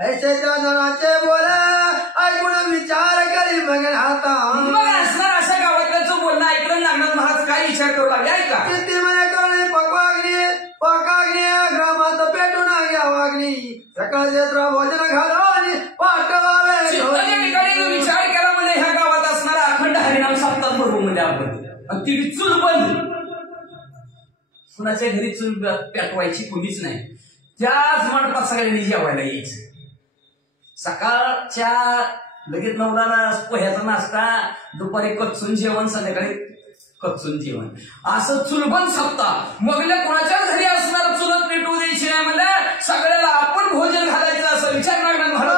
ऐसे जनाचे बोला ऐकून विचार करी बघा आता असणार अशा गावातल्याचं बोलणं ऐकलं नागनाथ महाराज काय विचार करू लागले ऐका किती म्हणे करून पकाग्नी ग्रामात पेटून घ्यावाग्नी सकाळचे भोजन घालून पाठवावे ठिकाणी विचार केला म्हणजे ह्या गावात असणारा अखंड हरिनाम सप्ताह भरू म्हणजे आपण ती चूल बंद कुणाच्या घरी चूल पेटवायची कोणीच नाही त्याच मंडपात सगळ्यांनी जेवायला यायचं सकाळच्या लगेच 9ला पोह्याचा नाश्ता दुपारी कच्चून जेवण संध्याकाळी कच्चून जेवण असं चुलबंद सप्ताह मगल्या कोणाच्या घरी असणार चुलत पेटवू द्यायची नाही म्हणजे सगळ्याला आपण भोजन घालायचं असं विचार नागनाथ महाराज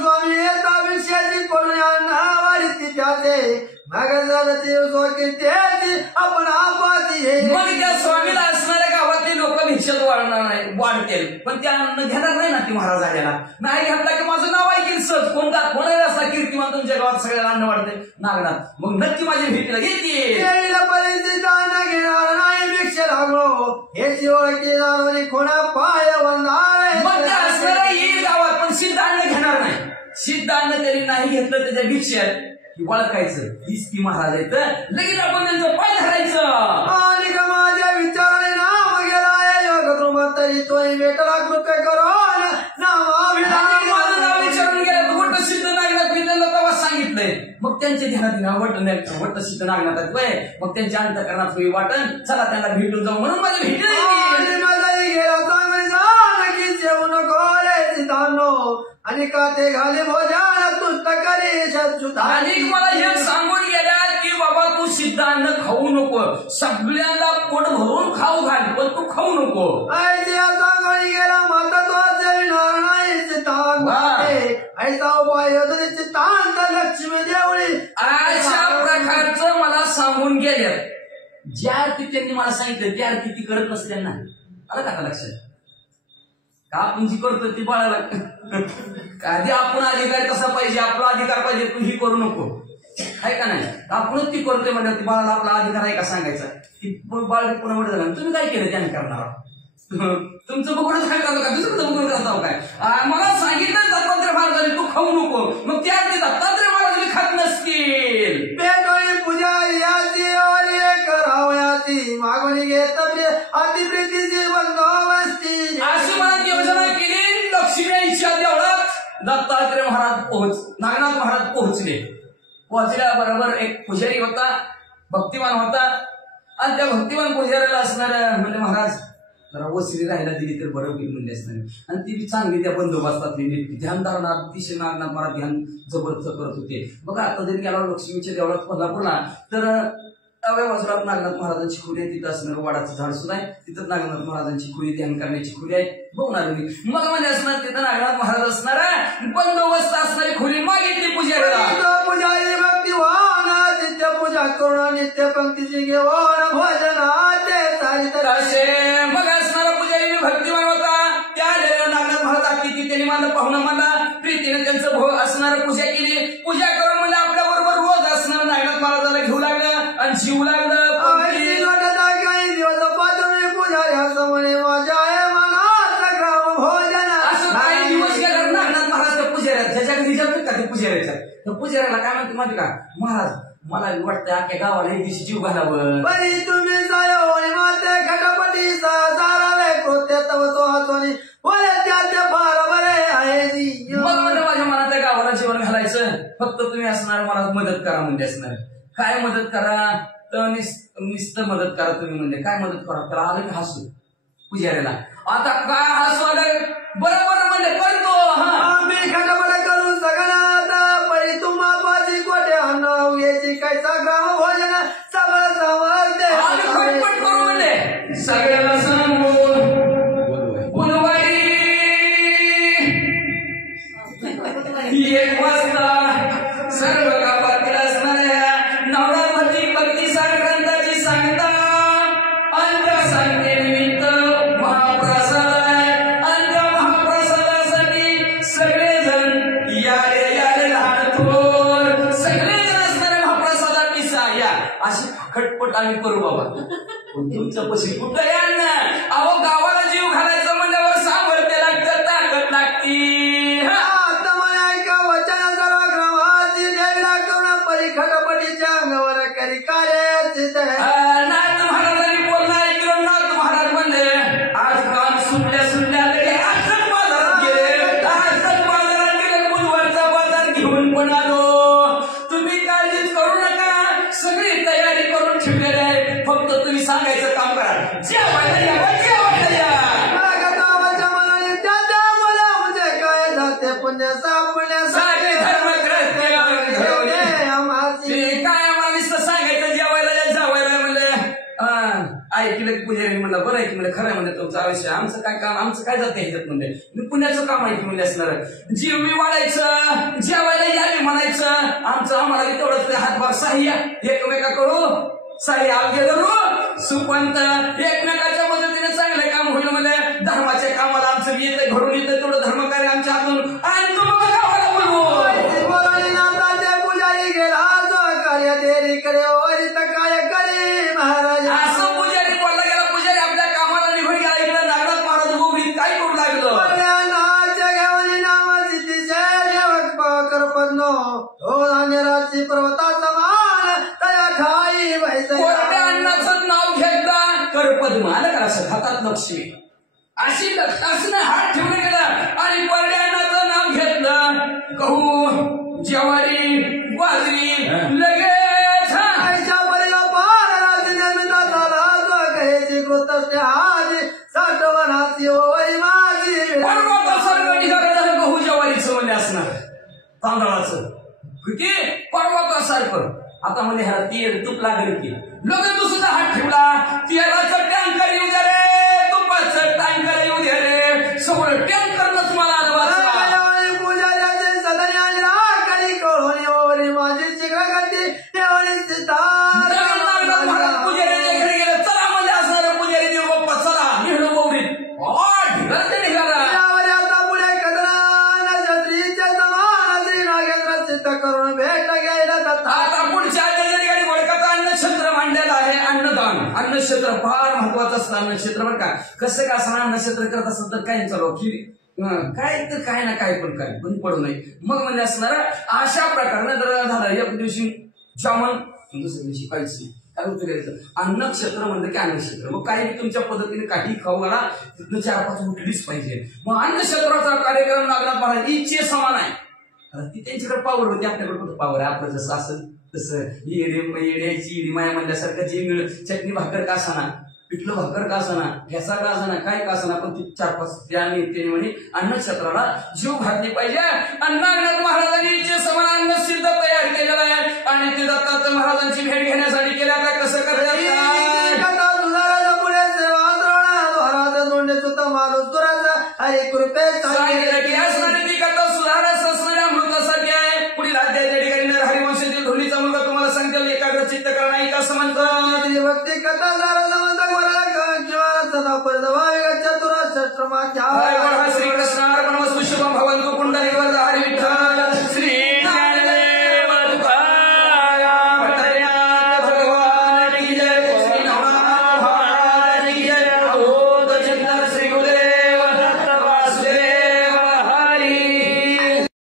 स्वामी येता विषयाची पडून आपण मग त्या स्वामीला असणाऱ्या गावातले लोक भिक्षेत वाढणार नाही वाढतील पण त्या अन्न घेणार नाही ना ती महाराज आल्याला नाही घातला की माझं नाव ऐकेल सर कोणता कोणाला असा कीर्तिमान तुमच्या गावात सगळ्याला अन्न वाढते नागनाथ मग नक्की माझी भेटीला येते परिस्थिती अन्न घेणार नाही भिक्षा लागलो हे जीवन केला कोणा पाय मग त्या असणारा येईल गावात पण सिद्ध अन्न घेणार नाही सिद्ध अन्न तरी नाही घेतलं त्याच्या भिक्षेत वळखायचं हीच ती महाराज आहेत लगेच आपण त्यांचं पाय धरायचं आणि का माझ्या विचाराने नाम गेला तरी तोही वेगळा कृत्य करो माझं नाव विचारून गेला वट सिद्ध नागनाथ मी त्यांना तेव्हा सांगितलंय मग त्यांच्या ध्यानात वट सिद्ध नागनाथात वय मग त्यांच्या अंतकरणात होई वाटण चला त्यांना भेटून जाऊ म्हणून माझ्या भेटले जेवू नको आणि का ते घाले भोजन तुष्ट करे आणि मला हे सांगून गेल्या की बाबा तू सिद्ध अन्न खाऊ नको सगळ्यांना पोट भरून खाऊ घाल पण तू खाऊ नको सांगून गेला महत्वाचे नाही ऐसा उपाय चित्तांत लक्ष्मी देवळी अशा प्रकारचं मला सांगून गेल्या ज्या अर्थी त्यांनी मला सांगितलं त्या अर्थी ती करत नसते त्यांना आलं का लक्षात का आपण जी करतो ती बाळाला आधी आपण अधिकार कसा पाहिजे आपला अधिकार पाहिजे तू ही करू नको आहे का नाही आपणच ती करतोय म्हणजे ती बाळाला आपला अधिकार आहे का सांगायचा ती बाळ पुन्हा मोठं झालं तुम्ही काय केलं त्याने करणार तुमचं बघूनच काय करतो का दुसरं बघून करताव काय मला सांगितलं दत्तात्रय महाराजांनी तू खाऊ नको मग त्या दत्तात्रय महाराजांनी खात नसतील पेटोळी पूजा याची करावयाची मागणी घेत अतिप्रीतीची बंदोबस्ती अशी मला योजना केली लक्ष्मी इच्छा देवळात दत्तात्रय महाराज नागनाथ महाराज पोहोचल्याबरोबर एक पुजारी होता भक्तिमान होता आणि त्या भक्तिमान पुजाऱ्याला असणार म्हणजे महाराज जरा वसरी राहायला दिली तर बरं होईल म्हणजे असणार आणि ती चांगली त्या बंदोबस्तातली ध्यान धरणार अतिशय नागनाथ महाराज ध्यान जबरदस्त करत होते बघा आता जरी गेला लक्ष्मीच्या देवळात कोल्हापूरला तर डाव्या बाजूला नागनाथ महाराजांची खोली आहे तिथं असणार वाडाचं झाड सुद्धा आहे तिथं नागनाथ महाराजांची खोली ध्यान करण्याची खोली आहे बघणार मी मग म्हणजे असणार तिथं नागनाथ महाराज असणार बंदोबस्त असणारी खोली मागितली पुजाऱ्याला पुजारी भक्तिवान नित्य पूजा करून नित्य पंक्तीची घेऊन भजनाचे असे मग असणारा पुजारी भक्तिमान होता त्या नागनाथ महाराज किती त्यांनी मला पाहुणा मला प्रीतीने त्यांचं असणारं पूजा केली पूजा करून म्हणजे आपल्या बरोबर रोज असणार नागनाथ महाराजाला घेऊ लागलं आणि जीव लागलं काही दिवस पाचवी पुजारी असं म्हणे माझ्या मनात भोजन असं काही दिवस गेला नागनाथ महाराज त्या पुजाऱ्यात ज्याच्या घरी जातात का ते पुजाऱ्याच्या तर पुजाऱ्याला काय म्हणते माहिती का महाराज मला वाटतं अख्ख्या गावाला एक दिवशी जीव घालावं बरी तुम्ही जायो माते खटपटी सारावे कोते तव तो हातोनी बोले त्याचे फार बरे आहे माझ्या मनात त्या गावाला जेवण घालायचं फक्त तुम्ही असणार मला मदत करा म्हणजे असणार काय मदत करा तर नुसतं मदत करा तुम्ही म्हणजे काय मदत करा त्याला आलं की हसू पुजाऱ्याला आता काय हसू आलं बरोबर म्हणजे करतो मी खटपट करून सगळ्यात परी तुम्हा पाची कोटे अन्न याची कैसा ग्राम भोजन सगळं समजते खटपट करू म्हणजे सगळ्याला सांगून बोलवाई 1 वाजता सर्व गावातील असणाऱ्या नवरात्री भक्ती संक्रांताची सांगता अंत सांगतेनिमित्त महाप्रसाद आणि त्या महाप्रसादासाठी सगळेजण पट आम्ही करू बाबा. तुमचं पशी कुठं आहे अण्णा? अहो गावाला जीव घालायचं म्हणल्यावर सामर्थ्य लागतं, ताकद लागती. आता मला ऐका वचन सर्व ग्रहाची डेला करून परिखटपटीच्या अंगावर करी कार्याची नाथ महाराजांनी बोलणं ऐकलं. नाथ महाराज म्हणले आज काम सुटल्या सुटल्या तरी आजच बाजारात गेले, आजच बाजारात गेले, बुधवारचा बाजार घेऊन पण आलो. तुम्ही काळजीच करू नका, सगळी तयारी करून ठेवलेली आहे. फक्त तुम्ही सांगायचं काम करा. जेवायला या, जेवायला या. गावाच्या मनाने त्या मला म्हणजे काय जाते पुण्य सापण्यासाठी धर्म करते काय आम्हाला नुसतं सांगायचं जेवायला या, जेवायला म्हणलं. ऐकलं पुजारी म्हणलं बरं ऐक म्हणलं, खरं म्हणलं तुमचं आयुष्य, आमचं काय काम, आमचं काय जातं ह्याच्यात म्हणले. मी पुण्याचं काम ऐक म्हणले असणार. जीव मी वाढायचं, जेवायला यावे म्हणायचं, आमचं आम्हाला तेवढंच हातभार साह्य एकमेकाकडू साह्य अवघे करू सुपंत एकमेकाच्या मदतीने चांगलं काम होईल म्हणजे धर्माच्या कामाला आमचं येतं घडून येतं तेवढं धर्मकार्य आमच्या हातून आणि तुम्हाला गावाला बोलवू. पुजारी गेला कार्य देरी करे वरित काय करे महाराज. असं पुजारी बोलला गेला. पुजारी आपल्या कामाला निघून गेला. इकडे नागनाथ महाराज गोबरीत काय करू लागलं. नामाची तिच्या देवक करपनो हो धान्यराची पर्वताचा मान तया ठाई कोरड्या अण्णाचं नाव घेतला करपद्म आलं का असं हातात नक्षी अशी असं हात ठेवून गेला आणि कोरड्या अण्णाचं नाव घेतलं. गहू ज्वारी बाजरी लगेच आईच्या परीला पार राजी निर्मिता झाला कहेची कृतज्ञ हाजी साठवणाची ओळी माझी गहू ज्वारीचं म्हणजे असणार तांदळाचं किती पर्वतासारखं. आता म्हणजे ह्याला तेल तूप लागेल की लगेच तू सुद्धा हात ठेवला. तेलाचं टँकर येऊ द्या रे, तुपाचं टँकर येऊ द्या रे, सगळं टँकरनंच मला पुजाऱ्याचे सदन आणि राखणी कळून ओळी माझी चिकगती ठेवणी पुजाऱ्याच्या घरी गेले. चला म्हणजे असणार पुजारी देव बाप्पा चला निघलो मोगरीत ढिगाला निघाला. आता पुढे कदरा छत्रीच्या समान श्री नागेंद्र चित्त करून भेट घ्यायला जातात. आता पुढच्या ठिकाणी वडकाचा अन्नक्षेत्र मांडलेलं आहे. अन्नदान अन्नक्षेत्र फार महत्वाचं असतं. अन्नक्षेत्र बरं का कसं का असं अन्नक्षेत्र करत असत तर काय चालू की काय तर काय ना काय पण काय बंद पडू नये. मग म्हणजे असणार अशा प्रकारे जर झालं एक दिवशी जेवण दुसऱ्या दिवशी काहीच काय उतरायचं. अन्नक्षेत्र म्हणलं की अन्नक्षेत्र मग काही तुमच्या पद्धतीने काही खाऊ घाला तिथनं 4-5 उठलीच पाहिजे. मग अन्नक्षेत्राचा कार्यक्रम नागनाथ महाराज इच्छे समान आहे. ती त्यांच्याकडे पावर होती, आपल्याकडे कुठं पावर आहे. आपलं जसं असं तसं येड्याची इडी माया म्हणल्यासारखं जे चटणी भाकर का असाना पिठलं भाकर का असाना ठेसा का असाना काय का असाना पण ती 4-5 त्याने म्हणे अन्नक्षेत्राला जीव घातली पाहिजे. आणि नागनाथ महाराजांनी इच्छे समान अन्न सिद्ध तयार केलेलं आहे आणि ते दत्तात्रय महाराजांची भेट घेण्यासाठी केल्या. आता कसं करायचं पुढे महाराज दोंडे सुद्धा माणूस दुराचा हरे कृपे सांगितलं की असणारी ती कथा सुधारस असणाऱ्या मृतासाठी आहे. पुढील अध्यायाच्या ठिकाणी हरिवंशातील धोनीचा मुलगा तुम्हाला सांगेल एकाग्र चित्त करणं एक असं म्हणतं भक्ती कथा जरा समजता कोणाला किंवा सदा परदवा चतुरा शस्त्र